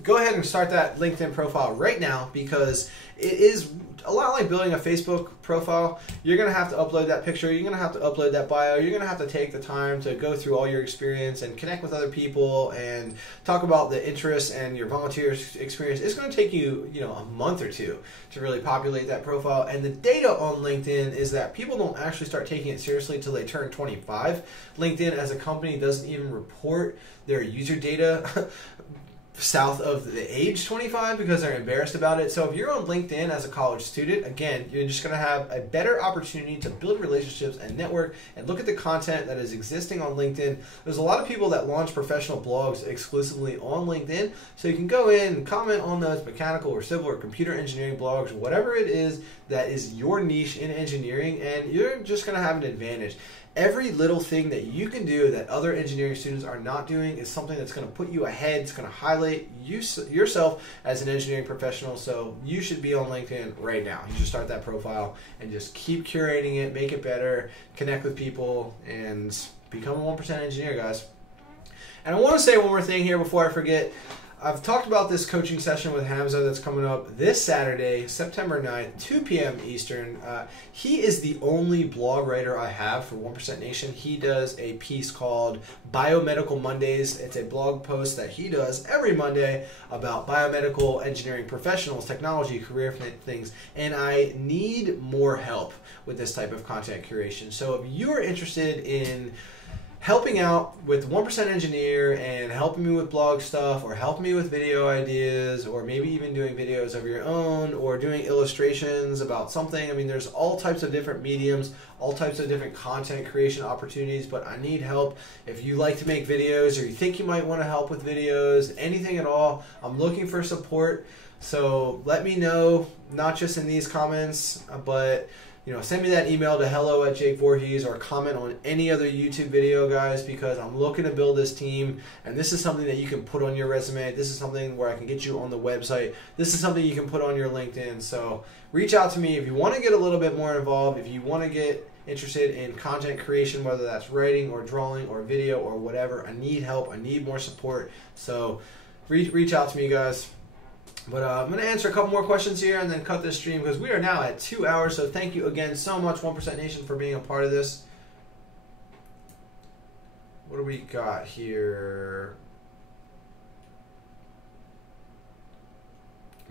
Go ahead and start that LinkedIn profile right now, because it is a lot like building a Facebook profile. You're going to have to upload that picture. You're going to have to upload that bio. You're going to have to take the time to go through all your experience and connect with other people and talk about the interests and your volunteer experience. It's going to take you, a month or two to really populate that profile. And the data on LinkedIn is that people don't actually start taking it seriously until they turn 25. LinkedIn as a company doesn't even report their user data south of the age 25 because they're embarrassed about it. So if you're on LinkedIn as a college student, again, you're just going to have a better opportunity to build relationships and network and look at the content that is existing on LinkedIn. There's a lot of people that launch professional blogs exclusively on LinkedIn, so you can go in and comment on those mechanical or civil or computer engineering blogs, whatever it is that is your niche in engineering, and you're just going to have an advantage. Every little thing that you can do that other engineering students are not doing is something that's going to put you ahead. It's going to highlight yourself as an engineering professional. So you should be on LinkedIn right now. You should start that profile and just keep curating it, make it better, connect with people, and become a 1% engineer, guys. And I want to say one more thing here before I forget. I've talked about this coaching session with Hamza that's coming up this Saturday, September 9th, 2 p.m. Eastern. He is the only blog writer I have for 1% Nation. He does a piece called Biomedical Mondays. It's a blog post that he does every Monday about biomedical engineering professionals, technology, career things, and I need more help with this type of content curation. So if you're interested in helping out with 1% Engineer and helping me with blog stuff or helping me with video ideas or maybe even doing videos of your own or doing illustrations about something. I mean, there's all types of different mediums, all types of different content creation opportunities, but I need help. If you like to make videos or you think you might want to help with videos, anything at all, I'm looking for support. So let me know, not just in these comments, but send me that email to hello@JakeVorhees or comment on any other YouTube video, guys, because I'm looking to build this team, and this is something that you can put on your resume. This is something where I can get you on the website. This is something you can put on your LinkedIn. So reach out to me if you want to get a little bit more involved, if you want to get interested in content creation, whether that's writing or drawing or video or whatever. I need help. I need more support. So reach out to me, guys. But I'm going to answer a couple more questions here and then cut this stream because we are now at 2 hours. So thank you again so much, 1% Nation, for being a part of this. What do we got here?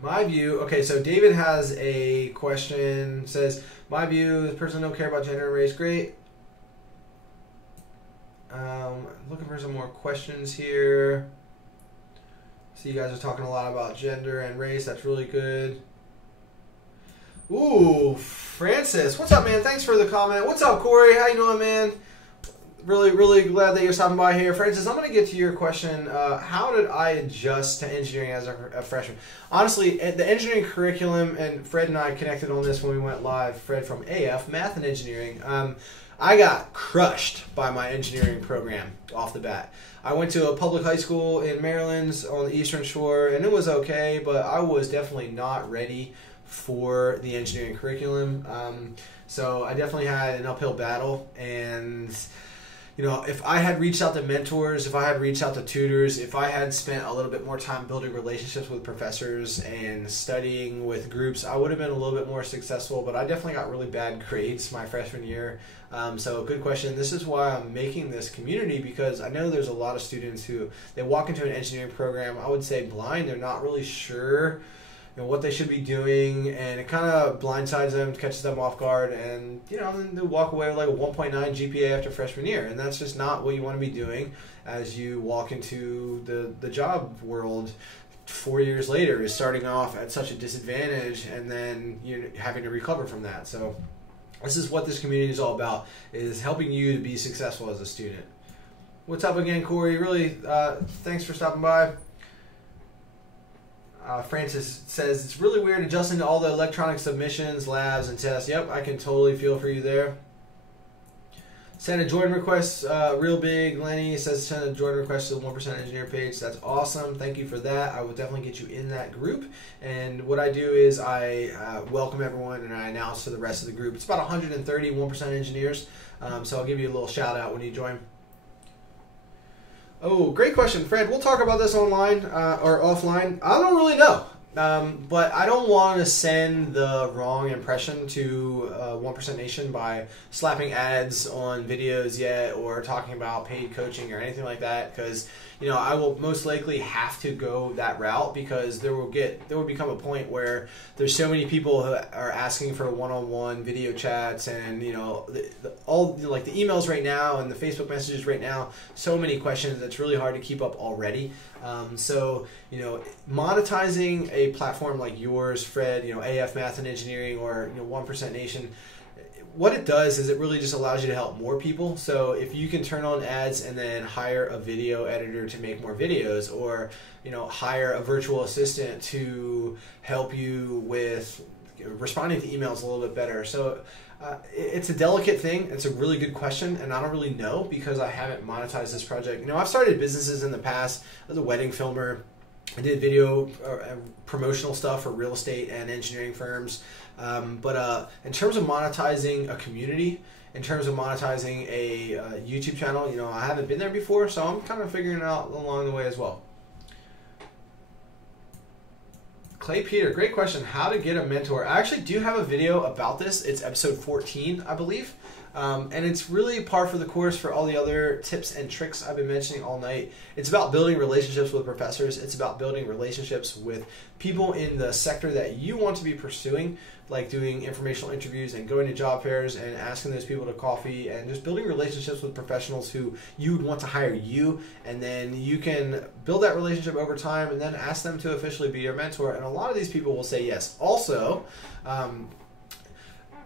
My view, okay, so David has a question, says, my view, this person don't care about gender and race. Great. Looking for some more questions here. So you guys are talking a lot about gender and race. That's really good. Ooh, Francis. What's up, man? Thanks for the comment. What's up, Corey? How you doing, man? Really, really glad that you're stopping by here. Francis, I'm going to get to your question. How did I adjust to engineering as a freshman? Honestly, the engineering curriculum, and Fred and I connected on this when we went live. Fred from AF, Math and Engineering. I got crushed by my engineering program off the bat. I went to a public high school in Maryland on the Eastern Shore, and it was okay, but I was definitely not ready for the engineering curriculum. So I definitely had an uphill battle, and if I had reached out to mentors, if I had reached out to tutors, if I had spent a little bit more time building relationships with professors and studying with groups, I would have been a little bit more successful, but I definitely got really bad grades my freshman year. So good question. This is why I'm making this community, because I know there's a lot of students who, they walk into an engineering program, I would say blind, they're not really sure what they should be doing, and it kind of blindsides them, catches them off guard, and then they walk away with like a 1.9 GPA after freshman year, and that's just not what you want to be doing as you walk into the job world 4 years later, is starting off at such a disadvantage and then you're having to recover from that. So this is what this community is all about, is helping you to be successful as a student. What's up again, Corey? Really, thanks for stopping by. Francis says, it's really weird adjusting to all the electronic submissions, labs, and tests. Yep, I can totally feel for you there. Send a join request, real big. Lenny says send a join request to the 1% Engineer page. That's awesome. Thank you for that. I will definitely get you in that group. And what I do is I welcome everyone and I announce to the rest of the group. It's about 130 1% engineers. So I'll give you a little shout out when you join. Oh, great question, Fred. We'll talk about this online or offline. I don't really know. But I don't want to send the wrong impression to 1% Nation by slapping ads on videos yet or talking about paid coaching or anything like that, because you know, I will most likely have to go that route, because there will become a point where there's so many people who are asking for one-on-one video chats, and you know, all like the emails right now and the Facebook messages right now, so many questions, it's really hard to keep up already. So, you know, monetizing a platform like yours, Fred, you know, AF Math and Engineering, or, you know, 1% Nation, what it does is it really just allows you to help more people. So if you can turn on ads and then hire a video editor to make more videos, or, you know, hire a virtual assistant to help you with responding to emails a little bit better. So it's a delicate thing. It's a really good question, and I don't really know, because I haven't monetized this project. You know, I've started businesses in the past. I was a wedding filmer. I did video promotional stuff for real estate and engineering firms. But in terms of monetizing a community, in terms of monetizing a YouTube channel, you know, I haven't been there before, so I'm kind of figuring it out along the way as well. Clay Peter, great question. How to get a mentor. I actually do have a video about this. It's episode 14, I believe. And it's really par for the course for all the other tips and tricks I've been mentioning all night. It's about building relationships with professors. It's about building relationships with people in the sector that you want to be pursuing, like doing informational interviews and going to job fairs and asking those people to coffee, and just building relationships with professionals who you would want to hire you. And then you can build that relationship over time and then ask them to officially be your mentor. And a lot of these people will say yes. Also,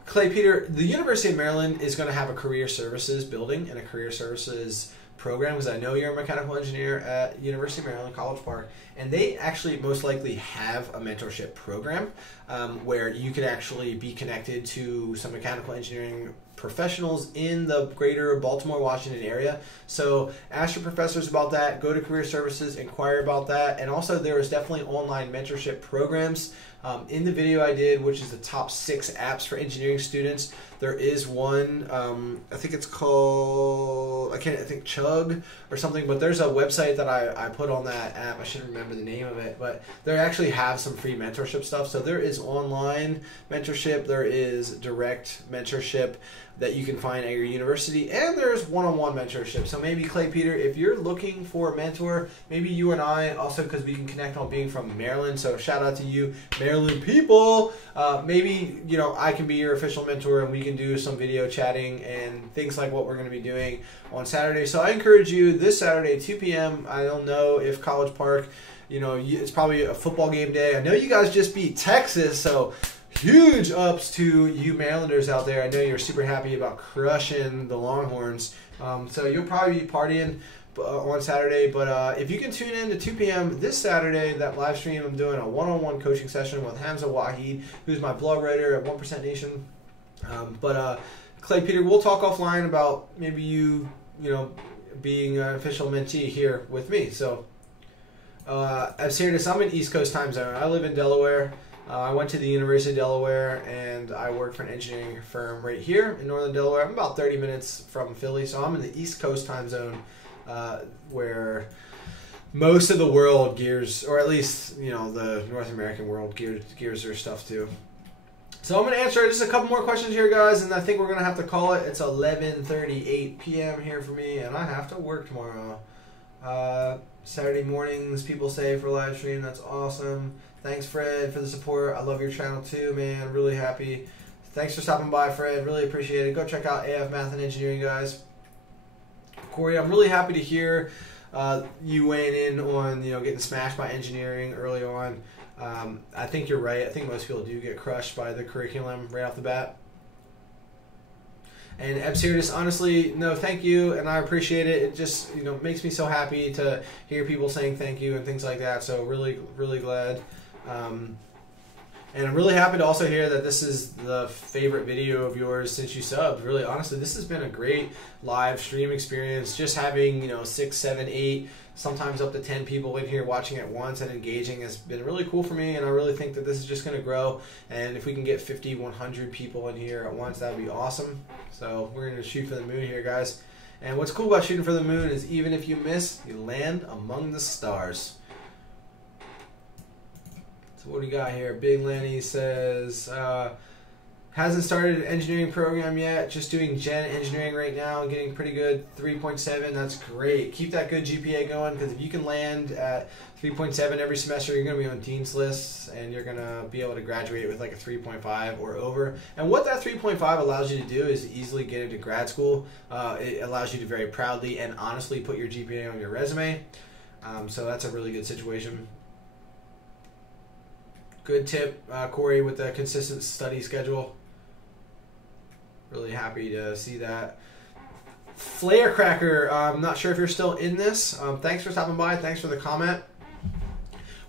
Clay Peter, the University of Maryland is going to have a career services building and a career services program, because I know you're a mechanical engineer at University of Maryland, College Park, and they actually most likely have a mentorship program where you can actually be connected to some mechanical engineering professionals in the greater Baltimore, Washington area. So ask your professors about that, go to career services, inquire about that. And also there is definitely online mentorship programs. In the video I did, which is the top 6 apps for engineering students, there is one, I think it's called, I think Chug or something, but there's a website that I put on that app. I should remember the name of it, but they actually have some free mentorship stuff. So there is online mentorship, there is direct mentorship that you can find at your university, and there's one-on-one mentorship. So maybe, Clay Peter, if you're looking for a mentor, maybe you and I, also because we can connect on being from Maryland, so shout out to you, Maryland people, maybe, you know, I can be your official mentor and we can do some video chatting and things like what we're going to be doing on Saturday. So I encourage you this Saturday, 2 p.m. I don't know if College Park, you know, it's probably a football game day. I know you guys just beat Texas, so huge ups to you Marylanders out there. I know you're super happy about crushing the Longhorns. So you'll probably be partying on Saturday. But if you can tune in to 2 p.m. this Saturday, that live stream, I'm doing a one-on-one coaching session with Hamza Wahid, who's my blog writer at 1% Nation. Clay Peter, we'll talk offline about maybe you know, being an official mentee here with me. So I'm serious. I'm in East Coast time zone. I live in Delaware. I went to the University of Delaware, and I work for an engineering firm right here in northern Delaware. I'm about 30 minutes from Philly, so I'm in the East Coast time zone, where most of the world gears, or at least, you know, the North American world gears their stuff to. So I'm going to answer just a couple more questions here, guys, and I think we're going to have to call it. It's 11:38 p.m. here for me, and I have to work tomorrow. Saturday mornings, people say, for live stream. That's awesome. Thanks, Fred, for the support. I love your channel too, man. Really happy. Thanks for stopping by, Fred. Really appreciate it. Go check out AF Math and Engineering, guys. Corey, I'm really happy to hear you weighing in on, you know, getting smashed by engineering early on. I think you're right. I think most people do get crushed by the curriculum right off the bat. And I'm serious, honestly, no, thank you, and I appreciate it. It just, you know, makes me so happy to hear people saying thank you and things like that. So really, really glad. And I'm really happy to also hear that this is the favorite video of yours since you subbed. Really, honestly, this has been a great live stream experience. Just having, you know, 6, 7, 8, sometimes up to 10 people in here watching at once and engaging has been really cool for me, and I really think that this is just going to grow. And if we can get 50, 100 people in here at once, that would be awesome. So we're going to shoot for the moon here, guys. And what's cool about shooting for the moon is even if you miss, you land among the stars. So what do we got here? Big Lenny says, Hasn't started an engineering program yet, just doing gen engineering right now, getting pretty good, 3.7, that's great. Keep that good GPA going, because if you can land at 3.7 every semester, you're going to be on dean's lists, and you're going to be able to graduate with like a 3.5 or over. And what that 3.5 allows you to do is easily get into grad school. It allows you to very proudly and honestly put your GPA on your resume. So that's a really good situation. Good tip, Corey, with the consistent study schedule. Really happy to see that. Flarecracker, I'm not sure if you're still in this. Thanks for stopping by. Thanks for the comment.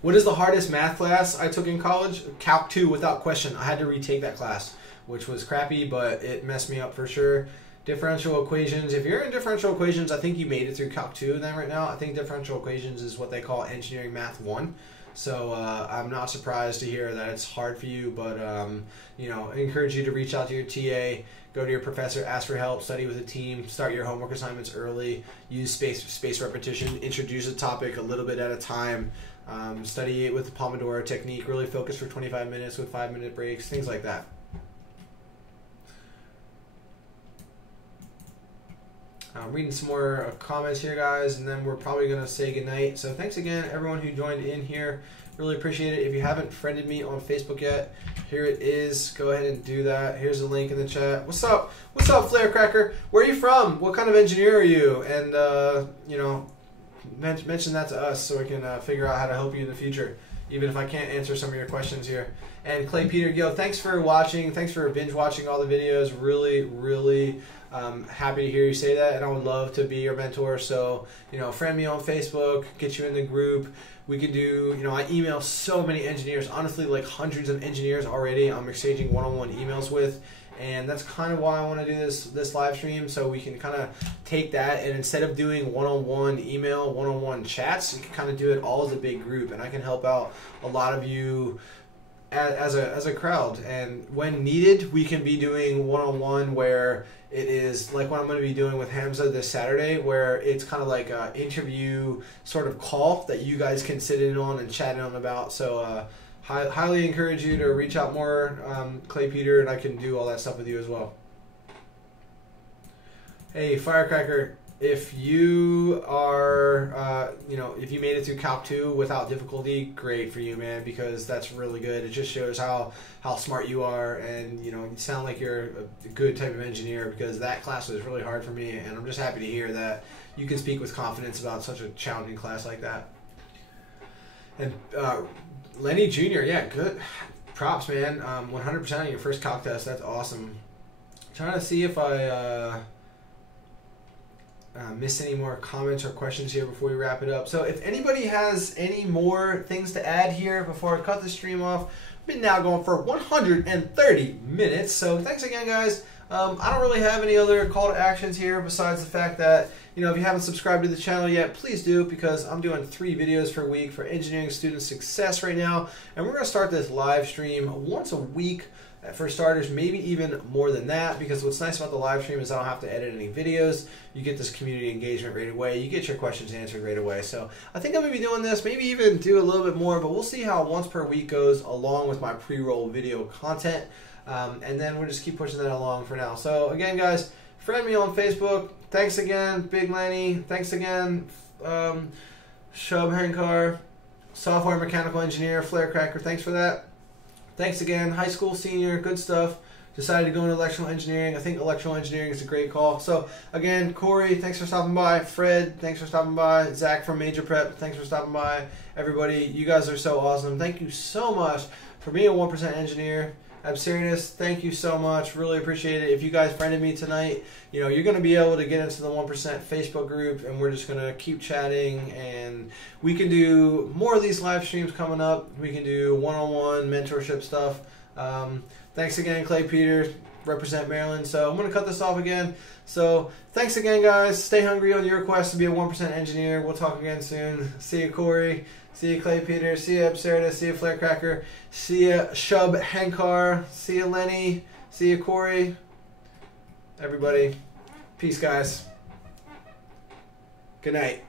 What is the hardest math class I took in college? Calc 2 without question. I had to retake that class, which was crappy, but it messed me up for sure. Differential equations. If you're in differential equations, I think you made it through Calc 2 then right now. I think differential equations is what they call engineering math 1. So I'm not surprised to hear that it's hard for you, but you know, I encourage you to reach out to your TA, go to your professor, ask for help, study with a team, start your homework assignments early, use space repetition, introduce a topic a little bit at a time, study it with the Pomodoro technique, really focus for 25 minutes with 5-minute breaks, things like that. I'm reading some more comments here, guys, and then we're probably going to say goodnight. So thanks again, everyone who joined in here. Really appreciate it. If you haven't friended me on Facebook yet, here it is. Go ahead and do that. Here's the link in the chat. What's up? What's up, Flarecracker? Where are you from? What kind of engineer are you? And, you know, mention that to us so we can figure out how to help you in the future, even if I can't answer some of your questions here. And Clay Peter, yo, thanks for watching. Thanks for binge watching all the videos. Really, really happy to hear you say that, and I would love to be your mentor. So, you know, friend me on Facebook, get you in the group. We can do, you know, I email so many engineers, honestly, like hundreds of engineers already I'm exchanging one-on-one emails with. And that's kind of why I want to do this live stream, so we can kind of take that, and instead of doing one-on-one email, one-on-one chats, you can kind of do it all as a big group, and I can help out a lot of you as a crowd. And when needed, we can be doing one-on-one where it is like what I'm going to be doing with Hamza this Saturday, where it's kind of like an interview sort of call that you guys can sit in on and chat in on about. So highly encourage you to reach out more, Clay Peter, and I can do all that stuff with you as well. Hey, Firecracker, if you are, you know, if you made it through Calc 2 without difficulty, great for you, man, because that's really good. It just shows how smart you are, and, you know, you sound like you're a good type of engineer, because that class was really hard for me, and I'm just happy to hear that you can speak with confidence about such a challenging class like that. And Lenny Jr., yeah, good. Props, man. 100% on your first calc test. That's awesome. Trying to see if I missed any more comments or questions here before we wrap it up. So if anybody has any more things to add here before I cut the stream off, we've been now going for 130 minutes. So thanks again, guys. I don't really have any other call to actions here besides the fact that, you know, if you haven't subscribed to the channel yet, please do, because I'm doing 3 videos per week for engineering student success right now. And we're going to start this live stream once a week for starters, maybe even more than that, because what's nice about the live stream is I don't have to edit any videos. You get this community engagement right away. You get your questions answered right away. So I think I'm going to be doing this, maybe even do a little bit more, but we'll see how once per week goes along with my pre-roll video content. And then we'll just keep pushing that along for now. So again, guys, friend me on Facebook. Thanks again, Big Lenny. Thanks again, Shub Hankar, software mechanical engineer, Flarecracker. Thanks for that. Thanks again, high school senior, good stuff. Decided to go into electrical engineering. I think electrical engineering is a great call. So again, Corey, thanks for stopping by. Fred, thanks for stopping by. Zach from Major Prep, thanks for stopping by. Everybody, you guys are so awesome. Thank you so much for being a 1% engineer. I'm serious. Thank you so much. Really appreciate it. If you guys friended me tonight, you know, you're going to be able to get into the 1% Facebook group, and we're just going to keep chatting, and we can do more of these live streams coming up. We can do one-on-one mentorship stuff. Thanks again, Clay Peter, represent Maryland. So I'm going to cut this off again. So thanks again, guys. Stay hungry on your quest to be a 1% engineer. We'll talk again soon. See you, Corey. See you, Clay Peter. See you, Abserda. See you, Flarecracker. See you, Shub Hankar. See you, Lenny. See you, Corey. Everybody. Peace, guys. Good night.